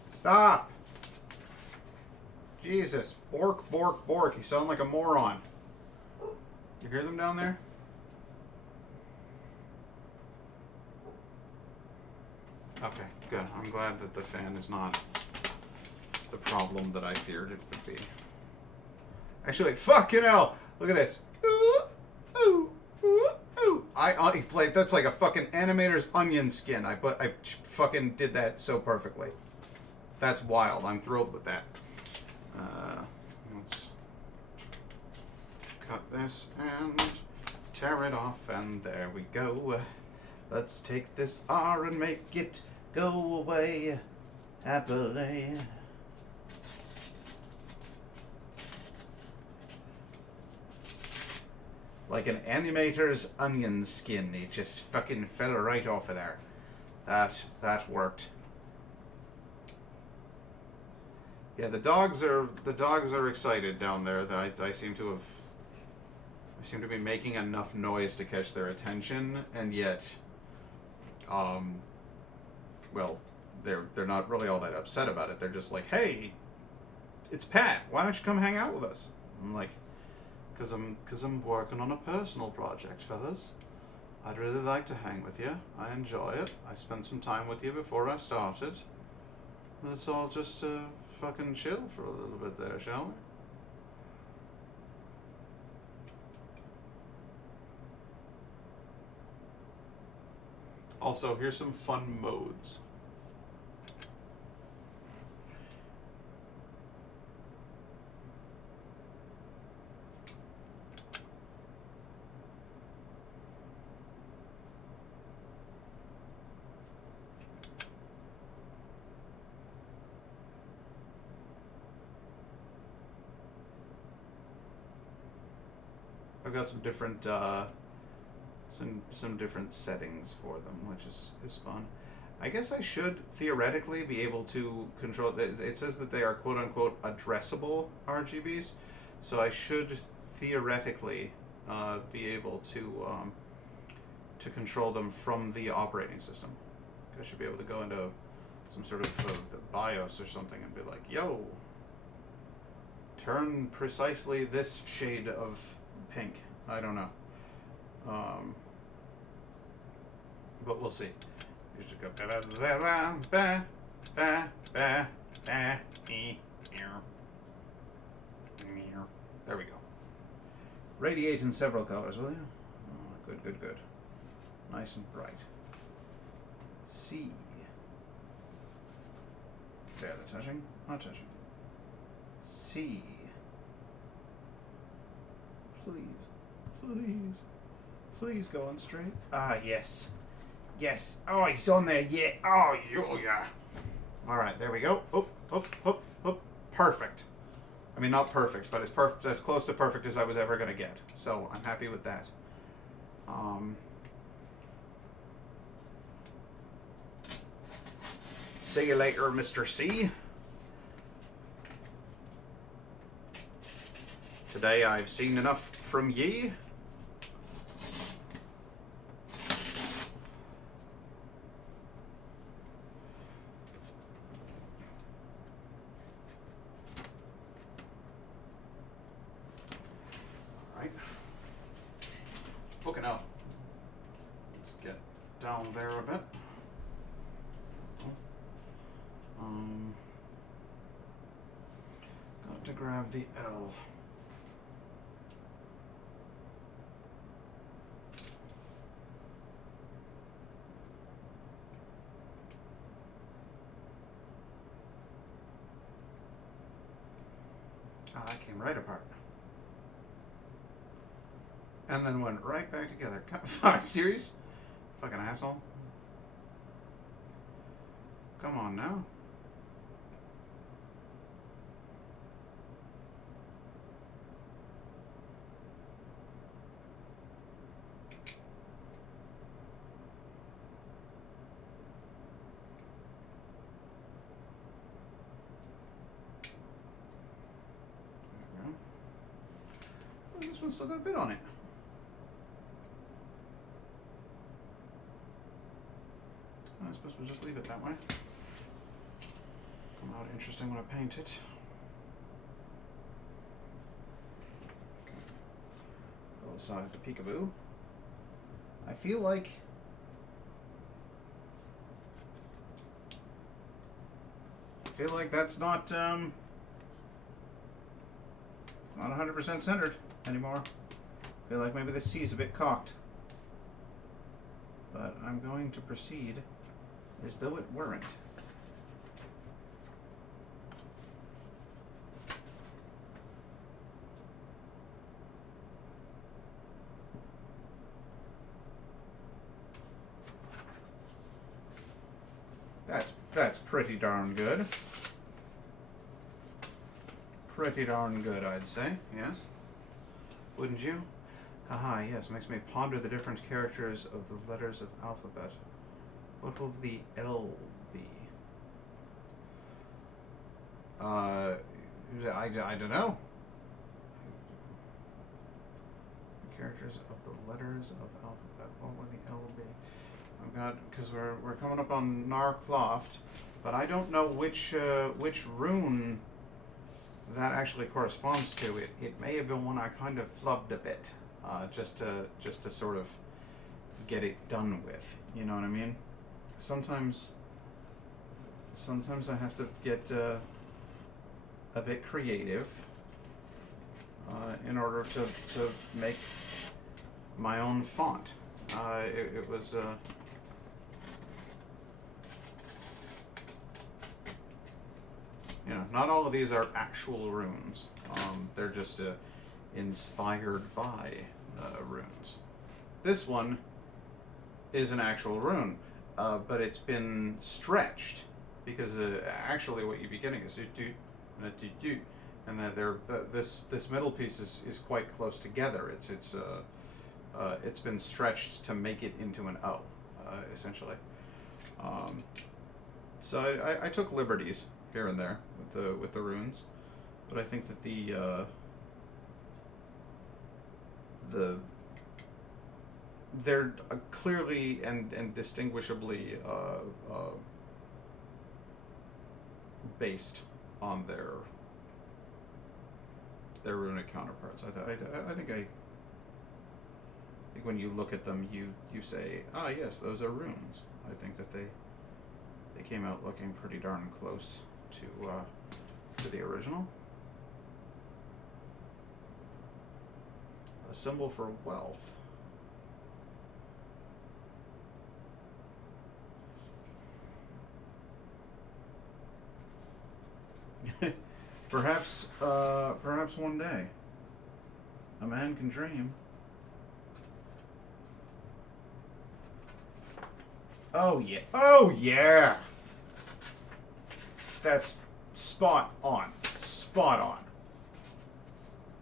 Stop! Jesus. Bork, bork, bork. You sound like a moron. You hear them down there? Okay, good. I'm glad that the fan is not the problem that I feared it would be. Actually, fucking hell! Look at this. Ooh, ooh, ooh, ooh. Like, that's like a fucking animator's onion skin. I fucking did that so perfectly. That's wild. I'm thrilled with that. Let's cut this and tear it off, and there we go. Let's take this R and make it go away happily. Like an animator's onion skin. It just fucking fell right off of there. That worked. Yeah, the dogs are excited down there. I seem to be making enough noise to catch their attention, and yet, well, they're not really all that upset about it. They're just like, hey, it's Pat. Why don't you come hang out with us? I'm like, cause I'm working on a personal project, fellas. I'd really like to hang with you. I enjoy it. I spent some time with you before I started. Let's all just fucking chill for a little bit there, shall we? Also, here's some fun modes. I've got some different some different settings for them, which is fun. I guess I should theoretically be able to control. It says that they are quote unquote addressable RGBs, so I should theoretically be able to control them from the operating system. I should be able to go into some sort of the BIOS or something and be like, "Yo, turn precisely this shade of pink." I don't know. But we'll see. You should go. There we go. Radiate in several colors, will you? Oh, good, good, good. Nice and bright. C. Okay, are they touching? Not touching. C. Please. Please. Please go on straight. Ah, yes. Yes. Oh, he's on there. Yeah. Oh, yeah. All right, there we go. Oh, oh, oh, oh. Perfect. I mean, not perfect, but it's perfect, as close to perfect as I was ever going to get. So I'm happy with that. See you later, Mr. C. Today I've seen enough from ye. Alright. Fucking hell. Let's get down there a bit. Got to grab the L. Ah, that came right apart. And then went right back together. Serious? Fucking asshole. Come on now. There we go. Oh, this one's still got a bit on it. I suppose we'll just leave it that way. Come out interesting when I paint it. Okay. Go aside the peekaboo. I feel like that's not it's not 100% centered anymore. I feel like maybe the C is a bit cocked. But I'm going to proceed as though it weren't. That's pretty darn good. Pretty darn good, I'd say. Yes. Wouldn't you? Haha, yes, makes me ponder the different characters of the letters of alphabet. What will the L be? I don't know. The characters of the letters of alphabet. What will the L be? I've got, because we're coming up on Narcloft, but I don't know which rune that actually corresponds to. It may have been one I kind of flubbed a bit, just to sort of get it done with. You know what I mean? Sometimes I have to get a bit creative in order to make my own font. It was you know, not all of these are actual runes. They're just inspired by runes. This one is an actual rune, but it's been stretched because actually what you'd be getting is do and a do, and that this middle piece is quite close together. It's been stretched to make it into an O, essentially. So I took liberties here and there with the runes, but I think that they're clearly and distinguishably based on their runic counterparts. I think when you look at them, you say, ah, yes, those are runes. I think that they came out looking pretty darn close to the original. A symbol for wealth. Perhaps one day. A man can dream. Oh yeah. Oh yeah! That's spot on. Spot on.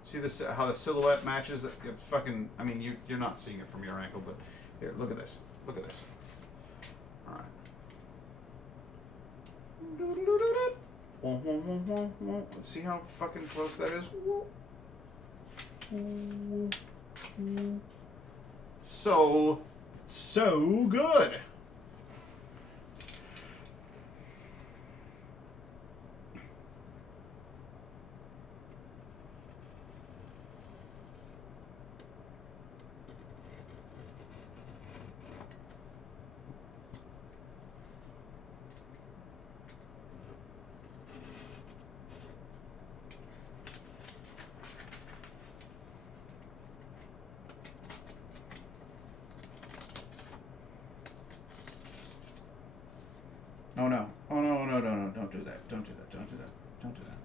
See this? How the silhouette matches? It fucking. I mean, you're not seeing it from your angle, but here, look at this. Look at this. All right. Let's see how fucking close that is. So good. Oh no. Oh no, no, no, no. Don't do that. Don't do that. Don't do that. Don't do that.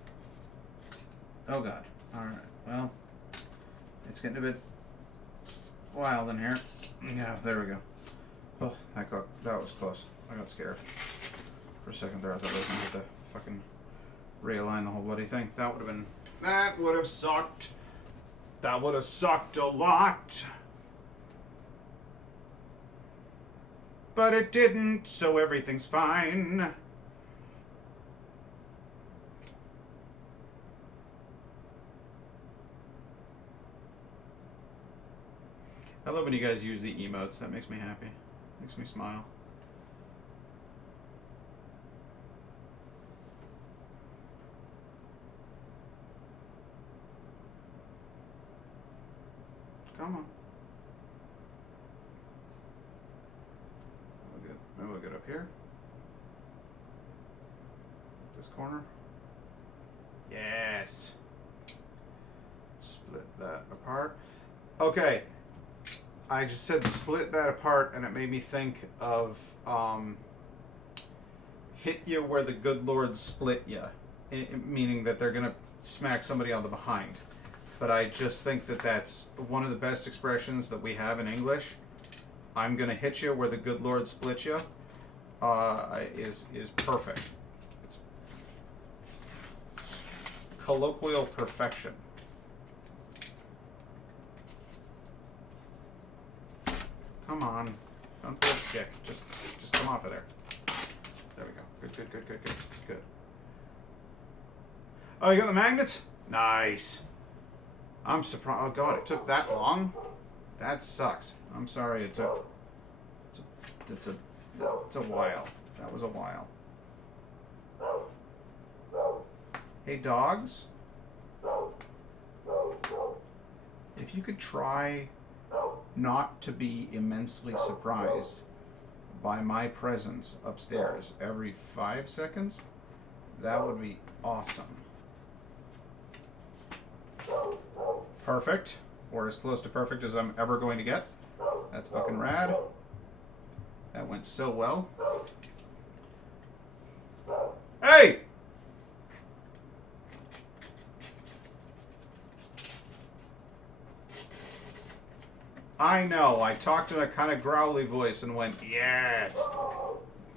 Oh god. Alright. Well, it's getting a bit wild in here. Yeah, there we go. Oh, that was close. I got scared. For a second there, I thought I was going to have to fucking realign the whole bloody thing. That would have sucked. That would have sucked a lot. But it didn't, so everything's fine. I love when you guys use the emotes. That makes me happy. Makes me smile. Come on. Maybe we'll get up here. This corner. Yes. Split that apart. Okay. I just said split that apart, and it made me think of hit you where the good Lord split you, meaning that they're gonna smack somebody on the behind. But I just think that that's one of the best expressions that we have in English. I'm gonna hit you where the good Lord split you. Is perfect. It's colloquial perfection. Come on, don't do a shit. Just come off of there. There we go. Good. Oh, you got the magnets? Nice. I'm surprised. Oh god, it took that long. That sucks. I'm sorry it took. It's a while. That was a while. Hey dogs. If you could try not to be immensely surprised by my presence upstairs every 5 seconds, that would be awesome. Perfect. Or as close to perfect as I'm ever going to get. That's fucking rad. That went so well. Hey! I know, I talked in a kind of growly voice and went, yes!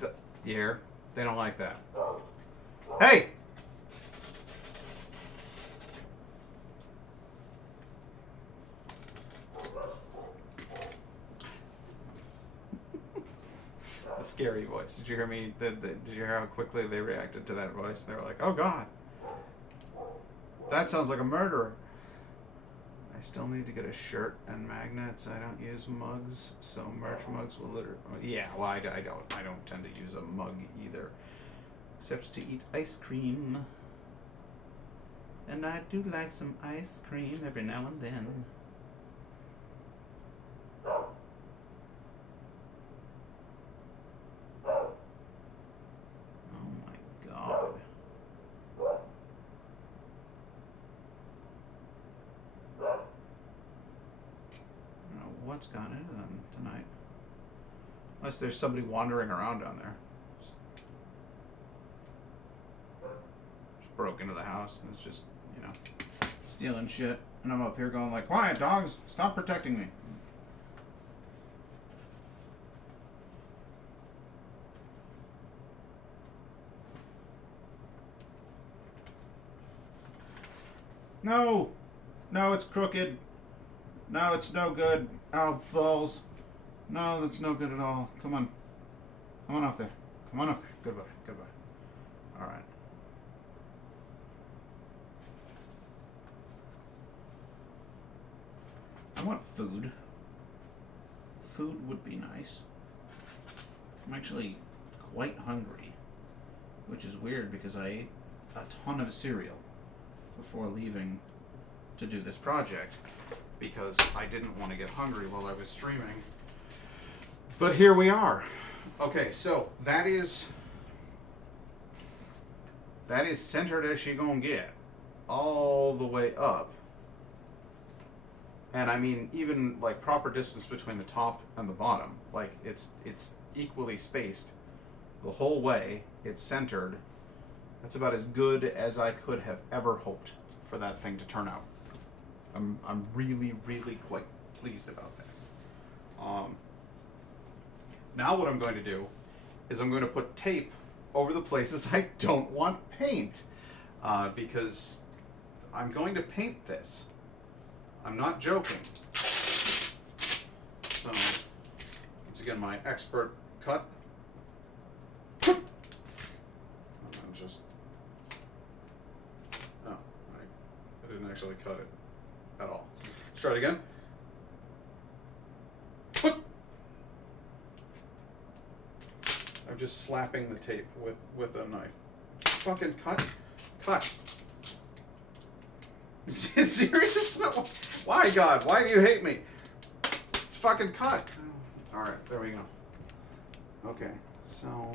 You hear? They don't like that. Hey! The scary voice. Did you hear me? Did you hear how quickly they reacted to that voice? They were like, oh god. That sounds like a murderer. I still need to get a shirt and magnets. I don't use mugs, so merch mugs will literally... Yeah, well, I don't tend to use a mug either. Except to eat ice cream. And I do like some ice cream every now and then. Oh my god. What's gone into them tonight? Unless there's somebody wandering around down there. Just broke into the house and it's just, you know, just stealing shit, and I'm up here going like, quiet, dogs, stop protecting me. No! No, it's crooked. No, it's no good. Oh, balls. No, that's no good at all. Come on. Come on off there. Come on off there. Goodbye. Goodbye. Alright. I want food. Food would be nice. I'm actually quite hungry, which is weird because I ate a ton of cereal before leaving to do this project because I didn't want to get hungry while I was streaming. But here we are. Okay, so that is centered as she gonna get, all the way up. And I mean, even like proper distance between the top and the bottom, like it's equally spaced the whole way. It's centered. That's about as good as I could have ever hoped for that thing to turn out. I'm really, really quite pleased about that. Now what I'm going to do is I'm going to put tape over the places I don't want paint, because I'm going to paint this. I'm not joking. So, once again, my expert cut. And then just... Oh, I didn't actually cut it at all. Let's try it again. I'm just slapping the tape with a knife. Fucking cut. Cut. Serious? No. Why, God? Why do you hate me? It's fucking cut. Alright, there we go. Okay, so...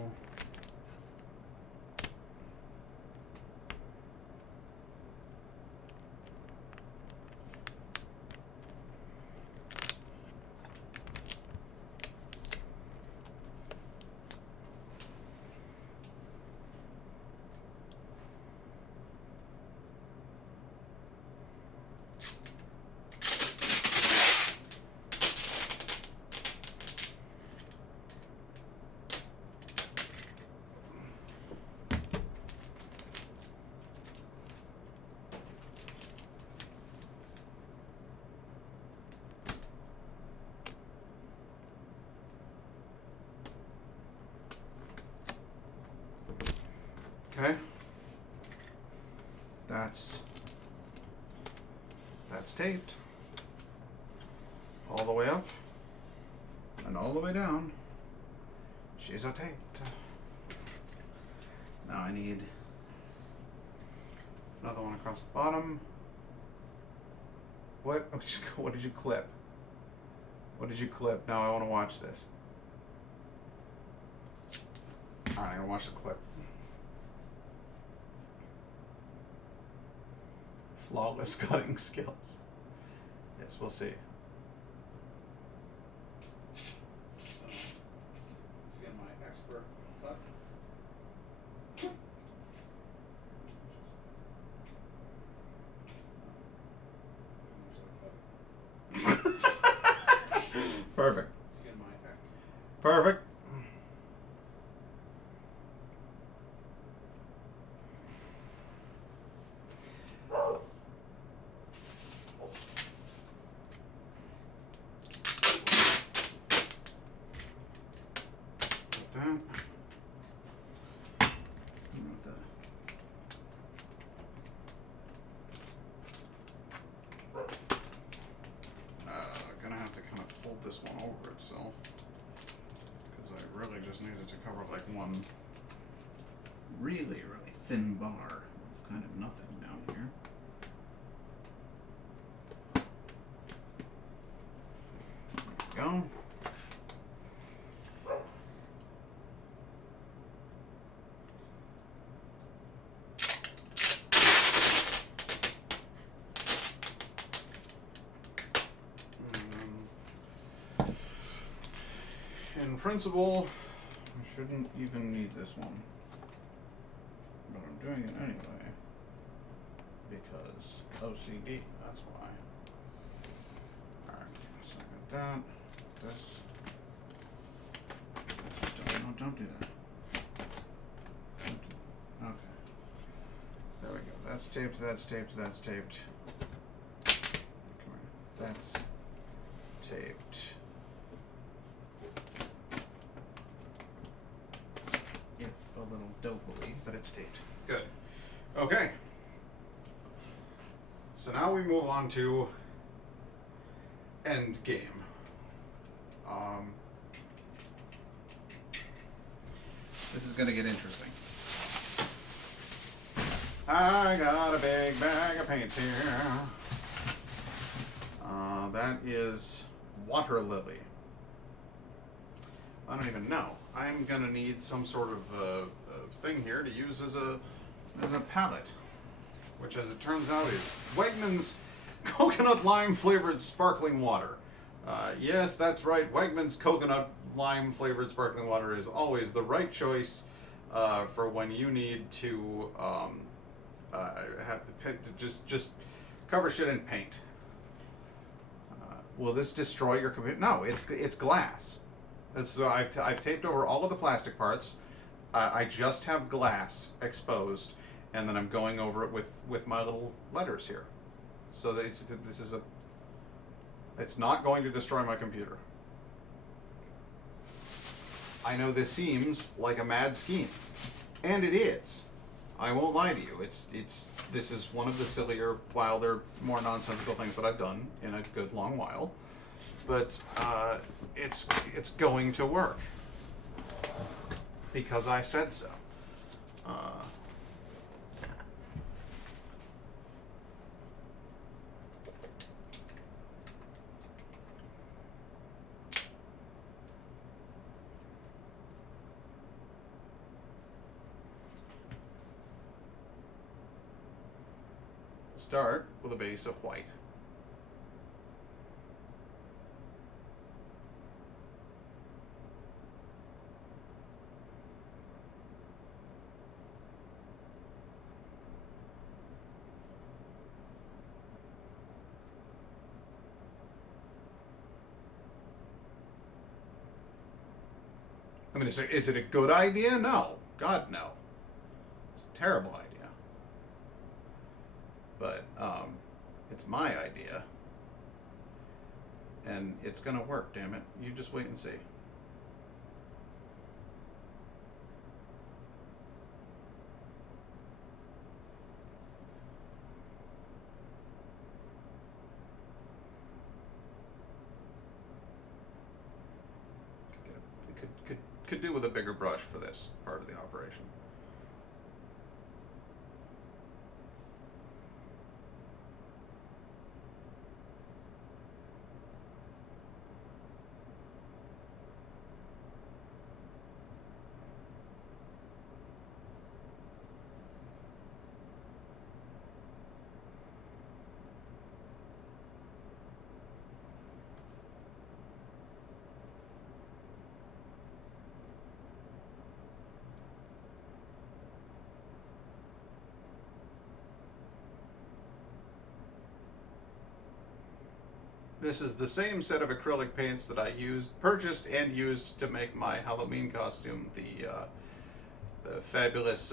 Okay. That's taped. All the way up and all the way down. She's a taped. Now I need another one across the bottom. What? What did you clip? What did you clip? Now I want to watch this. Alright, I'm gonna watch the clip. Flawless cutting skills. Yes, we'll see. Let's get my expert cut. Perfect. Perfect. Gonna have to kind of fold this one over itself because I really just needed to cover like one really thin bar of kind of nothing down here. There we go. In principle, I shouldn't even need this one, but I'm doing it anyway because OCD, that's why. Alright, so I got that. This. No, don't do that. Don't do that. Okay. There we go. That's taped, that's taped, that's taped. Come here. That's taped. If a little dopely, but it's taped. Good. Okay. So now we move on to Endgame. This is going to get interesting. I got a big bag of paints here. That is Water Lily. I don't even know. I'm going to need some sort of thing here to use as a palette, which, as it turns out, is Wegmans Coconut Lime Flavored Sparkling Water. Yes, that's right. Wegmans Coconut Lime Flavored Sparkling Water is always the right choice for when you need to have the just cover shit in paint. Will this destroy your computer? No, it's glass. So I've taped over all of the plastic parts. I just have glass exposed, and then I'm going over it with my little letters here. So it's not going to destroy my computer. I know this seems like a mad scheme, and it is. I won't lie to you. This is one of the sillier, wilder, more nonsensical things that I've done in a good long while. But it's going to work because I said so. Start with a base of white. I mean, is it a good idea? No. God, no. It's a terrible idea. But it's my idea. And it's going to work, damn it. You just wait and see. Could do with a bigger brush for this part of the operation. This is the same set of acrylic paints that I purchased and used to make my Halloween costume, the fabulous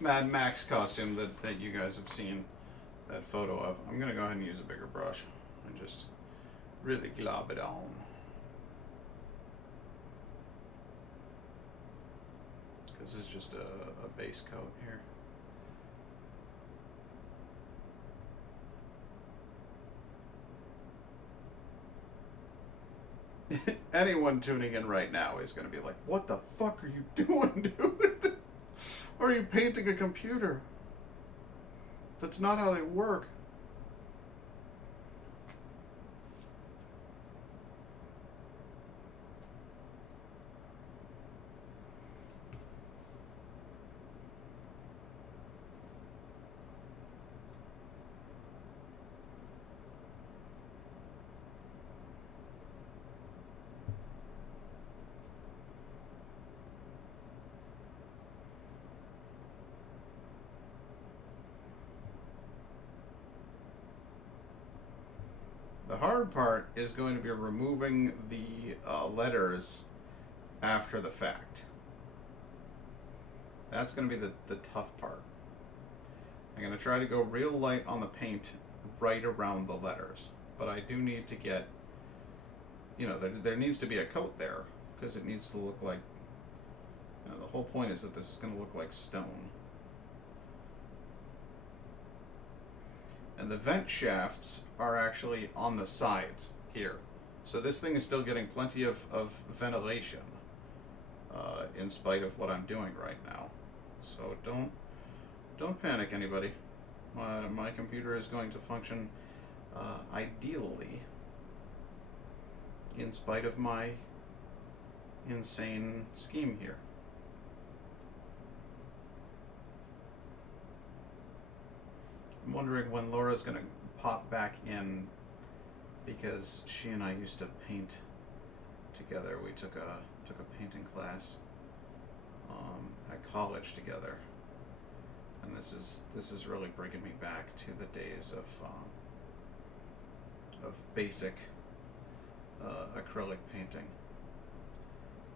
Mad Max costume that you guys have seen that photo of. I'm going to go ahead and use a bigger brush and just really glob it on. Because this is just a base coat here. Anyone tuning in right now is going to be like, what the fuck are you doing, dude? Or are you painting a computer? That's not how they work. The hard part is going to be removing the letters after the fact. That's going to be the tough part. I'm going to try to go real light on the paint right around the letters. But I do need to get, there needs to be a coat there, because it needs to look like, the whole point is that this is going to look like stone. And the vent shafts are actually on the sides here. So this thing is still getting plenty of ventilation, in spite of what I'm doing right now. So don't panic, anybody. My computer is going to function ideally, in spite of my insane scheme here. I'm wondering when Laura's going to pop back in, because she and I used to paint together. We took a painting class at college together, and this is really bringing me back to the days of basic acrylic painting.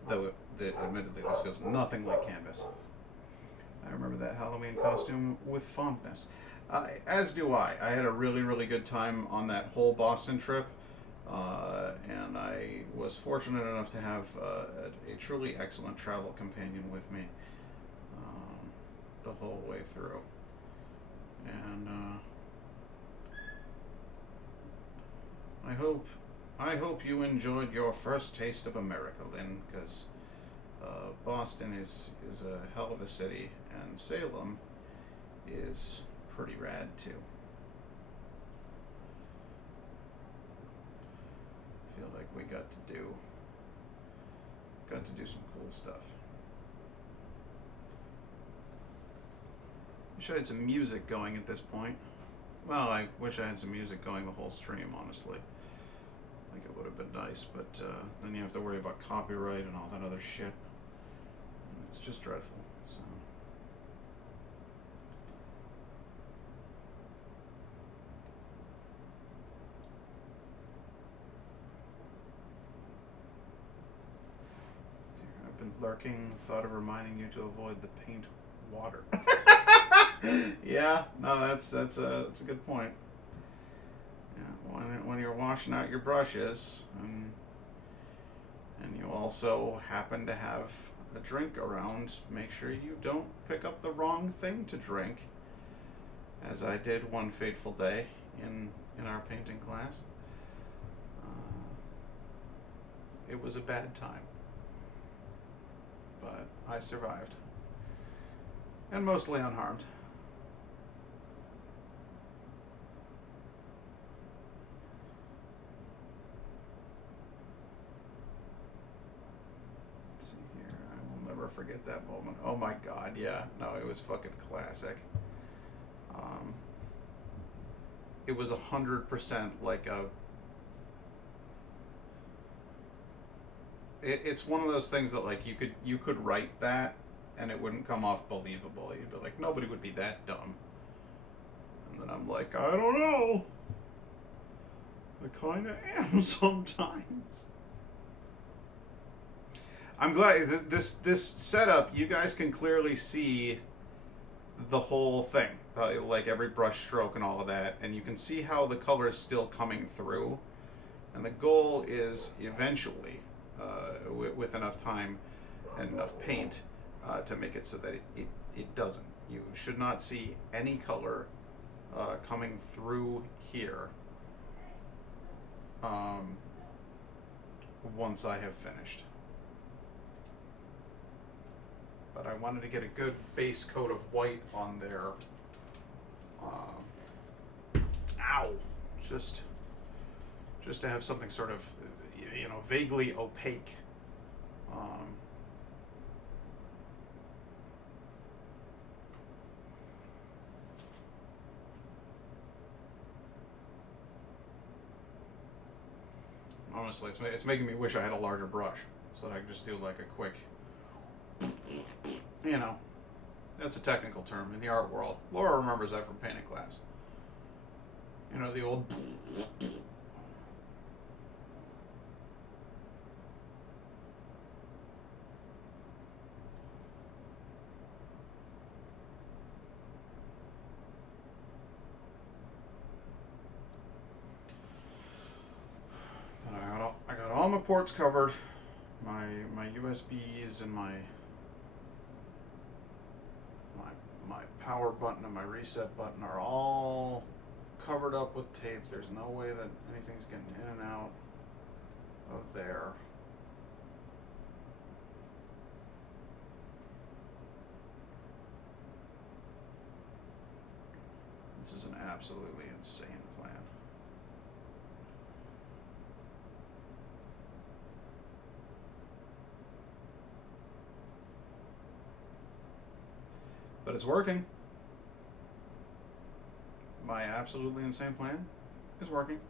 Though admittedly this feels nothing like canvas. I remember that Halloween costume with fondness. As do I. I had a really, really good time on that whole Boston trip, and I was fortunate enough to have a truly excellent travel companion with me the whole way through. And I hope you enjoyed your first taste of America, Lynn, because Boston is a hell of a city, and Salem is pretty rad too. Feel like we got to do some cool stuff. Wish I had some music going at this point. Well, I wish I had some music going the whole stream, honestly. I think it would have been nice, but then you have to worry about copyright and all that other shit. And it's just dreadful. So. I've been lurking, thought of reminding you to avoid the paint water. Yeah, no, that's a good point. Yeah, when you're washing out your brushes, and you also happen to have a drink around, make sure you don't pick up the wrong thing to drink, as I did one fateful day in our painting class. It was a bad time, but I survived, and mostly unharmed. Forget that moment. Oh my god, yeah. No, it was fucking classic. It was 100% like a... It's one of those things that, like, you could write that and it wouldn't come off believable. You'd be like, nobody would be that dumb. And then I'm like, I don't know. I kind of am sometimes. I'm glad this setup, you guys can clearly see the whole thing, like every brush stroke and all of that, and you can see how the color is still coming through. And the goal is eventually, with enough time and enough paint, to make it so that it doesn't. You should not see any color coming through here once I have finished. But I wanted to get a good base coat of white on there. Ow! Just to have something sort of, vaguely opaque. Honestly, it's making me wish I had a larger brush so that I could just do like a quick. That's a technical term in the art world. Laura remembers that from painting class. The old... ports covered. My USBs and my power button and my reset button are all covered up with tape. There's no way that anything's getting in and out of there. This is an absolutely insane plan. But it's working. My absolutely insane plan is working.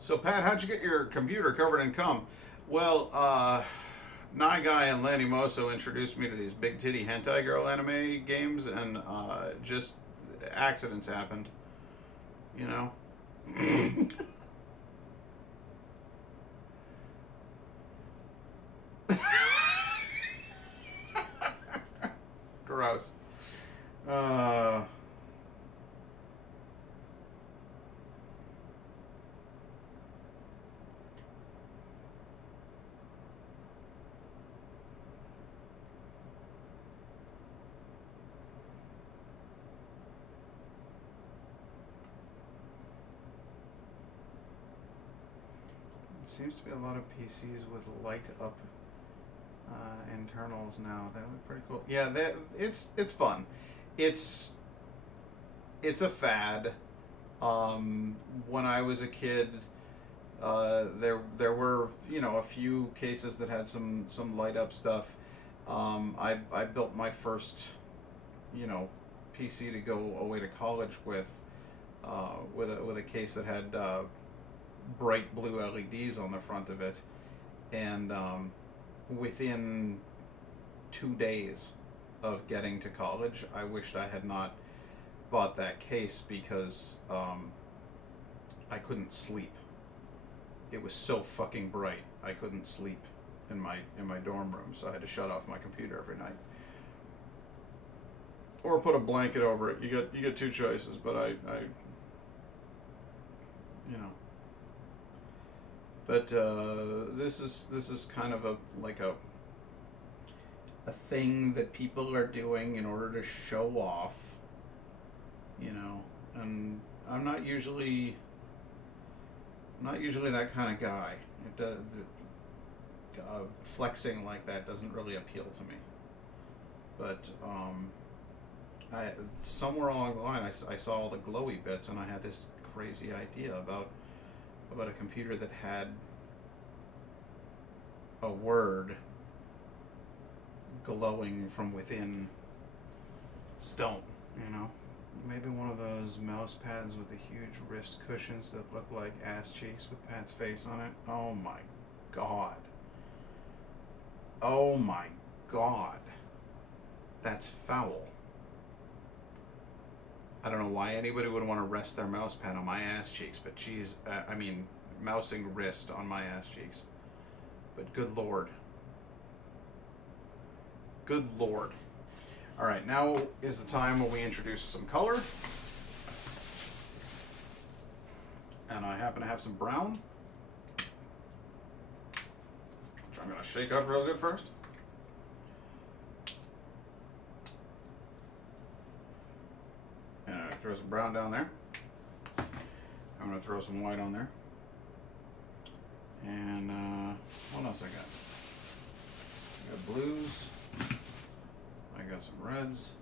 So, Pat, how'd you get your computer covered in cum? Well, Nye Guy and Lanny Moso introduced me to these big titty hentai girl anime games, and just accidents happened. You know? Gross. Seems to be a lot of PCs with light up internals now. That look pretty cool. Yeah, it's fun. It's a fad. When I was a kid, there were a few cases that had some light up stuff. I built my first PC to go away to college with a case that had bright blue LEDs on the front of it, and within 2 days of getting to college, I wished I had not bought that case because I couldn't sleep. It was so fucking bright. I couldn't sleep in my dorm room, so I had to shut off my computer every night. Or put a blanket over it. You get two choices, but I But this is kind of a thing that people are doing in order to show off, and I'm not usually that kind of guy. Flexing like that doesn't really appeal to me. But somewhere along the line, I saw all the glowy bits, and I had this crazy idea about a computer that had a word glowing from within stone, Maybe one of those mouse pads with the huge wrist cushions that look like ass cheeks with Pat's face on it. Oh my god. Oh my god. That's foul. I don't know why anybody would want to rest their mouse pad on my ass cheeks, but geez, mousing wrist on my ass cheeks. But good lord. Good lord. Alright, now is the time when we introduce some color. And I happen to have some brown, which I'm going to shake up real good first. And I throw some brown down there. I'm going to throw some white on there. And what else I got? I got blues. I got some reds.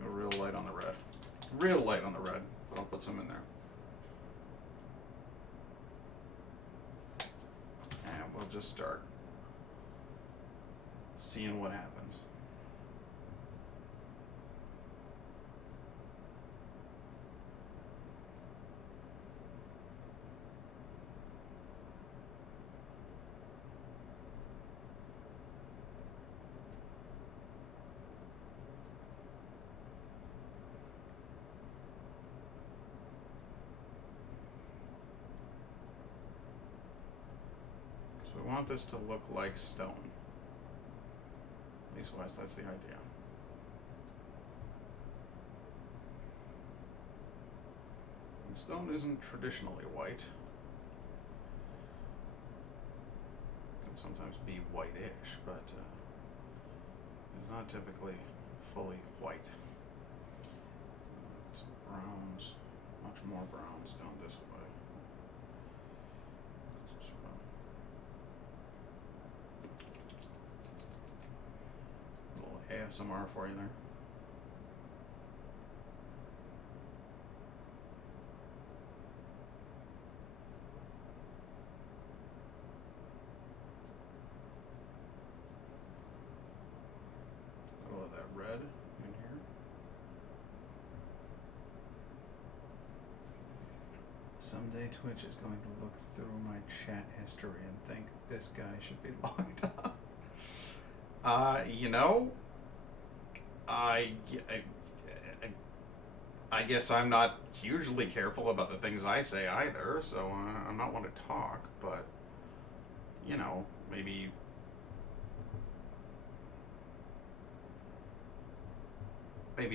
Go real light on the red. Real light on the red, but I'll put some in there. just start seeing what happens. So we want this to look like stone. Leastwise, that's the idea. And stone isn't traditionally white. It can sometimes be whitish, but it's not typically fully white. Some browns, much more browns down this way. Some sort of little ASMR for you there. A little of that red in here. Someday Twitch is going to look through my chat history and think this guy should be locked up. You know, I guess I'm not hugely careful about the things I say either, so I'm not one to talk, but, you know, maybe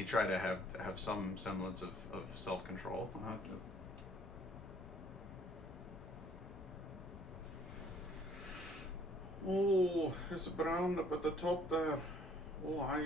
try to have some semblance of self-control. Oh, it's brown up at the top there. Oh, I...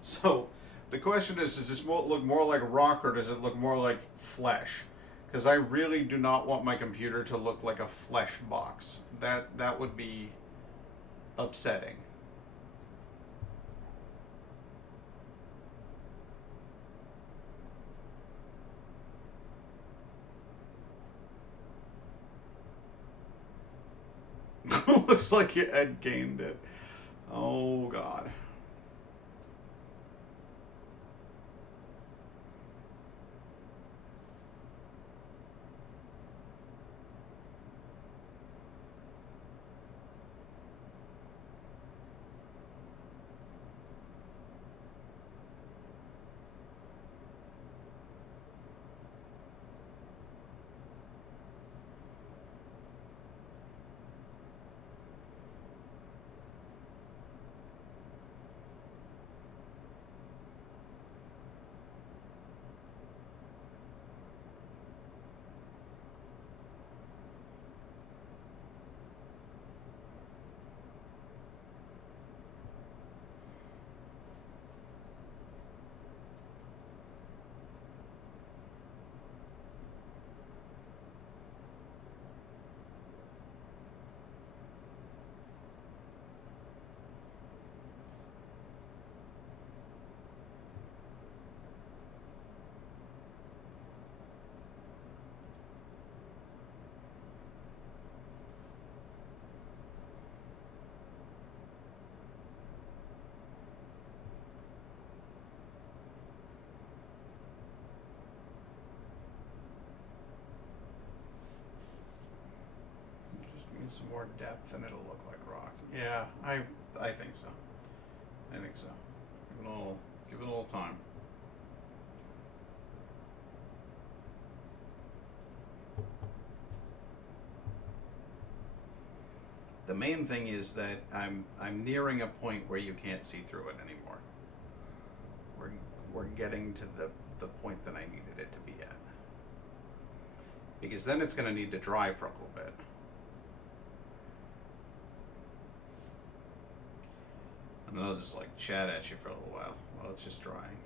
So, the question is, does this look more like rock or does it look more like flesh? Because I really do not want my computer to look like a flesh box. That would be upsetting. Looks like your Ed gained it. Oh, God. Some more depth and it'll look like rock. Yeah, I think so. I think so. Give it a little time. The main thing is that I'm nearing a point where you can't see through it anymore. We're getting to the point that I needed it to be at. because then it's going to need to dry for a little bit. And then I'll just like chat at you for a little while it's just drying.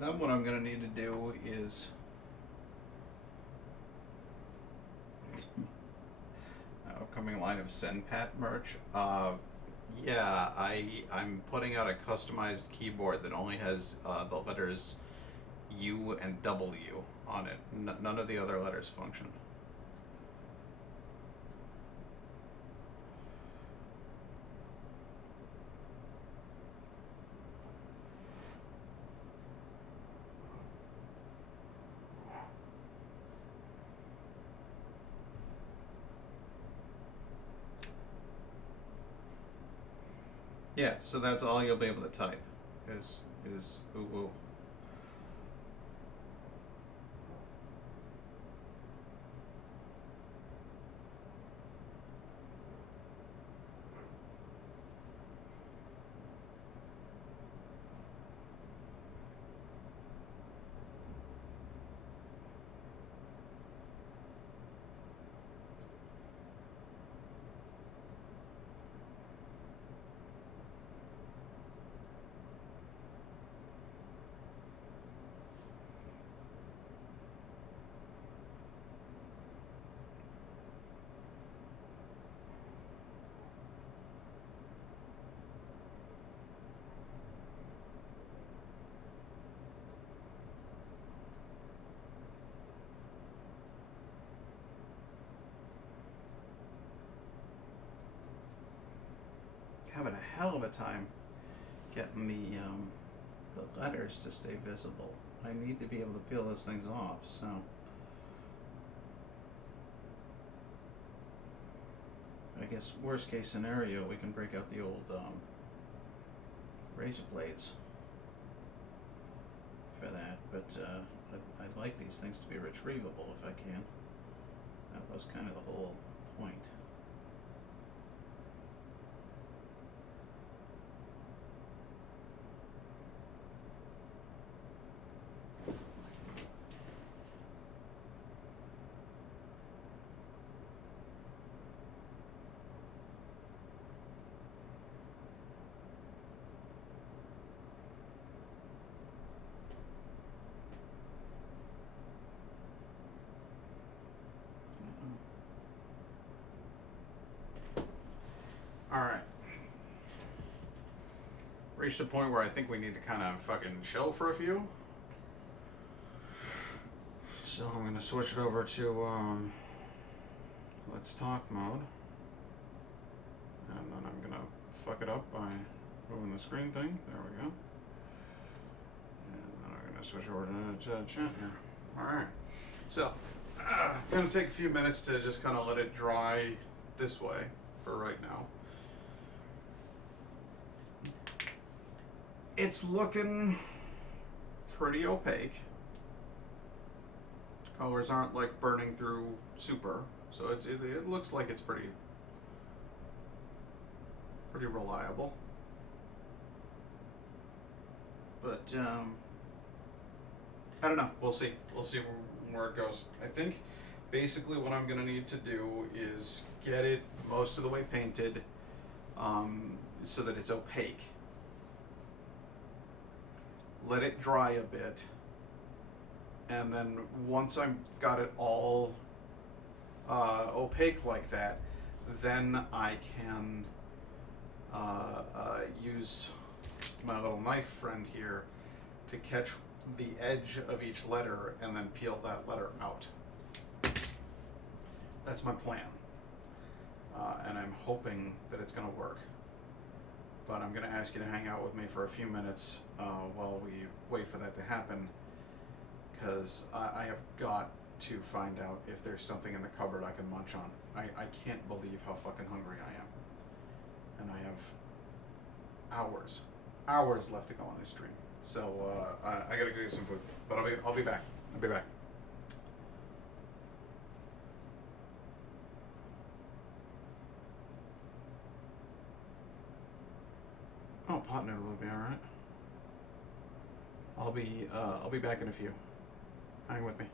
Then what I'm going to need to do is upcoming line of SendPat merch. Yeah, I'm putting out a customized keyboard that only has the letters U and W on it. None of the other letters function. Yeah, so that's all you'll be able to type is ooh ooh. Having a hell of a time getting the letters to stay visible. I need to be able to peel those things off, so I guess worst case scenario we can break out the old razor blades for that, but I'd like these things to be retrievable if I can. That was kind of the whole point. Alright. Reached a point where I think we need to kind of fucking chill for a few. So I'm going to switch it over to Let's Talk mode. And then I'm going to fuck it up by moving the screen thing. There we go. And then I'm going to switch over to chat here. Alright. So, going to take a few minutes to just kind of let it dry this way for right now. It's looking pretty opaque. Colors aren't like burning through super, so it looks like it's pretty reliable. But I don't know. We'll see. We'll see where it goes. I think basically what I'm gonna need to do is get it most of the way painted, so that it's opaque. Let it dry a bit, and then once I've got it all opaque like that, then I can use my little knife friend here to catch the edge of each letter and then peel that letter out. That's my plan, and I'm hoping that it's going to work. but I'm going to ask you to hang out with me for a few minutes while we wait for that to happen, because I have got to find out if there's something in the cupboard I can munch on. I can't believe how fucking hungry I am. And I have hours left to go on this stream. So I gotta go get some food. But I'll be back. I'll be back. Oh, pot noodle will be alright. I'll be back in a few. Hang with me.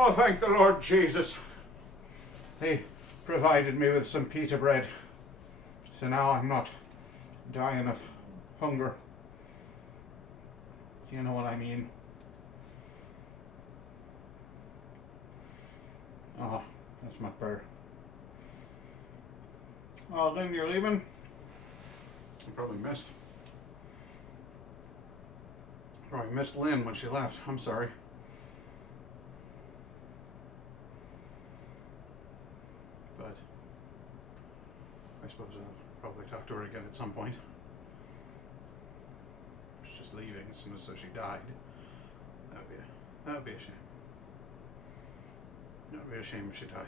Oh, thank the Lord Jesus. He provided me with some pita bread. So now I'm not dying of hunger. You know what I mean? Oh, that's much better. Oh, Lynn, you're leaving? I probably missed Lynn when she left. I'm sorry. But I suppose I'll probably talk to her again at some point. She's just leaving as soon as though she died. That would be a shame. That would be a shame if she died.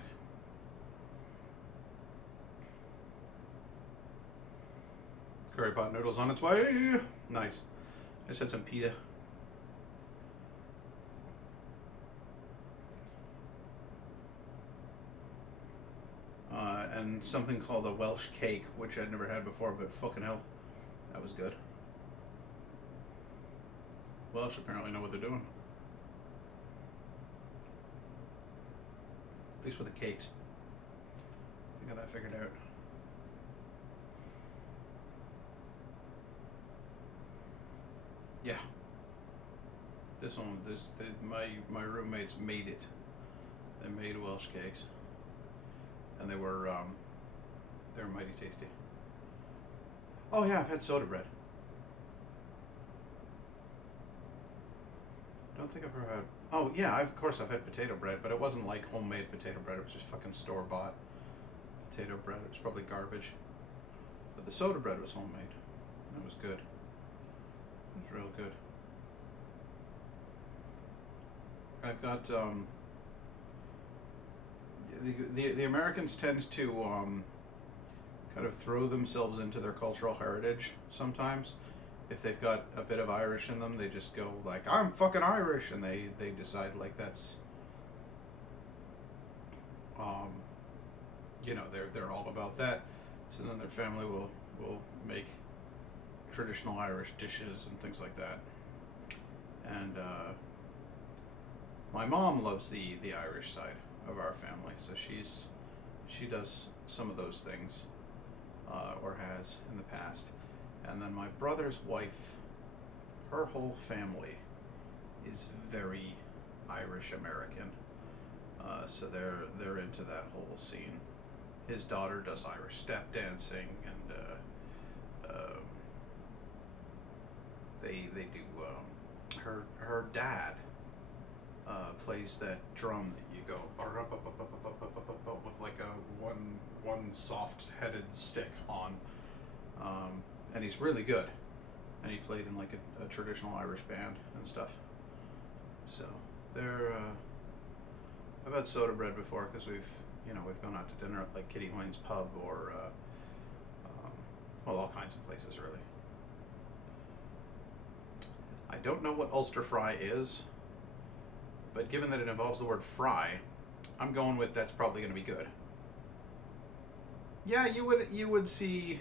Curry pot noodles on its way. Nice. I just had some pita. And something called a Welsh cake, which I'd never had before, but fucking hell, that was good. Welsh apparently know what they're doing. At least with the cakes. I got that figured out. Yeah. This one, my roommates made it. They made Welsh cakes, and they were mighty tasty. Oh yeah, I've had soda bread. Don't think I've ever had. Oh yeah, of course I've had potato bread, but it wasn't like homemade potato bread. It was just fucking store bought potato bread. It was probably garbage. But the soda bread was homemade. It was good. It was real good. I've got the Americans tend to kind of throw themselves into their cultural heritage sometimes. If they've got a bit of Irish in them, they just go like, I'm fucking Irish, and they decide like that's they're all about that. So then their family will make traditional Irish dishes and things like that. And my mom loves the Irish side of our family, so she does some of those things, or has in the past. And then my brother's wife, her whole family is very Irish American, so they're into that whole scene. His daughter does Irish step dancing, and they do. Her dad plays that drum that you go with like a one soft-headed stick on, and he's really good. And he played in like a traditional Irish band and stuff. So they're. I've had soda bread before because we've gone out to dinner at like Kitty Hoyne's pub or all kinds of places really. I don't know what Ulster fry is, but given that it involves the word fry, I'm going with that's probably going to be good. Yeah, you would see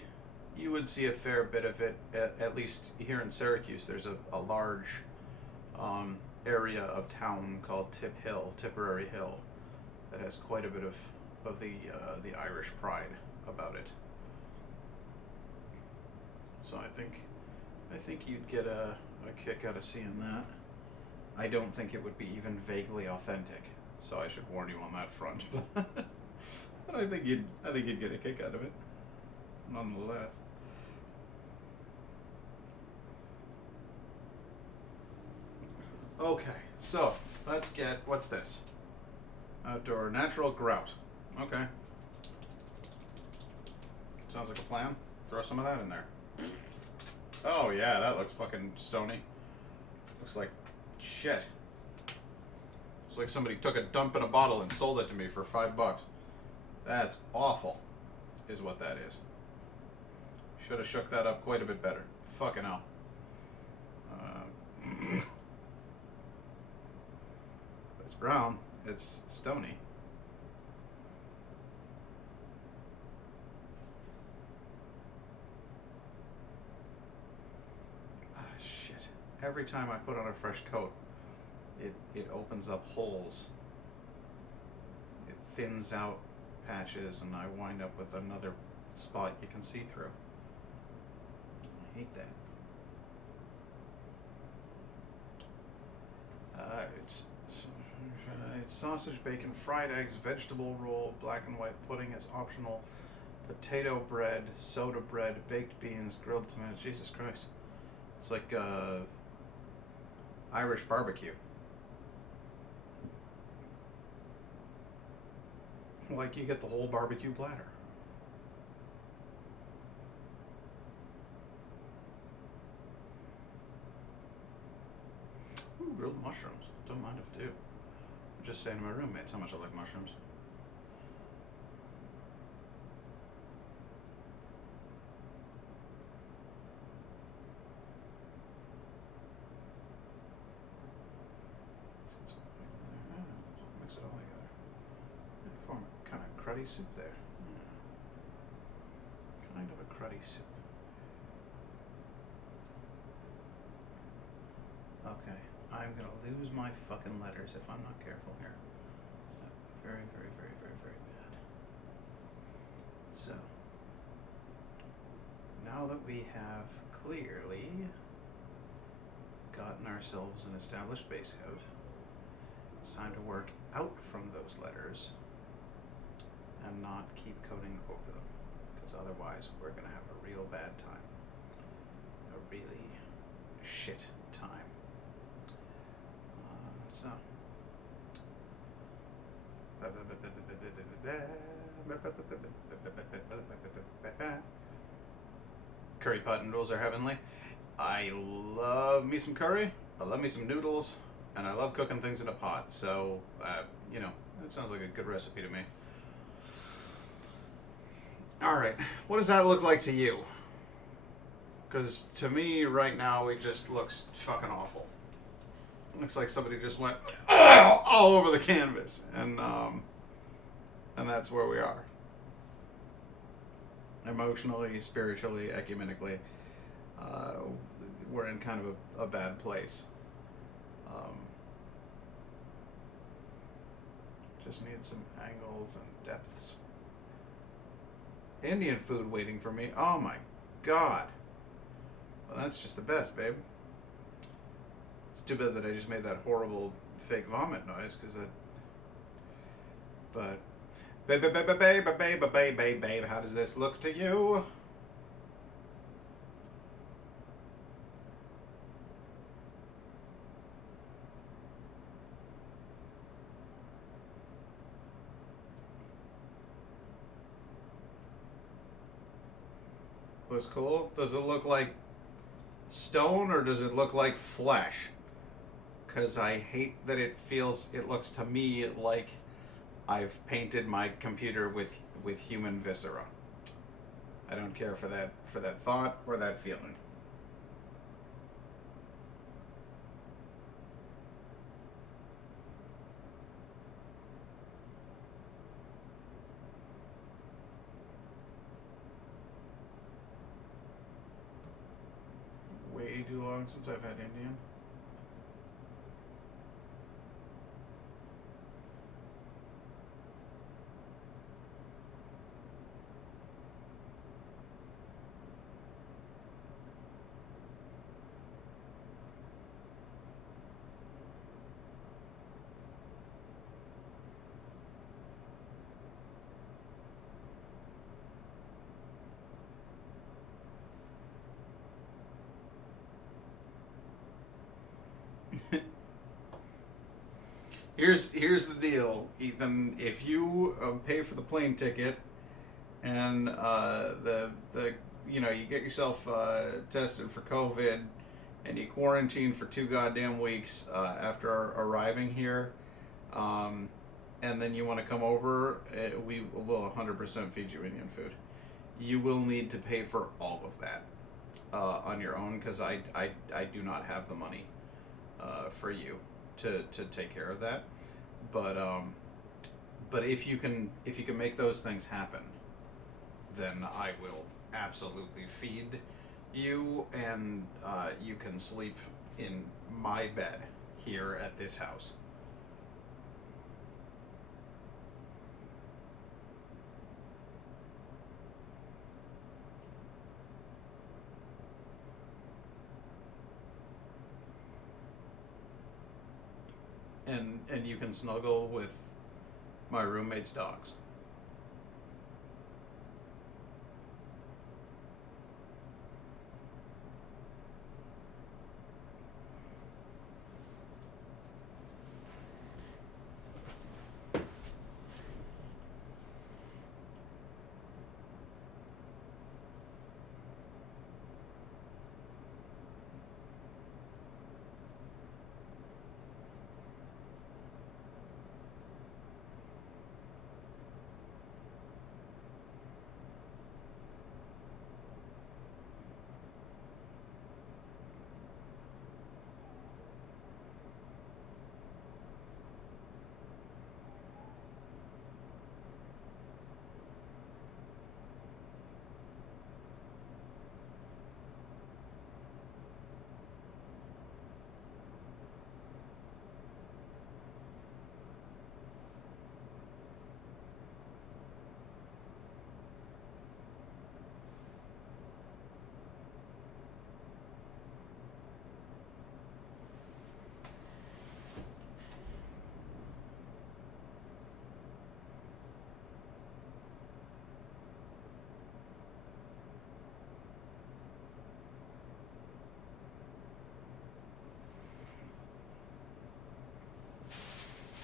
a fair bit of it, at least here in Syracuse. There's a large area of town called Tipperary Hill, that has quite a bit of the Irish pride about it. So I think you'd get a kick out of seeing that. I don't think it would be even vaguely authentic, so I should warn you on that front. But I think you'd get a kick out of it, nonetheless. Okay, so let's get, what's this? Outdoor natural grout. Okay. Sounds like a plan. Throw some of that in there. Oh yeah, that looks fucking stony. Looks like shit. It's like somebody took a dump in a bottle and sold it to me for $5. That's awful, is what that is. Should have shook that up quite a bit better. Fucking hell. It's brown. It's stony. Ah, shit. Every time I put on a fresh coat, it opens up holes thins out patches, and I wind up with another spot you can see through. I hate that. It's sausage, bacon, fried eggs, vegetable roll, black and white pudding is optional, potato bread, soda bread, baked beans, grilled tomatoes. Jesus Christ. It's like Irish barbecue. Like you get the whole barbecue platter. Ooh, grilled mushrooms. Don't mind if I do. I'm just saying to my roommates how much I like mushrooms. Mix it all together. And form a kind of cruddy soup there. Kind of a cruddy soup. Okay, I'm gonna lose my fucking letters if I'm not careful here. Very, very, very, very, very bad. So, now that we have clearly gotten ourselves an established base coat, it's time to work out from those letters and not keep coding over them, because otherwise we're gonna have a real bad time. A really shit time. So curry pot noodles are heavenly. I love me some curry, I love me some noodles, and I love cooking things in a pot. So, you know, that sounds like a good recipe to me. Alright, what does that look like to you? Because to me, right now, it just looks fucking awful. Looks like somebody just went all over the canvas, and that's where we are. Emotionally, spiritually, ecumenically, we're in kind of a bad place. Just need some angles and depths. Indian food waiting for me. Oh my god. Well, that's just the best, babe. It's too bad that I just made that horrible fake vomit noise, because it... But... Babe, how does this look to you? Was cool? Does it look like stone, or does it look like flesh? Because I hate that it looks to me like I've painted my computer with human viscera. I don't care for that thought or that feeling. Way too long since I've had Indian. Here's the deal, Ethan. If you pay for the plane ticket and you get yourself tested for COVID and you quarantine for 2 goddamn weeks after arriving here, and then you want to come over, we will 100% feed you Indian food. You will need to pay for all of that on your own, because I do not have the money for you to take care of that. But if you can make those things happen, then I will absolutely feed you, and you can sleep in my bed here at this house. and you can snuggle with my roommate's dogs.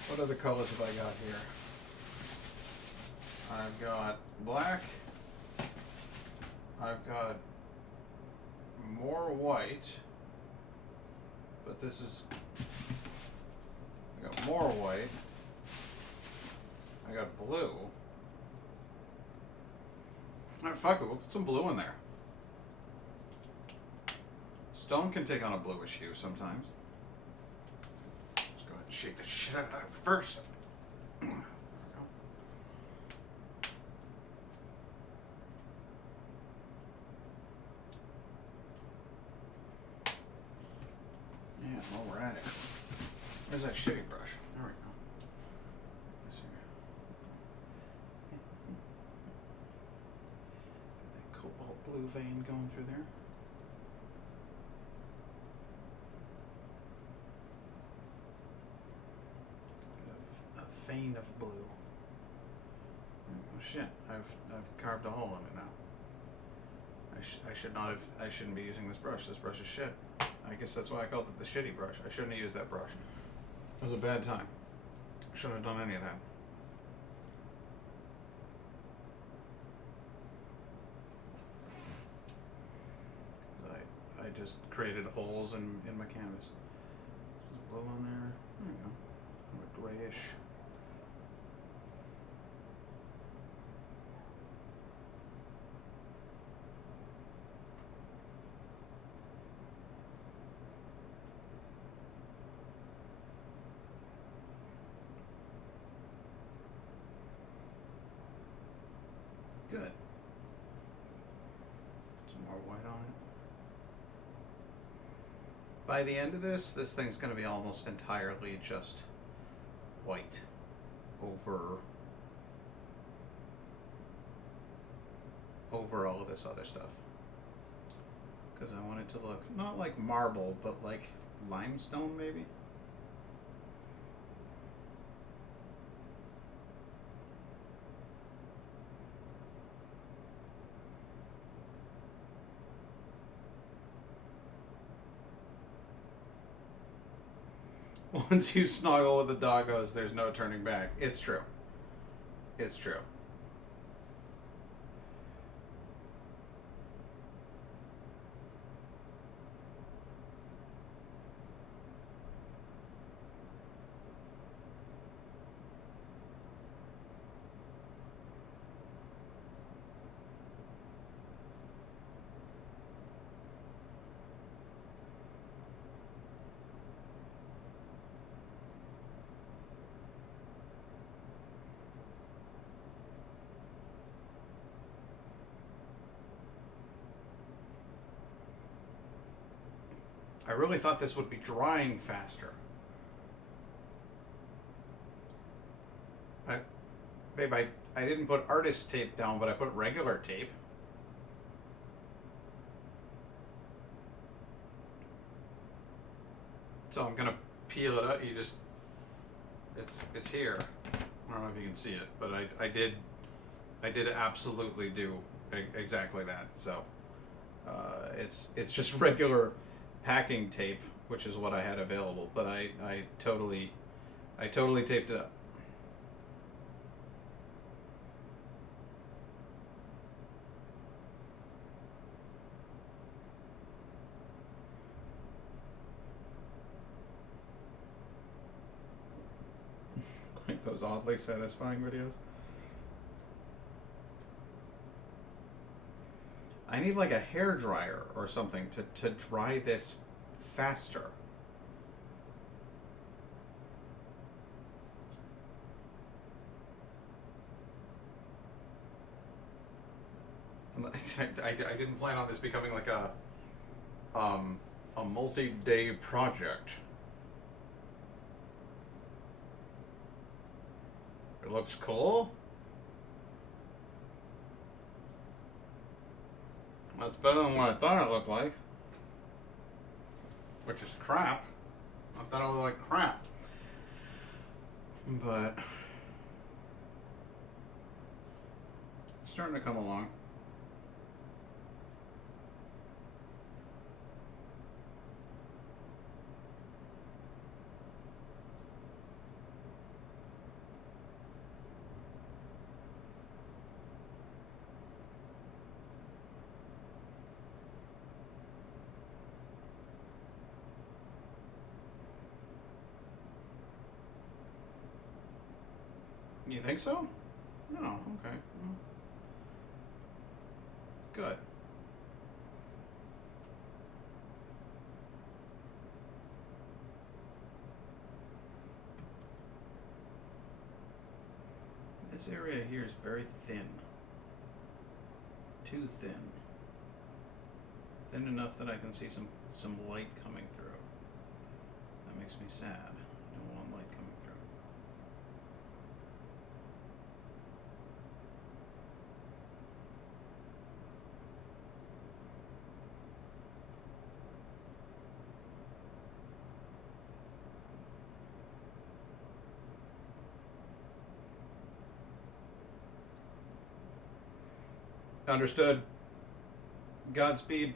What other colors have I got here? I've got black. I've got more white. But this is... I got more white. I got blue. Alright, fuck it, we'll put some blue in there. Stone can take on a bluish hue sometimes. Shake the shit out of it first. There we go. Yeah, while we're at it. Where's that shitty brush? There we go. This here. Got that cobalt blue vein going through there. Vein of blue. Oh shit! I've carved a hole in it now. I should not have. I shouldn't be using this brush. This brush is shit. I guess that's why I called it the shitty brush. I shouldn't have used that brush. It was a bad time. I shouldn't have done any of that. I just created holes in my canvas. There's blue on there. There we go. A grayish. Good. Put some more white on it. By the end of this thing's going to be almost entirely just white over all of this other stuff. Because I want it to look not like marble, but like limestone maybe. Once you snuggle with the doggos, there's no turning back. It's true. It's true. I really thought this would be drying faster. Babe, I didn't put artist tape down, but I put regular tape. So I'm gonna peel it up. You just it's here. I don't know if you can see it, but I did absolutely do exactly that. So it's just regular packing tape, which is what I had available, but I totally taped it up. Like those oddly satisfying videos. I need like a hair dryer or something to dry this faster. I didn't plan on this becoming like a multi-day project. It looks cool. That's better than what I thought it looked like. Which is crap. I thought it was like crap. But it's starting to come along. You think so? No, okay. Well, good. This area here is very thin. Too thin. Thin enough that I can see some light coming through. That makes me sad. I don't want light coming through. Understood. Godspeed.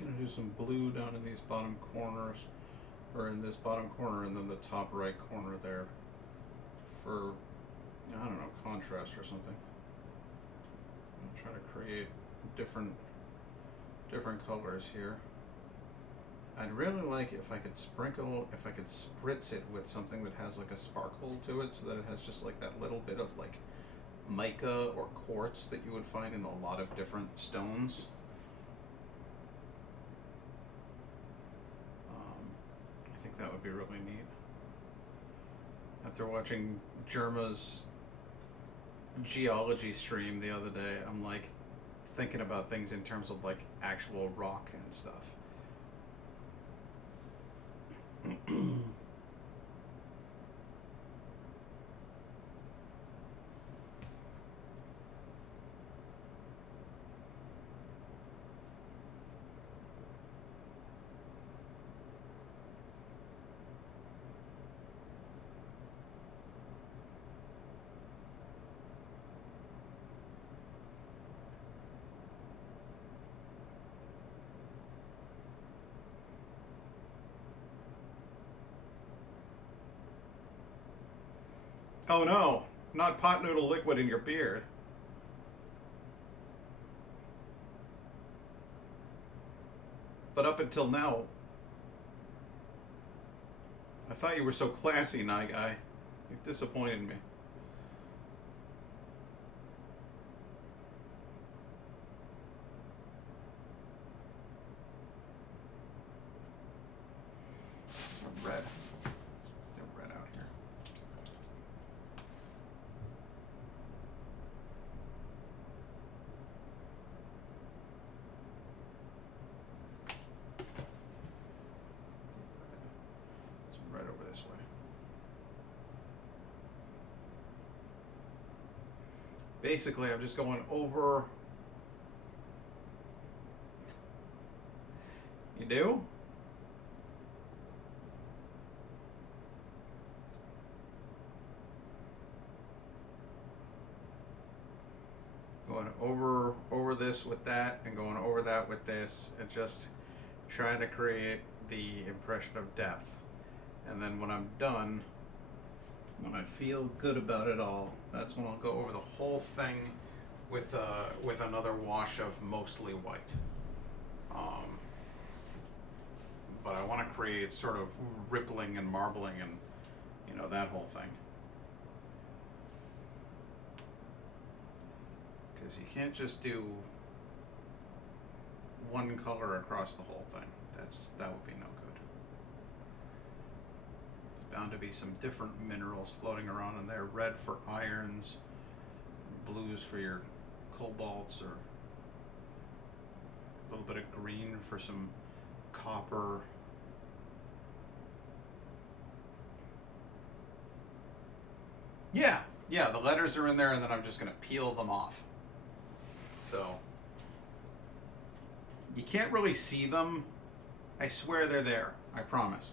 Gonna do some blue down in these bottom corners, or in this bottom corner, and then the top right corner there for, I don't know, contrast or something. I'm trying to create different colors here. I'd really like if I could spritz it with something that has like a sparkle to it, so that it has just like that little bit of like mica or quartz that you would find in a lot of different stones. I think that would be really neat. After watching Germa's geology stream the other day, I'm like thinking about things in terms of like actual rock and stuff. Oh no, not pot noodle liquid in your beard. But up until now, I thought you were so classy, Nye Guy. You disappointed me. Red. They're red out here. Some red over this way. Basically, I'm just going over. You do? Going over this with that, and going over that with this, and just trying to create the impression of depth. And then when I'm done, when I feel good about it all, that's when I'll go over the whole thing with another wash of mostly white. But I want to create sort of rippling and marbling and, you know, that whole thing. Because you can't just do one color across the whole thing. That would be no good. There's bound to be some different minerals floating around in there. Red for irons, blues for your cobalts, or a little bit of green for some copper. Yeah, the letters are in there, and then I'm just going to peel them off. So you can't really see them. I swear they're there. I promise.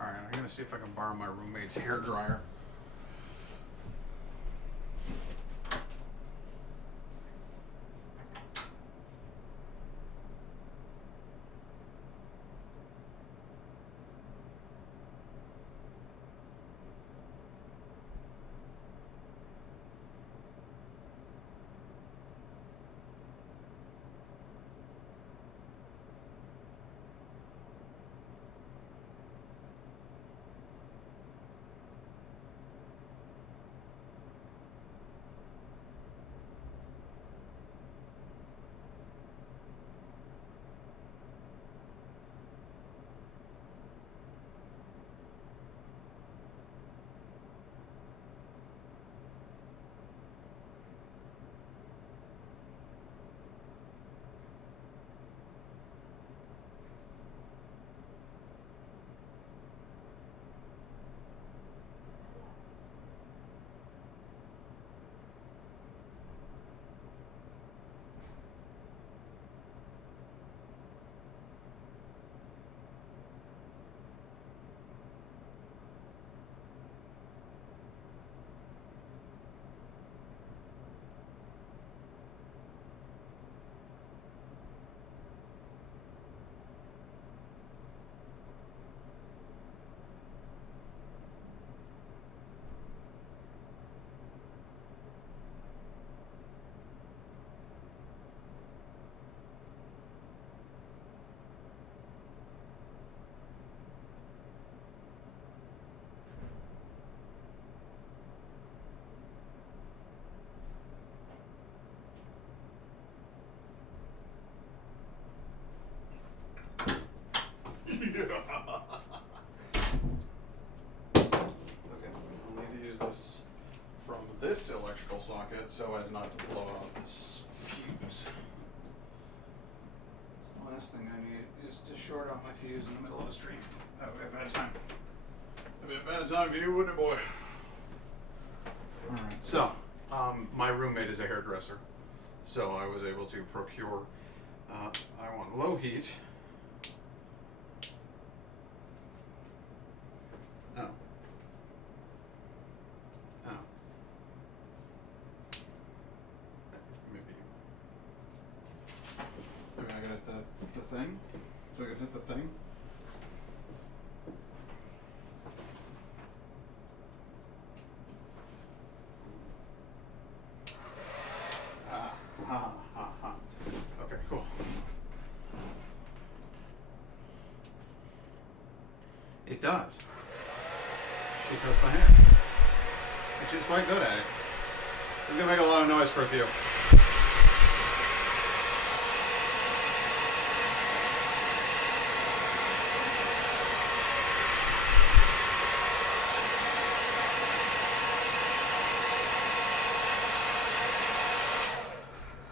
Alright, I'm going to see if I can borrow my roommate's hair dryer. socket so as not to blow out this fuse. So the last thing I need is to short out my fuse in the middle of the stream. That would be a bad time. That would be a bad time for you, wouldn't it, boy? Alright, so, my roommate is a hairdresser. So I was able to procure, I want low heat. Oh. Oh. Maybe I gotta hit the thing? So I gotta hit the thing? Okay, cool. It does. She cuts my hair. And she's quite good at it. It's gonna make a lot of noise for a few.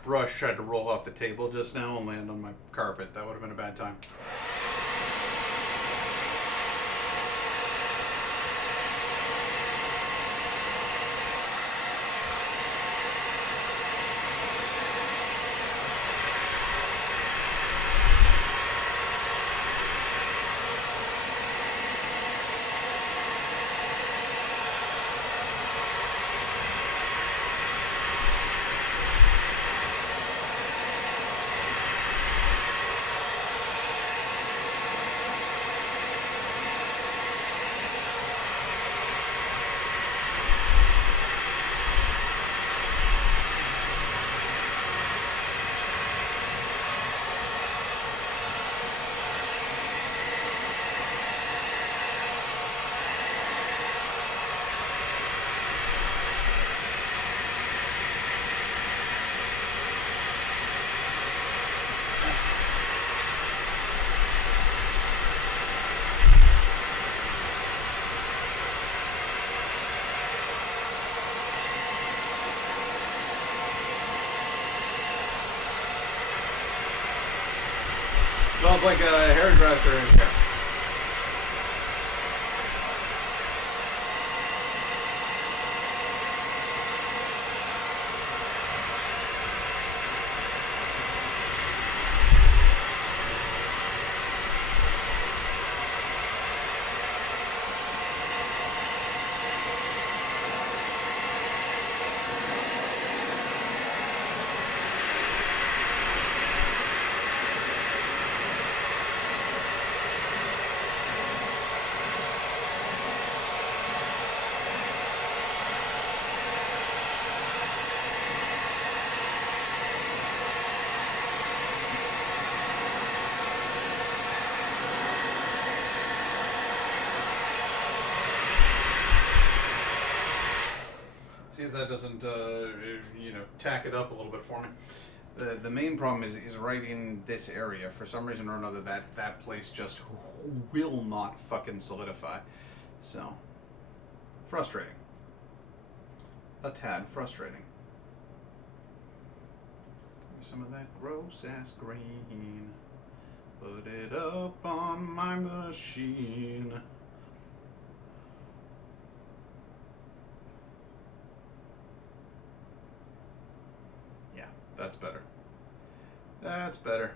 Brush tried to roll off the table just now and land on my carpet. That would have been a bad time. Smells like a hairdresser in here. See if that doesn't, tack it up a little bit for me. The main problem is right in this area. For some reason or another, that place just will not fucking solidify. So, frustrating. A tad frustrating. Some of that gross ass green. Put it up on my machine. That's better. That's better.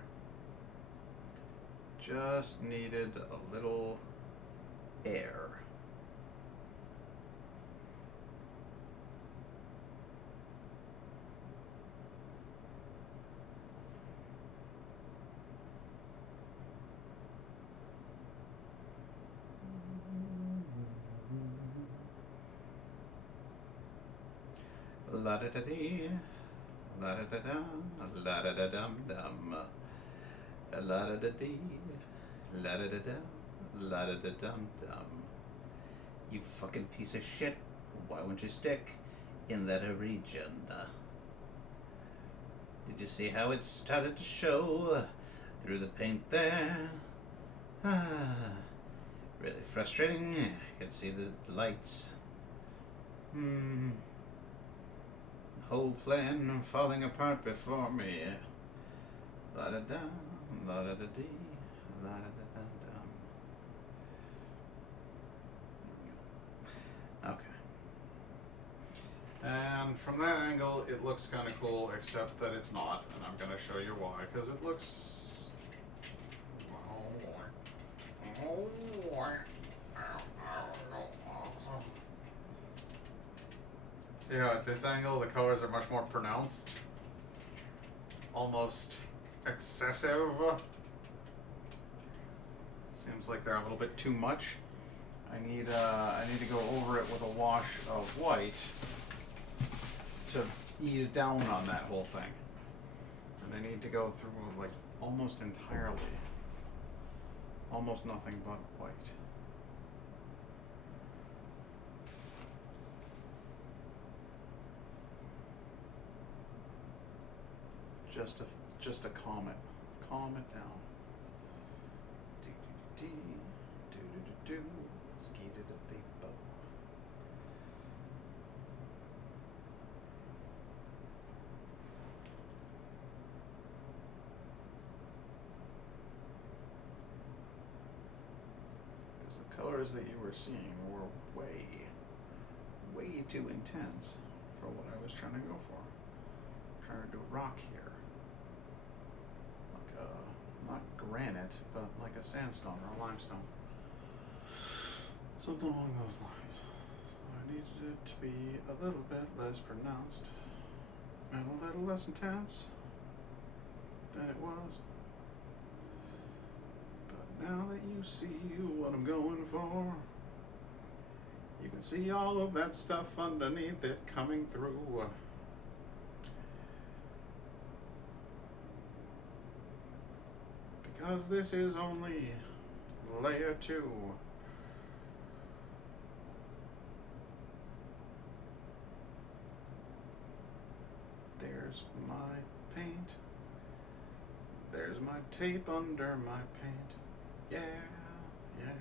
Just needed a little air. La da da dee. La da da dum, la da da dum dum, la da da dee, la da da dum, la da da dum dum. You fucking piece of shit! Why won't you stick in that region? Did you see how it started to show through the paint there? Really frustrating. I can see the lights. whole plan falling apart before me. La da da, la da da dee, la da da da dum. Okay. And from that angle, it looks kind of cool, except that it's not, and I'm going to show you why, because it looks. See how at this angle the colors are much more pronounced? Almost excessive. Seems like they're a little bit too much. I need to go over it with a wash of white to ease down on that whole thing. And I need to go through like almost entirely. Almost nothing but white. Just to calm it down. Do do do do do do. Skated a big bow. Because the colors that you were seeing were way too intense for what I was trying to go for. I'm trying to do a rock here. Not granite, but like a sandstone or a limestone. Something along those lines. So I needed it to be a little bit less pronounced and a little less intense than it was. But now that you see what I'm going for, you can see all of that stuff underneath it coming through. Because this is only layer 2. There's my paint. There's my tape under my paint. Yeah, yeah.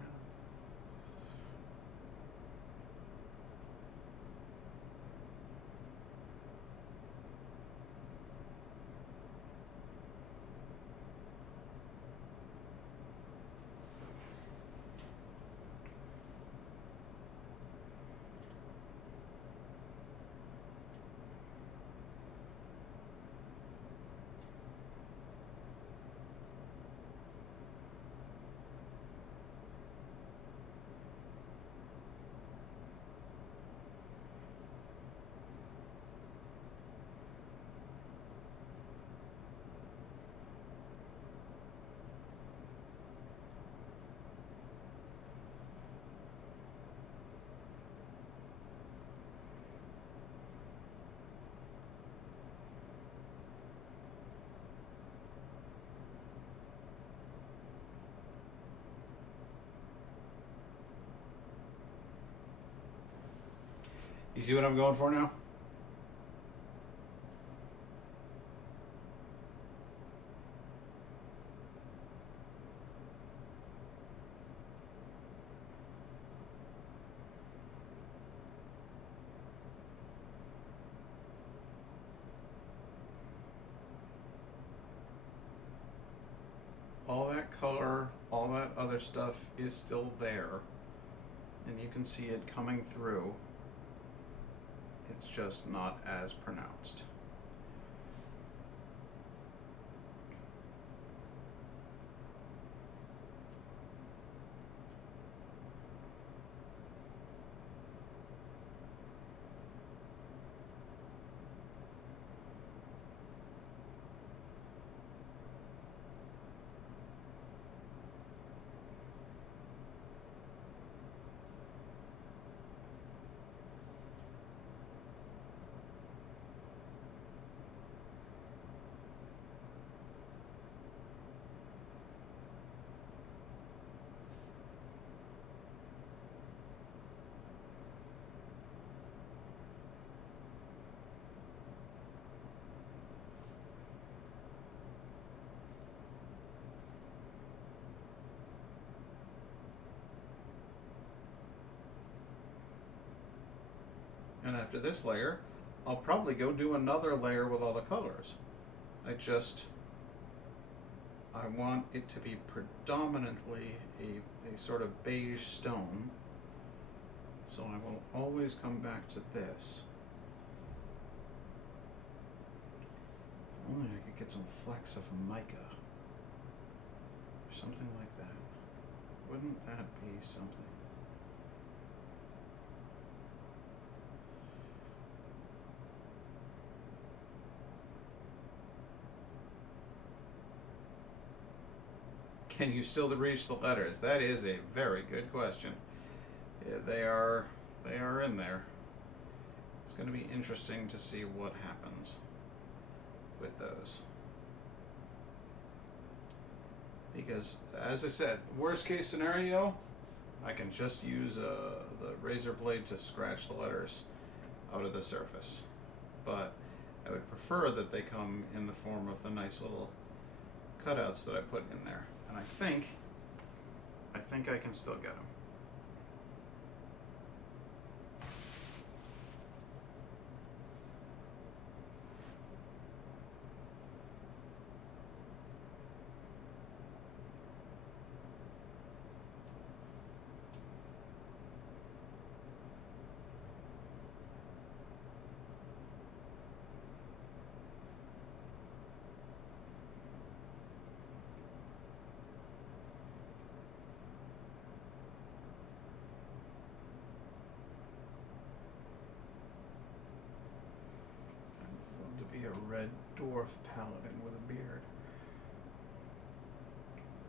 You see what I'm going for now? All that color, all that other stuff is still there, and you can see it coming through. It's just not as pronounced. And after this layer, I'll probably go do another layer with all the colors. I want it to be predominantly a sort of beige stone. So I will always come back to this. If only I could get some flecks of mica. Or something like that. Wouldn't that be something? Can you still reach the letters? That is a very good question. Yeah, they are in there. It's going to be interesting to see what happens with those. Because, as I said, worst case scenario, I can just use the razor blade to scratch the letters out of the surface. But I would prefer that they come in the form of the nice little cutouts that I put in there. And I think I can still get them. To be a red dwarf paladin with a beard.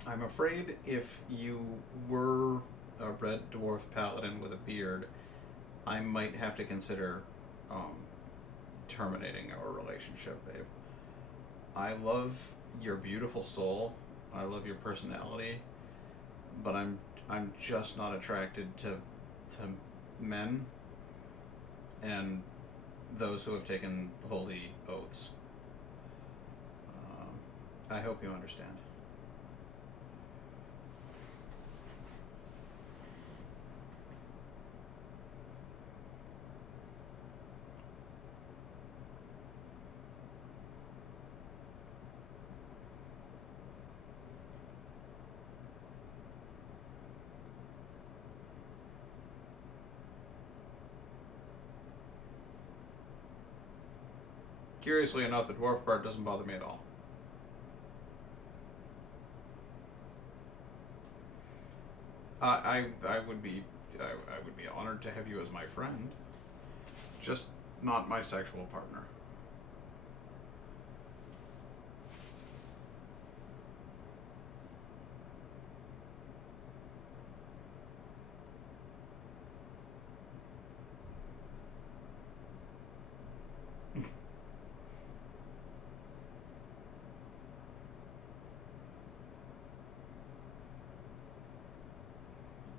I'm afraid if you were a red dwarf paladin with a beard, I might have to consider terminating our relationship, babe. I love your beautiful soul. I love your personality, but I'm just not attracted to men and those who have taken holy oaths. I hope you understand. Curiously enough, the dwarf part doesn't bother me at all. I would be honored to have you as my friend, just not my sexual partner.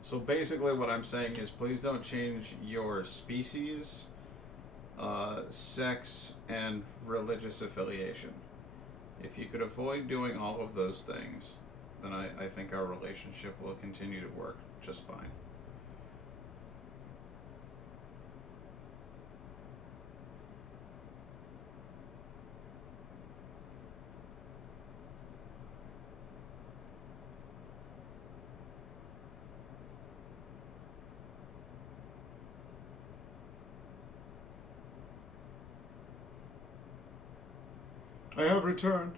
So basically, what I'm saying is, please don't change your species, sex, and religious affiliation. If you could avoid doing all of those things, then I think our relationship will continue to work just fine. I have returned.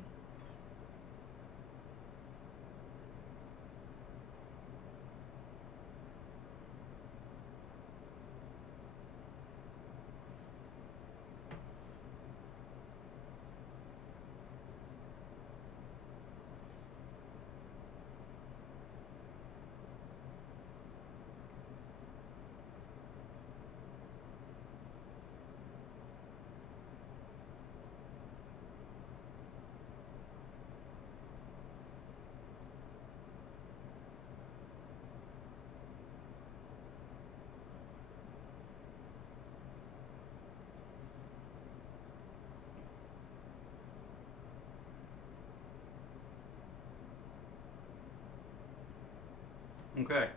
Okay,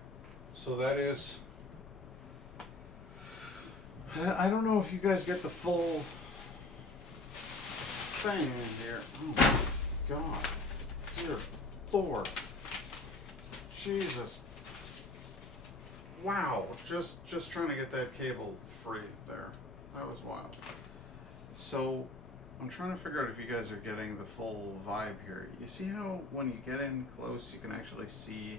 so that is I don't know if you guys get the full thing in here. Oh my God. Dear Lord. Jesus. Wow. Just trying to get that cable free there. That was wild. So I'm trying to figure out if you guys are getting the full vibe here. You see how when you get in close, you can actually see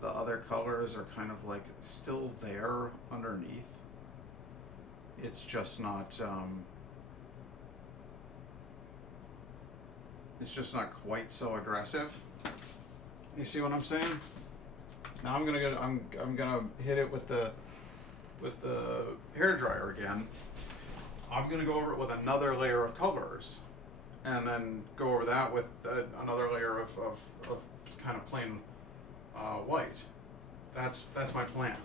the other colors are kind of like still there underneath. It's just not, it's just not quite so aggressive. You see what I'm saying? Now I'm gonna hit it with the hair dryer again. I'm gonna go over it with another layer of colors, and then go over that with another layer of kind of plain white. That's my plan.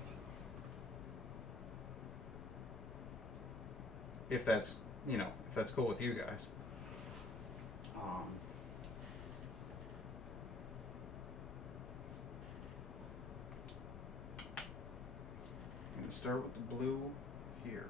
If that's if that's cool with you guys. I'm gonna start with the blue here.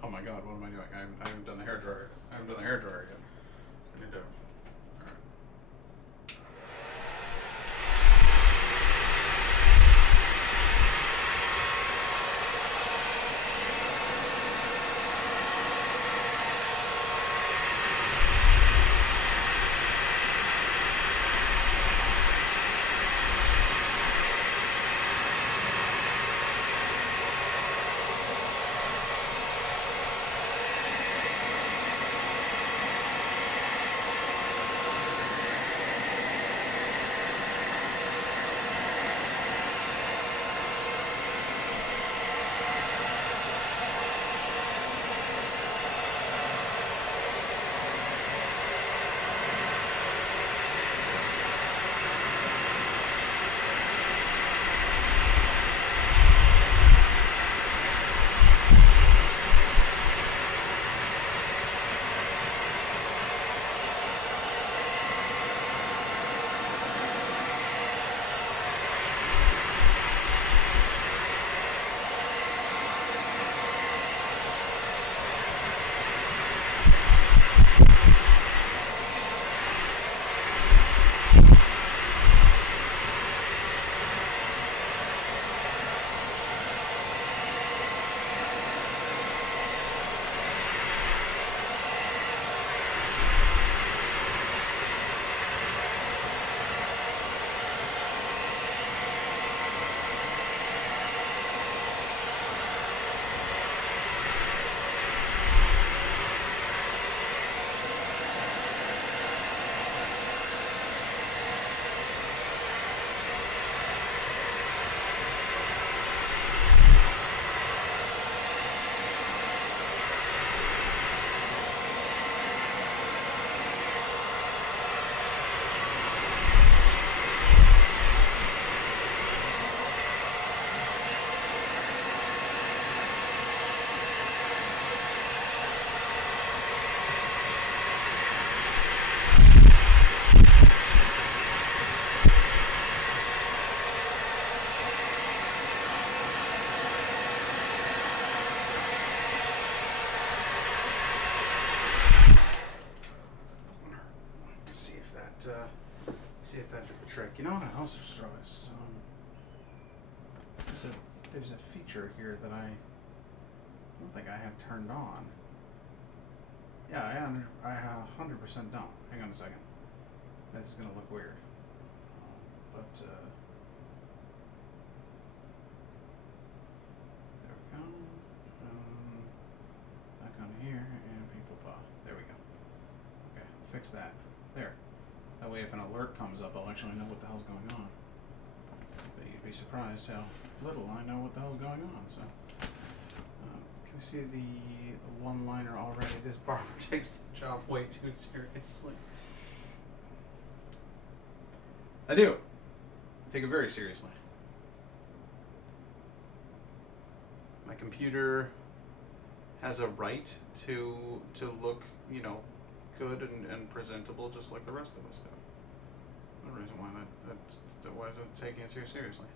Oh my God, what am I doing? I haven't done the hair dryer. I haven't done the hair dryer yet. I need to. All right. See if that did the trick. You know what I also saw is there's a feature here that I don't think I have turned on. Yeah, I 100% don't. Hang on a second. This is gonna look weird, but there we go. Back on here and people pop. There we go. Okay, fix that. There. That way if an alert comes up, I'll actually know what the hell's going on. But you'd be surprised how little I know what the hell's going on, so. Can you see the one-liner already? This barber takes the job way too seriously. I do. I take it very seriously. My computer has a right to look, good and presentable, just like the rest of us do. No reason why why is it taking it too seriously?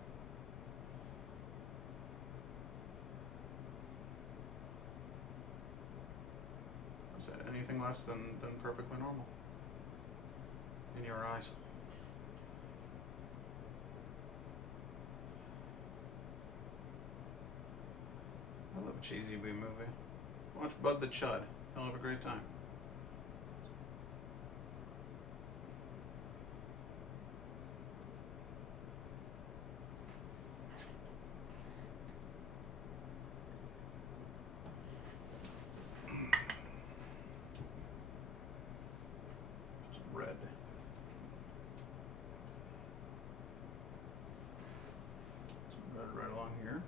Is that anything less than perfectly normal in your eyes? I love a cheesy B movie. Watch Bud the Chud. He'll have a great time. Some red. Some red right along here.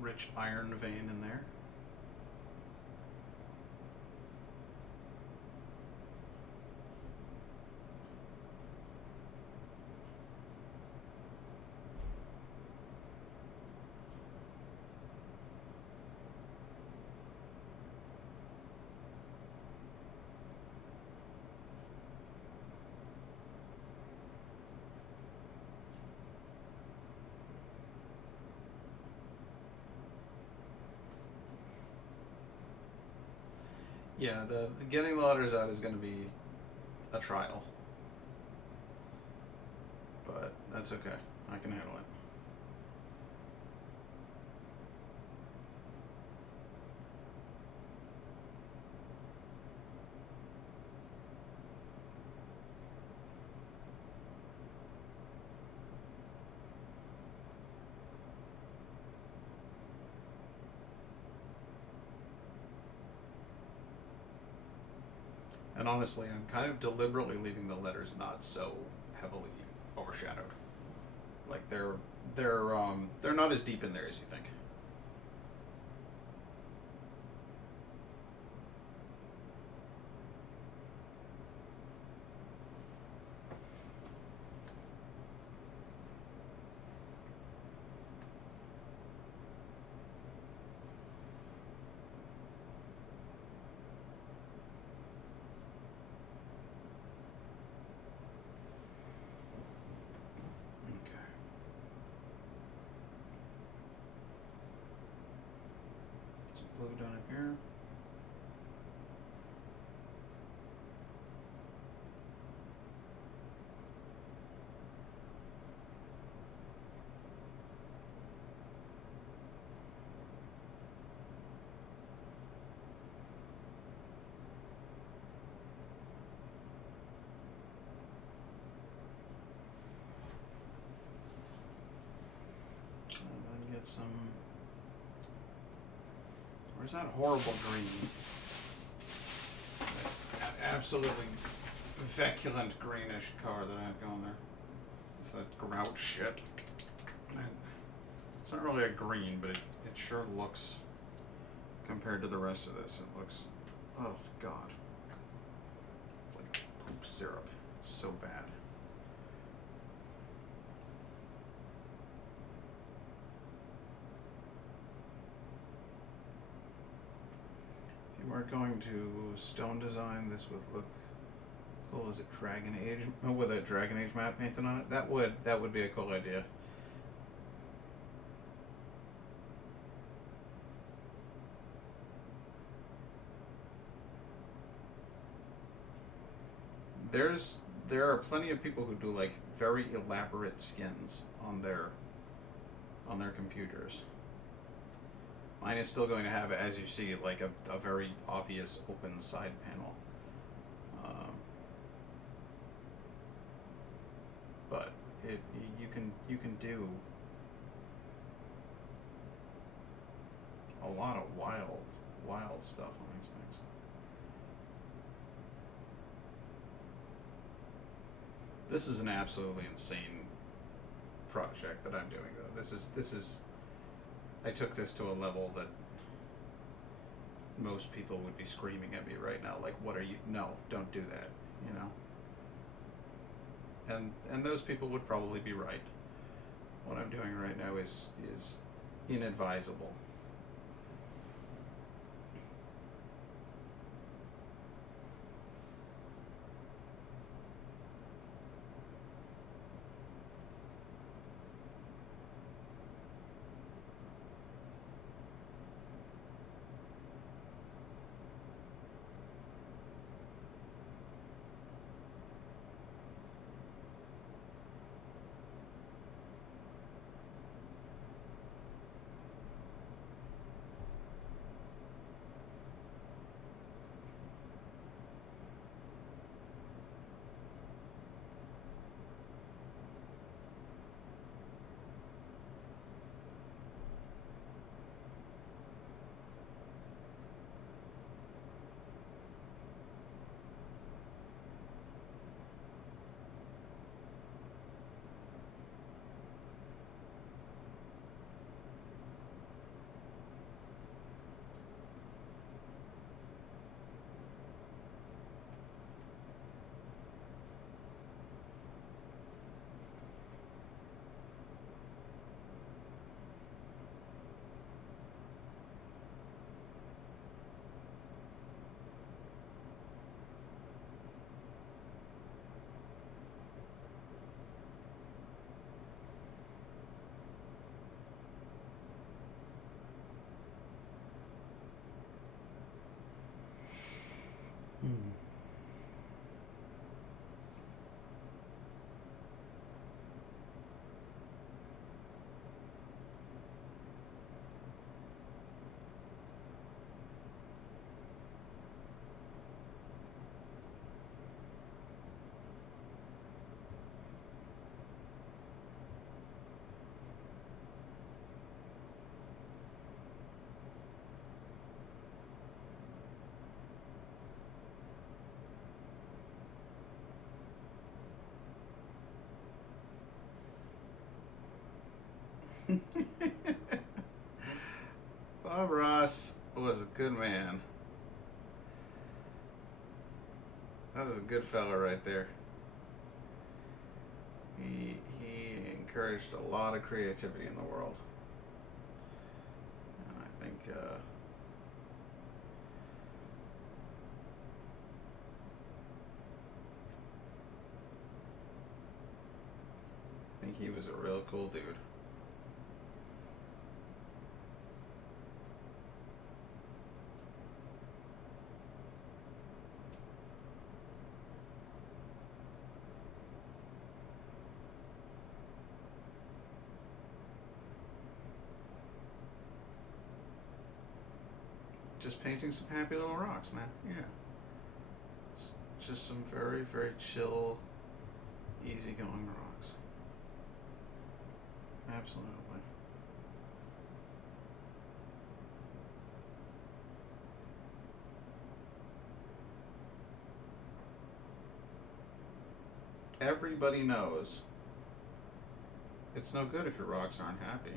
Rich iron vein in there. Yeah, the getting the letters out is going to be a trial. But that's okay. I can handle it. And honestly, I'm kind of deliberately leaving the letters not so heavily overshadowed. Like they're not as deep in there as you think. Okay. Some blue down in here. And then get some. Where's that horrible green? That absolutely feculent greenish color that I have going there. It's that grout shit. And it's not really a green, but it sure looks, compared to the rest of this, it looks, oh god. It's like poop syrup. It's so bad. If you weren't going to stone design, this would look cool. Is it Dragon Age with a Dragon Age map painted on it? That would be a cool idea. There are plenty of people who do like very elaborate skins on their computers. Mine is still going to have, as you see, like a very obvious open side panel. But you can do a lot of wild stuff on these things. This is an absolutely insane project that I'm doing, though. This is I took this to a level that most people would be screaming at me right now, like, what are you, no, don't do that. you know. And those people would probably be right. What I'm doing right now is inadvisable. Bob Ross was a good man. That was a good fella right there. He encouraged a lot of creativity in the world. And I think he was a real cool dude. Just painting some happy little rocks, man. Yeah. Just some very, very chill, easygoing rocks. Absolutely. Everybody knows it's no good if your rocks aren't happy.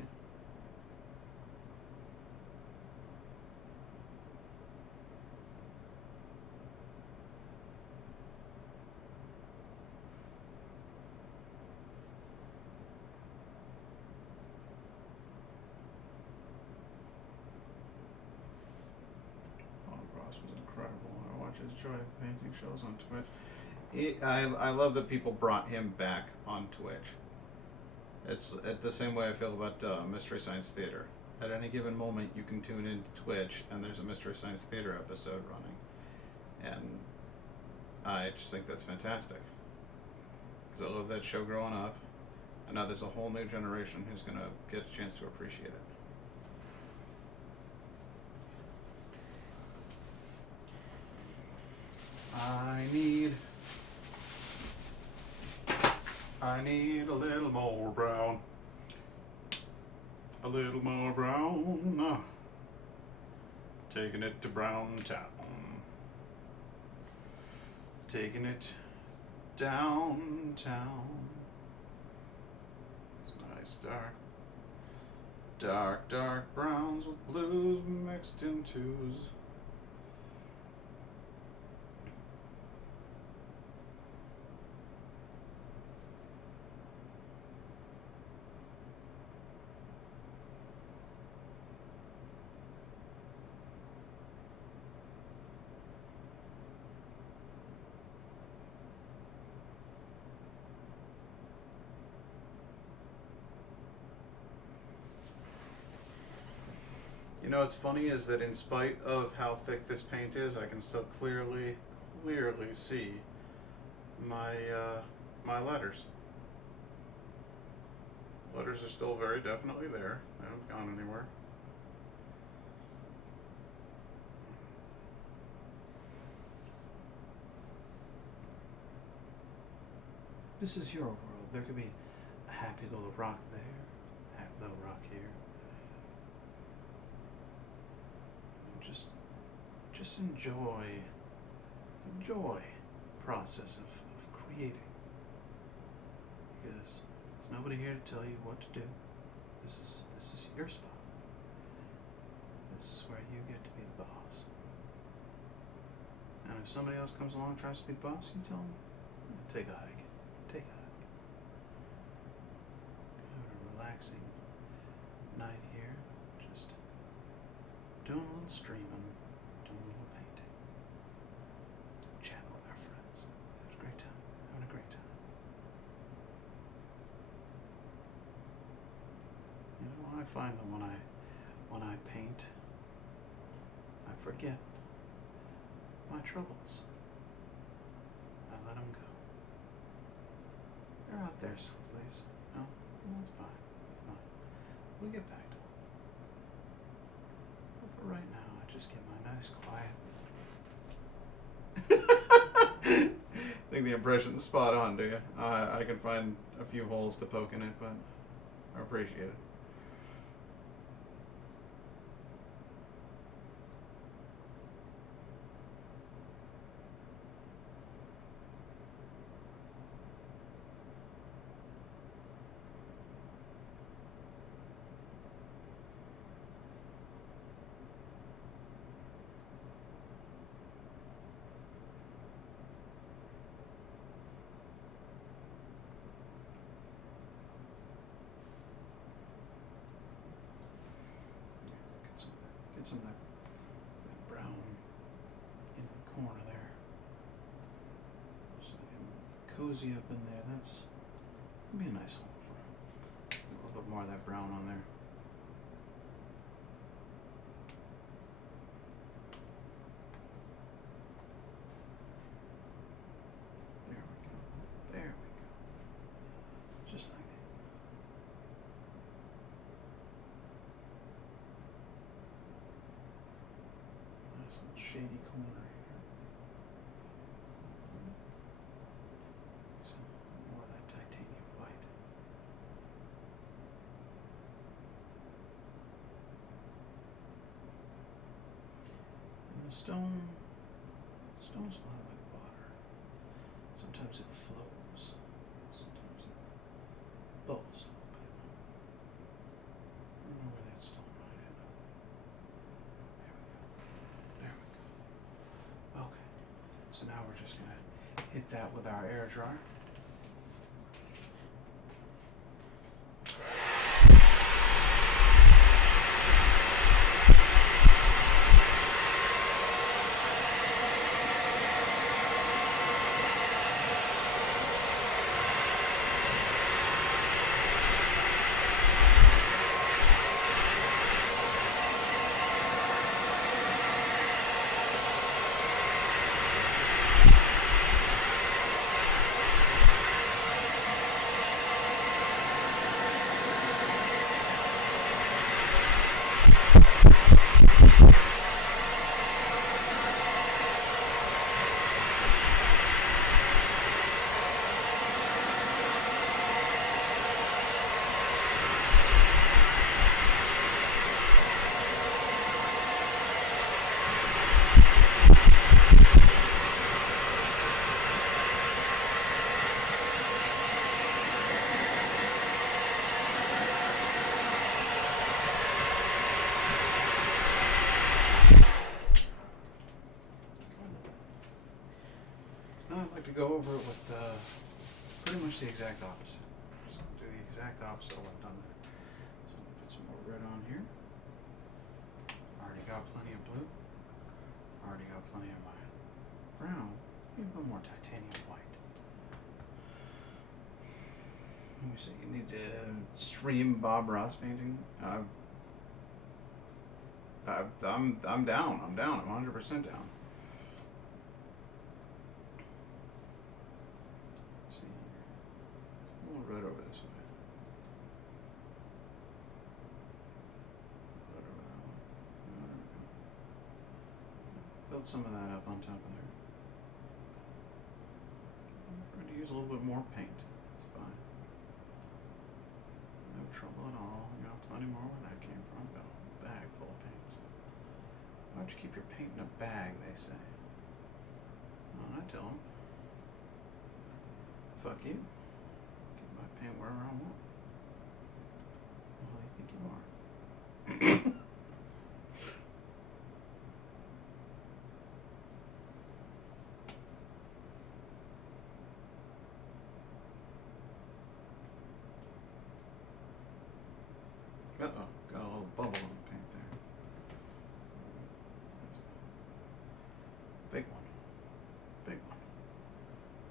I watch his Joy of Painting shows on Twitch. I love that people brought him back on Twitch. It's the same way I feel about Mystery Science Theater. At any given moment, you can tune into Twitch, and there's a Mystery Science Theater episode running. And I just think that's fantastic. Because I love that show growing up. And now there's a whole new generation who's going to get a chance to appreciate it. I need a little more brown. A little more brown. Taking it to Brown Town. Taking it downtown. It's nice dark browns with blues mixed in twos. You know what's funny is that in spite of how thick this paint is, I can still clearly see my my letters. Letters are still very definitely there. They haven't gone anywhere. This is your world. There could be a happy little rock there, a happy little rock here. And just enjoy the process of creating. Because there's nobody here to tell you what to do. This is your spot. This is where you get to be the boss. And if somebody else comes along and tries to be the boss, you tell them, take a hike. Take a hike. Have a relaxing night here. Just doing a little streaming, doing a little painting, chatting with our friends. Having a great time. Having a great time. You know, I find that when I paint, I forget my troubles. I let them go. They're out there someplace. No, it's fine. It's fine. We'll get back to them. But for right now, I just get my nice quiet. I think the impression's spot on, do you? I can find a few holes to poke in it, but I appreciate it. Get some of that brown in the corner there. So I can cozy up in there. That'd be a nice home for him. A little bit more of that brown on there. There we go. There we go. Just like that. Nice little shady corner here. Some more of that titanium white. And the stone's a lot like water. Sometimes it flows. Sometimes it bubbles a little bit. I don't know where that stone might end up. There we go. Okay. So now we're just gonna hit that with our air dryer. I'd like to go over it with pretty much the exact opposite. So do the exact opposite of what I've done there. So I'm going to put some more red on here. Already got plenty of blue. Already got plenty of my brown. Maybe a little more titanium white. Let me see. You need to stream Bob Ross painting. I'm down. I'm down. I'm 100% down. Let's see here. A little red over this way. Red over that one. There we go. Build some of that up on top of there. I'm afraid to use a little bit more paint. It's fine. No trouble at all. I got plenty more where that came from. Got a bag full of paints. Why don't you keep your paint in a bag, they say. Well, I tell them, fuck you. Keep my paint wherever I want. Well, do you think you are? Uh-oh, got a little bubble in the paint there. Big one. Big one.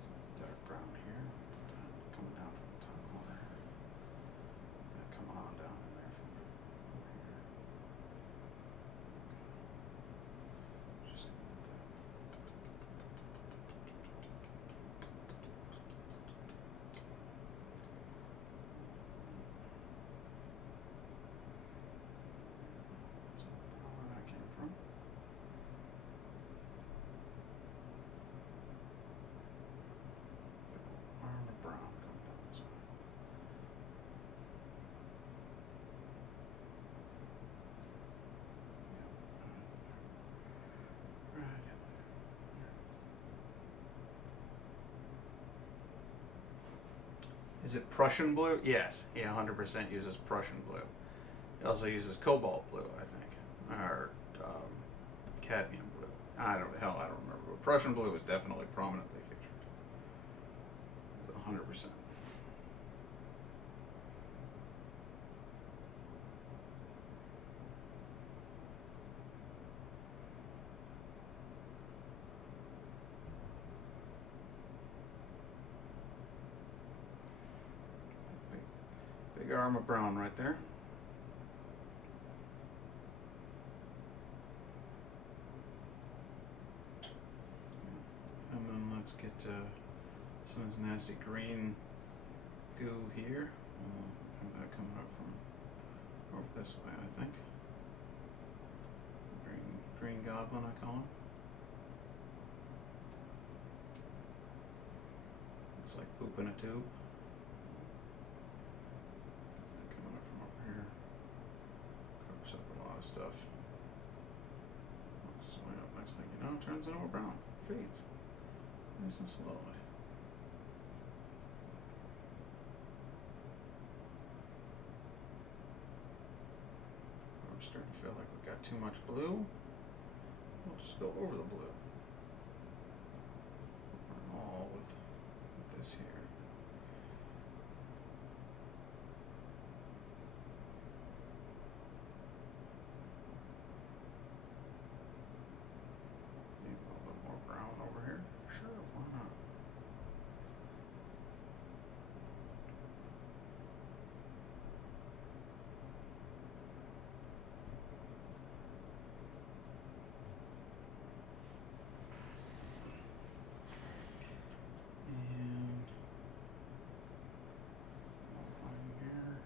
So it's dark brown here. That coming down from the top corner here. That coming on down in there from here. Okay. Just gonna let that. That's where that came from. Armor brown coming down this way. Yep, right in there. Is it Prussian blue? Yes, he 100% uses Prussian blue. He also uses cobalt blue, I think, or cadmium blue. I don't remember. But Prussian blue is definitely prominently featured. 100%. Big arm of brown right there. And then let's get some of this nasty green goo here. Have that coming up from over this way, I think. Green goblin, I call him. It's like poop in a tube. That coming up from over here. Covers up a lot of stuff. So next thing you know, it turns into a brown. Fades. Nice and slowly. We're starting to feel like we've got too much blue. We'll just go over the blue. All with this here. Need a little bit more brown over here. Sure, why not? And right here.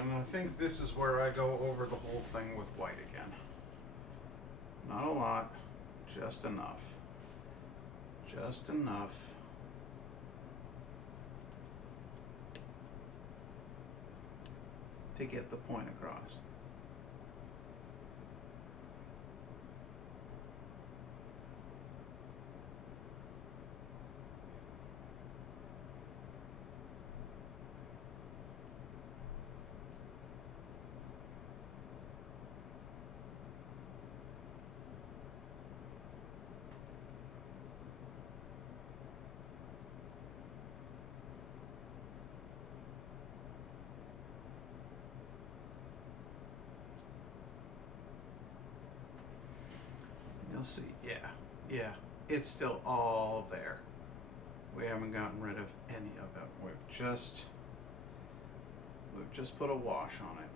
And I think this is where I go over the whole thing with white again. Not a lot, just enough. Just enough. To get the point across. Let's see. Yeah. It's still all there. We haven't gotten rid of any of it. We've just put a wash on it.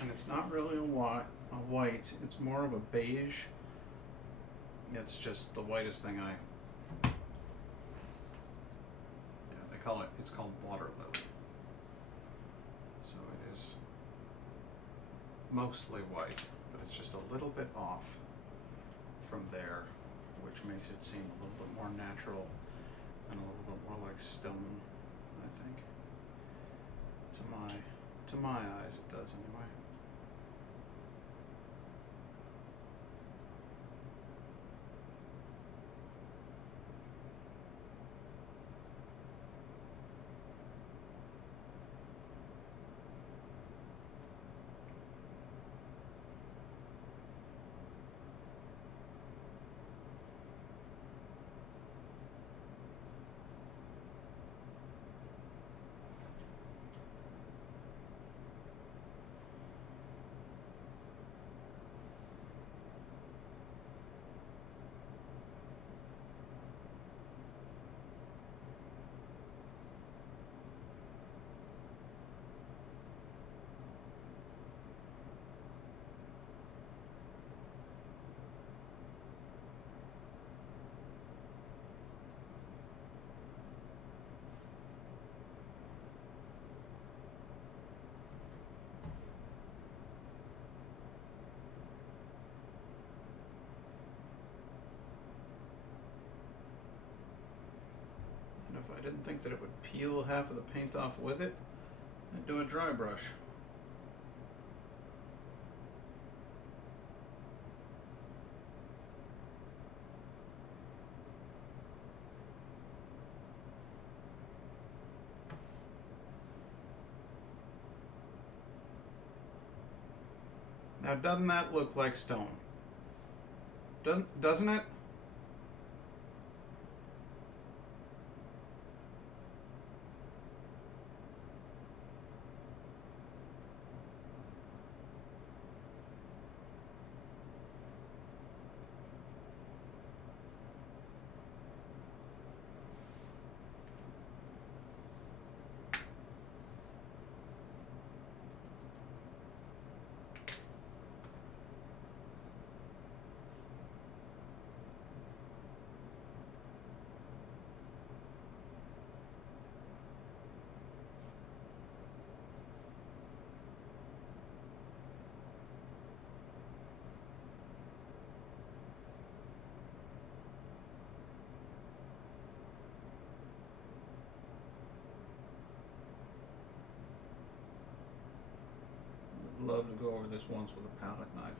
And it's not really a white. It's more of a beige. It's just the whitest thing yeah, it's called water lily. So it is mostly white, but it's just a little bit off from there, which makes it seem a little bit more natural and a little bit more like stone, I think. To my eyes it does anyway. And if I didn't think that it would peel half of the paint off with it, I'd do a dry brush. Now, doesn't that look like stone? Doesn't it? Love to go over this once with a palette knife.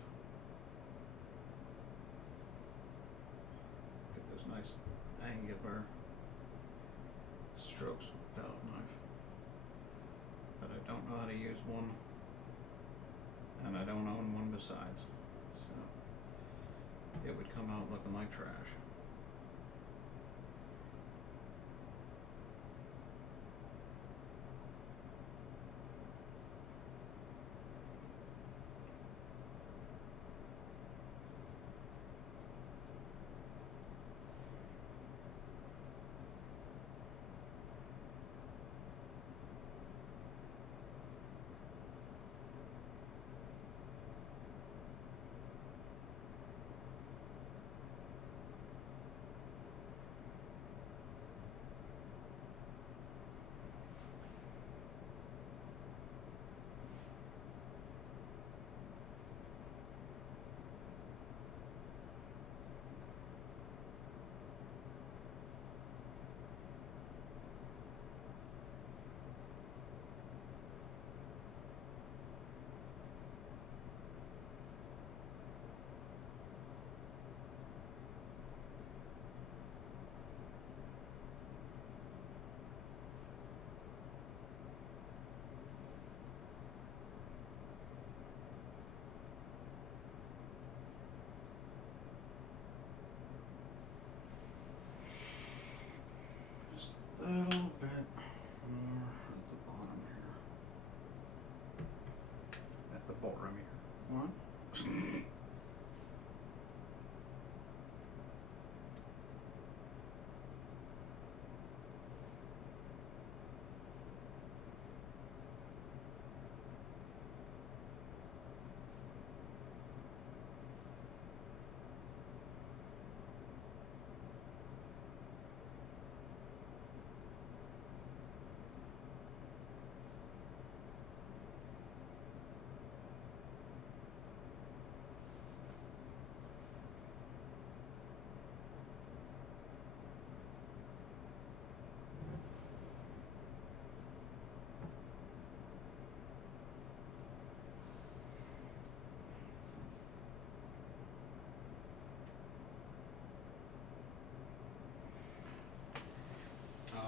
Get those nice angular strokes with a palette knife. But I don't know how to use one, and I don't own one besides. So it would come out looking like trash.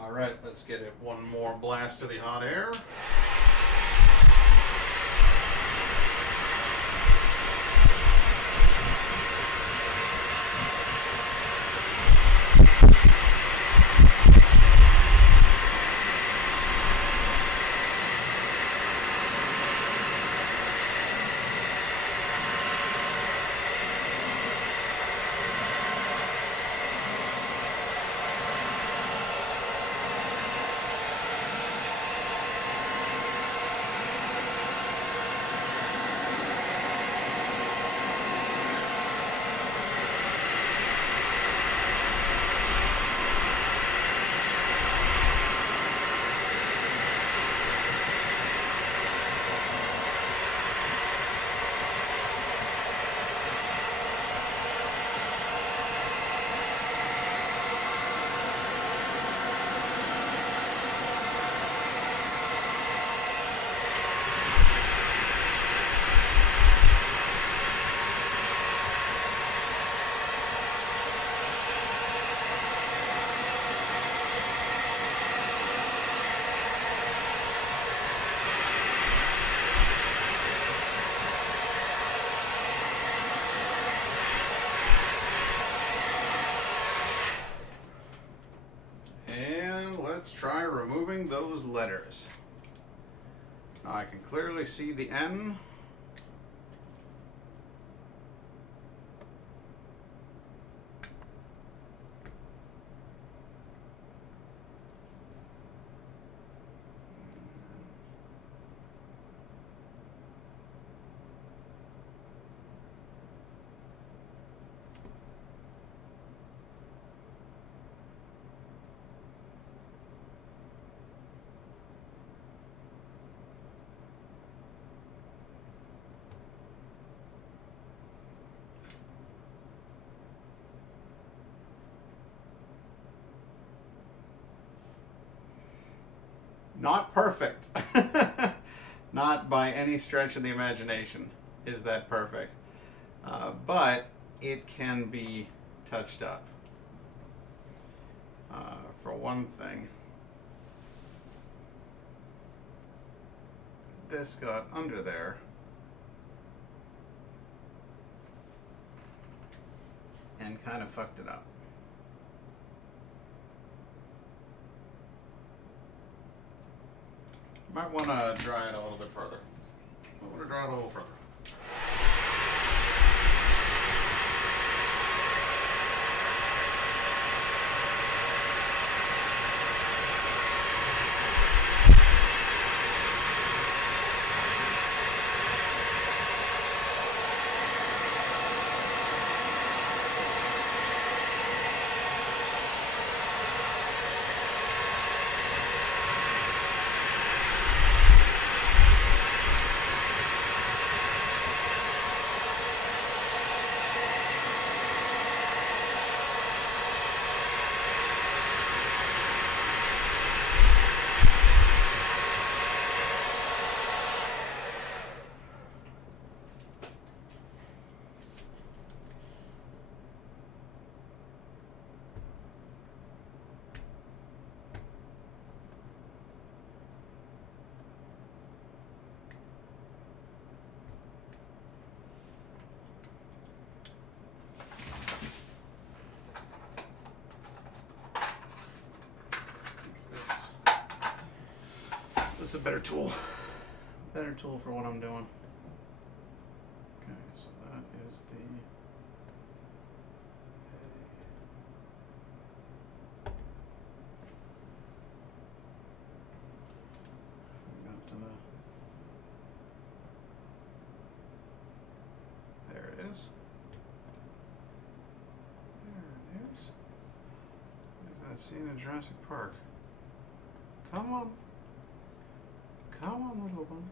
All right, let's get it one more blast of the hot air. Let's try removing those letters. Now I can clearly see the N. Not perfect. Not by any stretch of the imagination is that perfect. But it can be touched up. For one thing, this got under there and kind of fucked it up. Might want to dry it a little bit further. I want to dry it a little further. This is a better tool. Better tool for what I'm doing. Okay, so that is the we got to there it is. There it is. Like that scene in Jurassic Park. Come on. Come on, little one.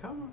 Come on.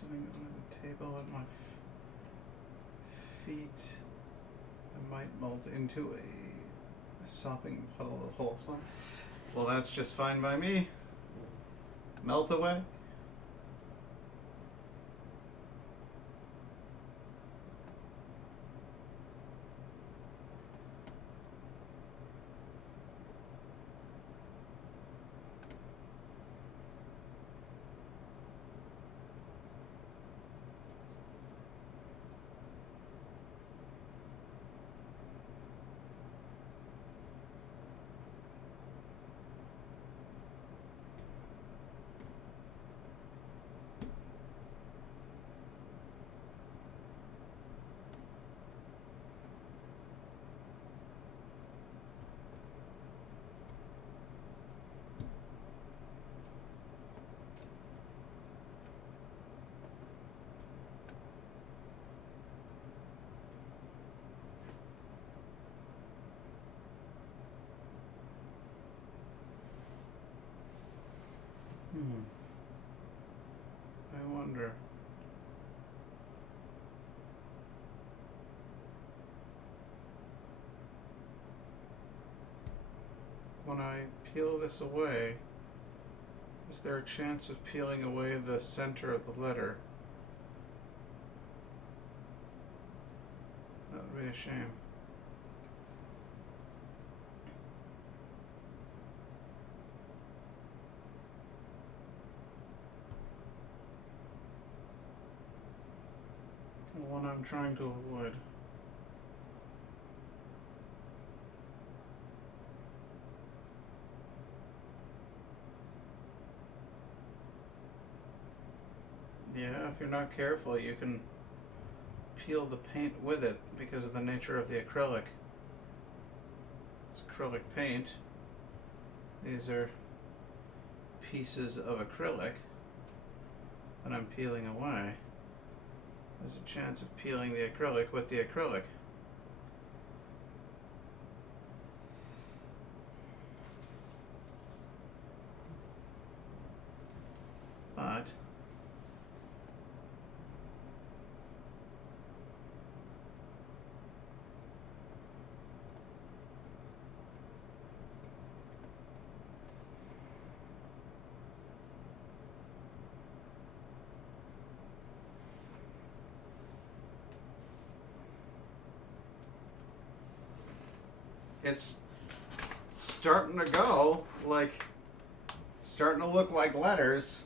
sitting on the table at my feet. I might melt into a sopping puddle of wholesome. Well, that's just fine by me. Melt away. I wonder. When I peel this away, is there a chance of peeling away the center of the letter? That would be a shame. The one I'm trying to avoid. Yeah, if you're not careful, you can peel the paint with it because of the nature of the acrylic. It's acrylic paint. These are pieces of acrylic that I'm peeling away. There's a chance of peeling the acrylic with the acrylic. But it's starting to go like, starting to look like letters.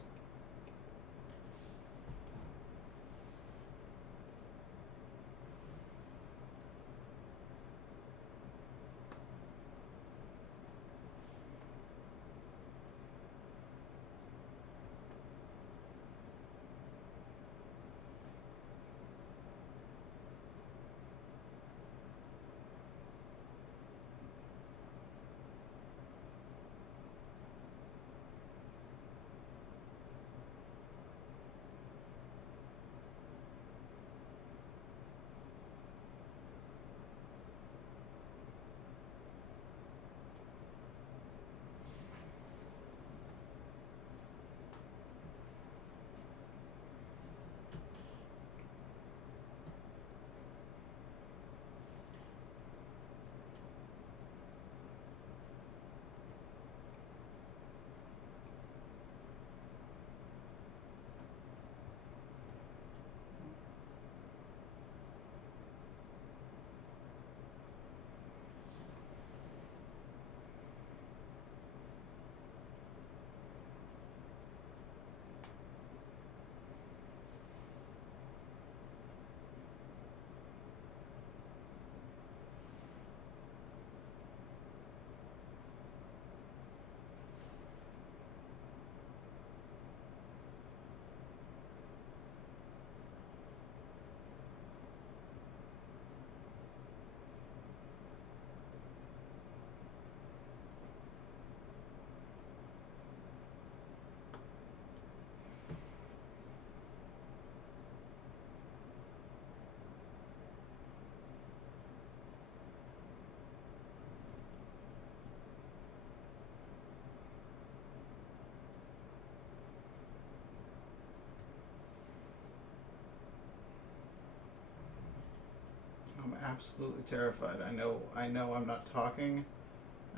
I'm absolutely terrified. I know I'm not talking.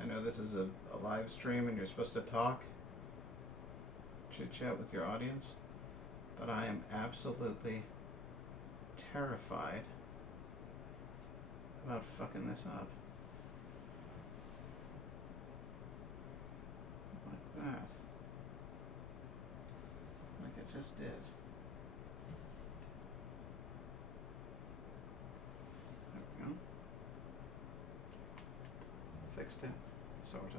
I know this is a live stream and you're supposed to talk, chit chat with your audience, but I am absolutely terrified about fucking this up. Like that. Like I just did. There we go. Fixed it, sort of.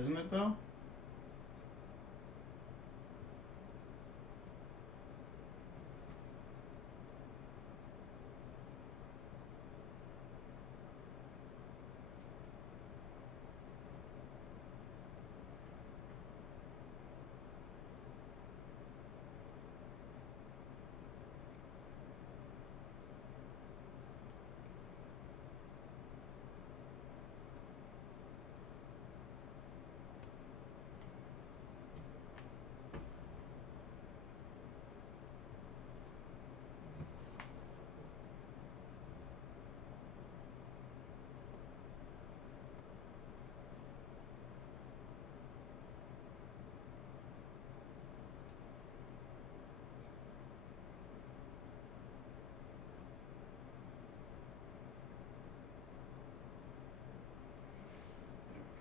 Isn't it though?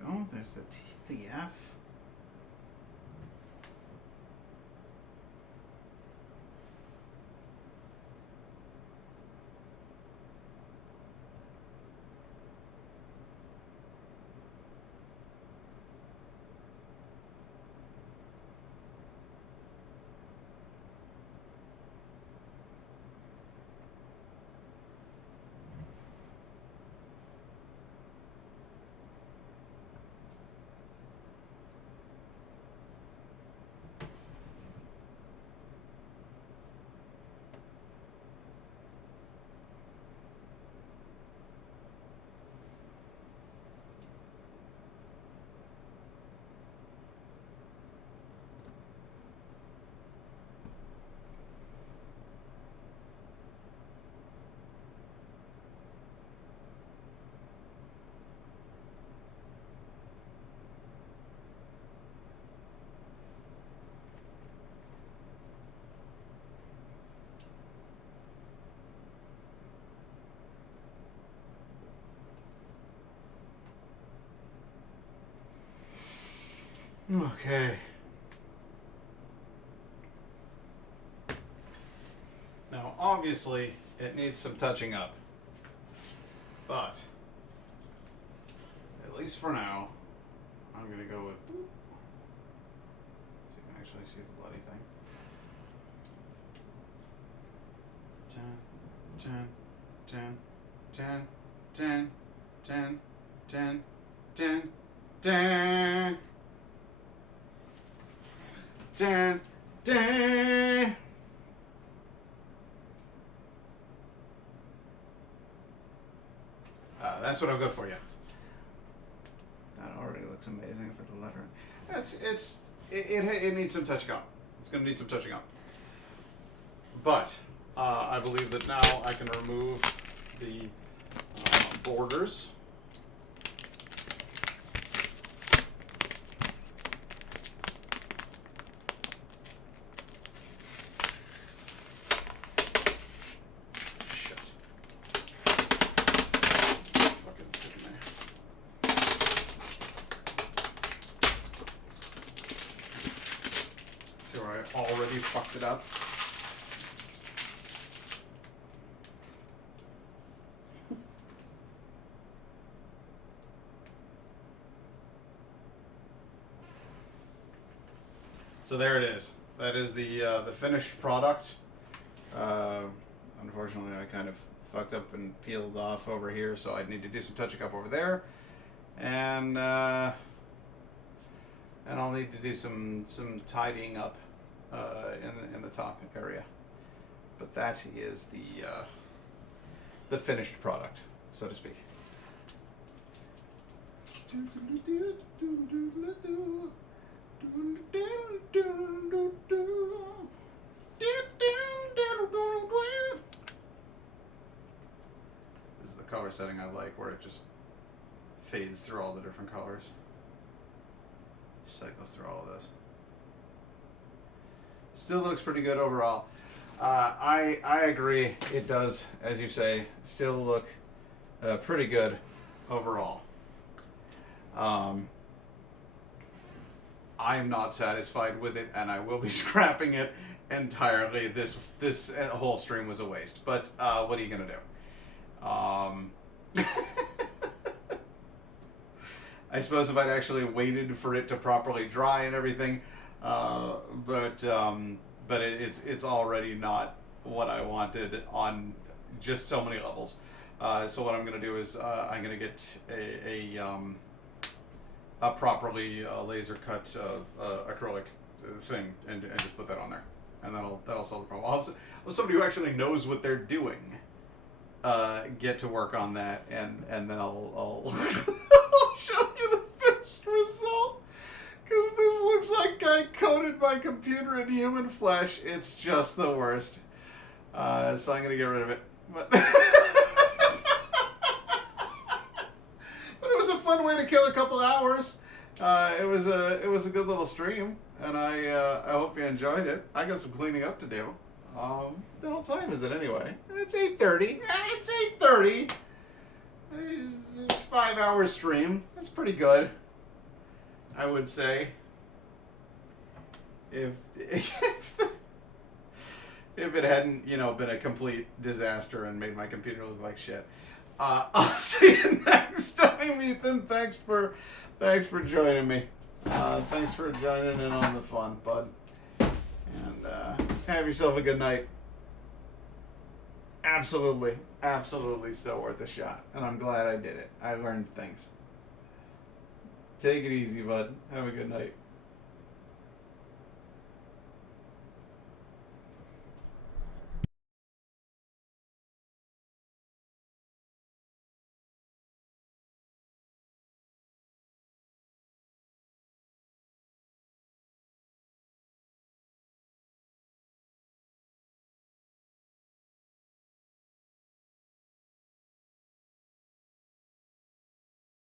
Oh, there's the F. Okay. Now, obviously, it needs some touching up. But, at least for now, I'm going to go with... So you can actually see the bloody thing. 10, 10, 10, 10, 10, 10, 10, 10. Dun, dun. That's what I'll go for you. That already looks amazing for the lettering. It needs some touching up. It's going to need some touching up. But I believe that now I can remove the borders. Already fucked it up. So there it is. That is the finished product. Unfortunately, I kind of fucked up and peeled off over here, so I need to do some touching up over there, and I'll need to do some tidying up in the top area. But that is the finished product, so to speak. This is the color setting I like, where it just fades through all the different colors. Cycles through all of this. Still looks pretty good overall. I agree. It does, as you say, still look pretty good overall. I'm not satisfied with it, and I will be scrapping it entirely. This whole stream was a waste. But what are you gonna do? I suppose if I'd actually waited for it to properly dry and everything, but it's already not what I wanted on just so many levels. So what I'm gonna do is I'm gonna get a properly laser cut acrylic thing and just put that on there, and that'll solve the problem. I'll have somebody who actually knows what they're doing get to work on that, and then I'll I'll show you the finished result, because this looks like I coated my computer in human flesh. It's just the worst. So I'm gonna get rid of it. But but it was a fun way to kill a couple hours. It was a good little stream, and I hope you enjoyed it. I got some cleaning up to do. The hell time is it anyway? It's 8:30. It's 8:30. It's a 5-hour stream. That's pretty good, I would say. If it hadn't, been a complete disaster and made my computer look like shit. I'll see you next time, Ethan. Thanks for joining me. Thanks for joining in on the fun, bud. And have yourself a good night. Absolutely still worth a shot. And I'm glad I did it. I learned things. Take it easy, bud. Have a good night.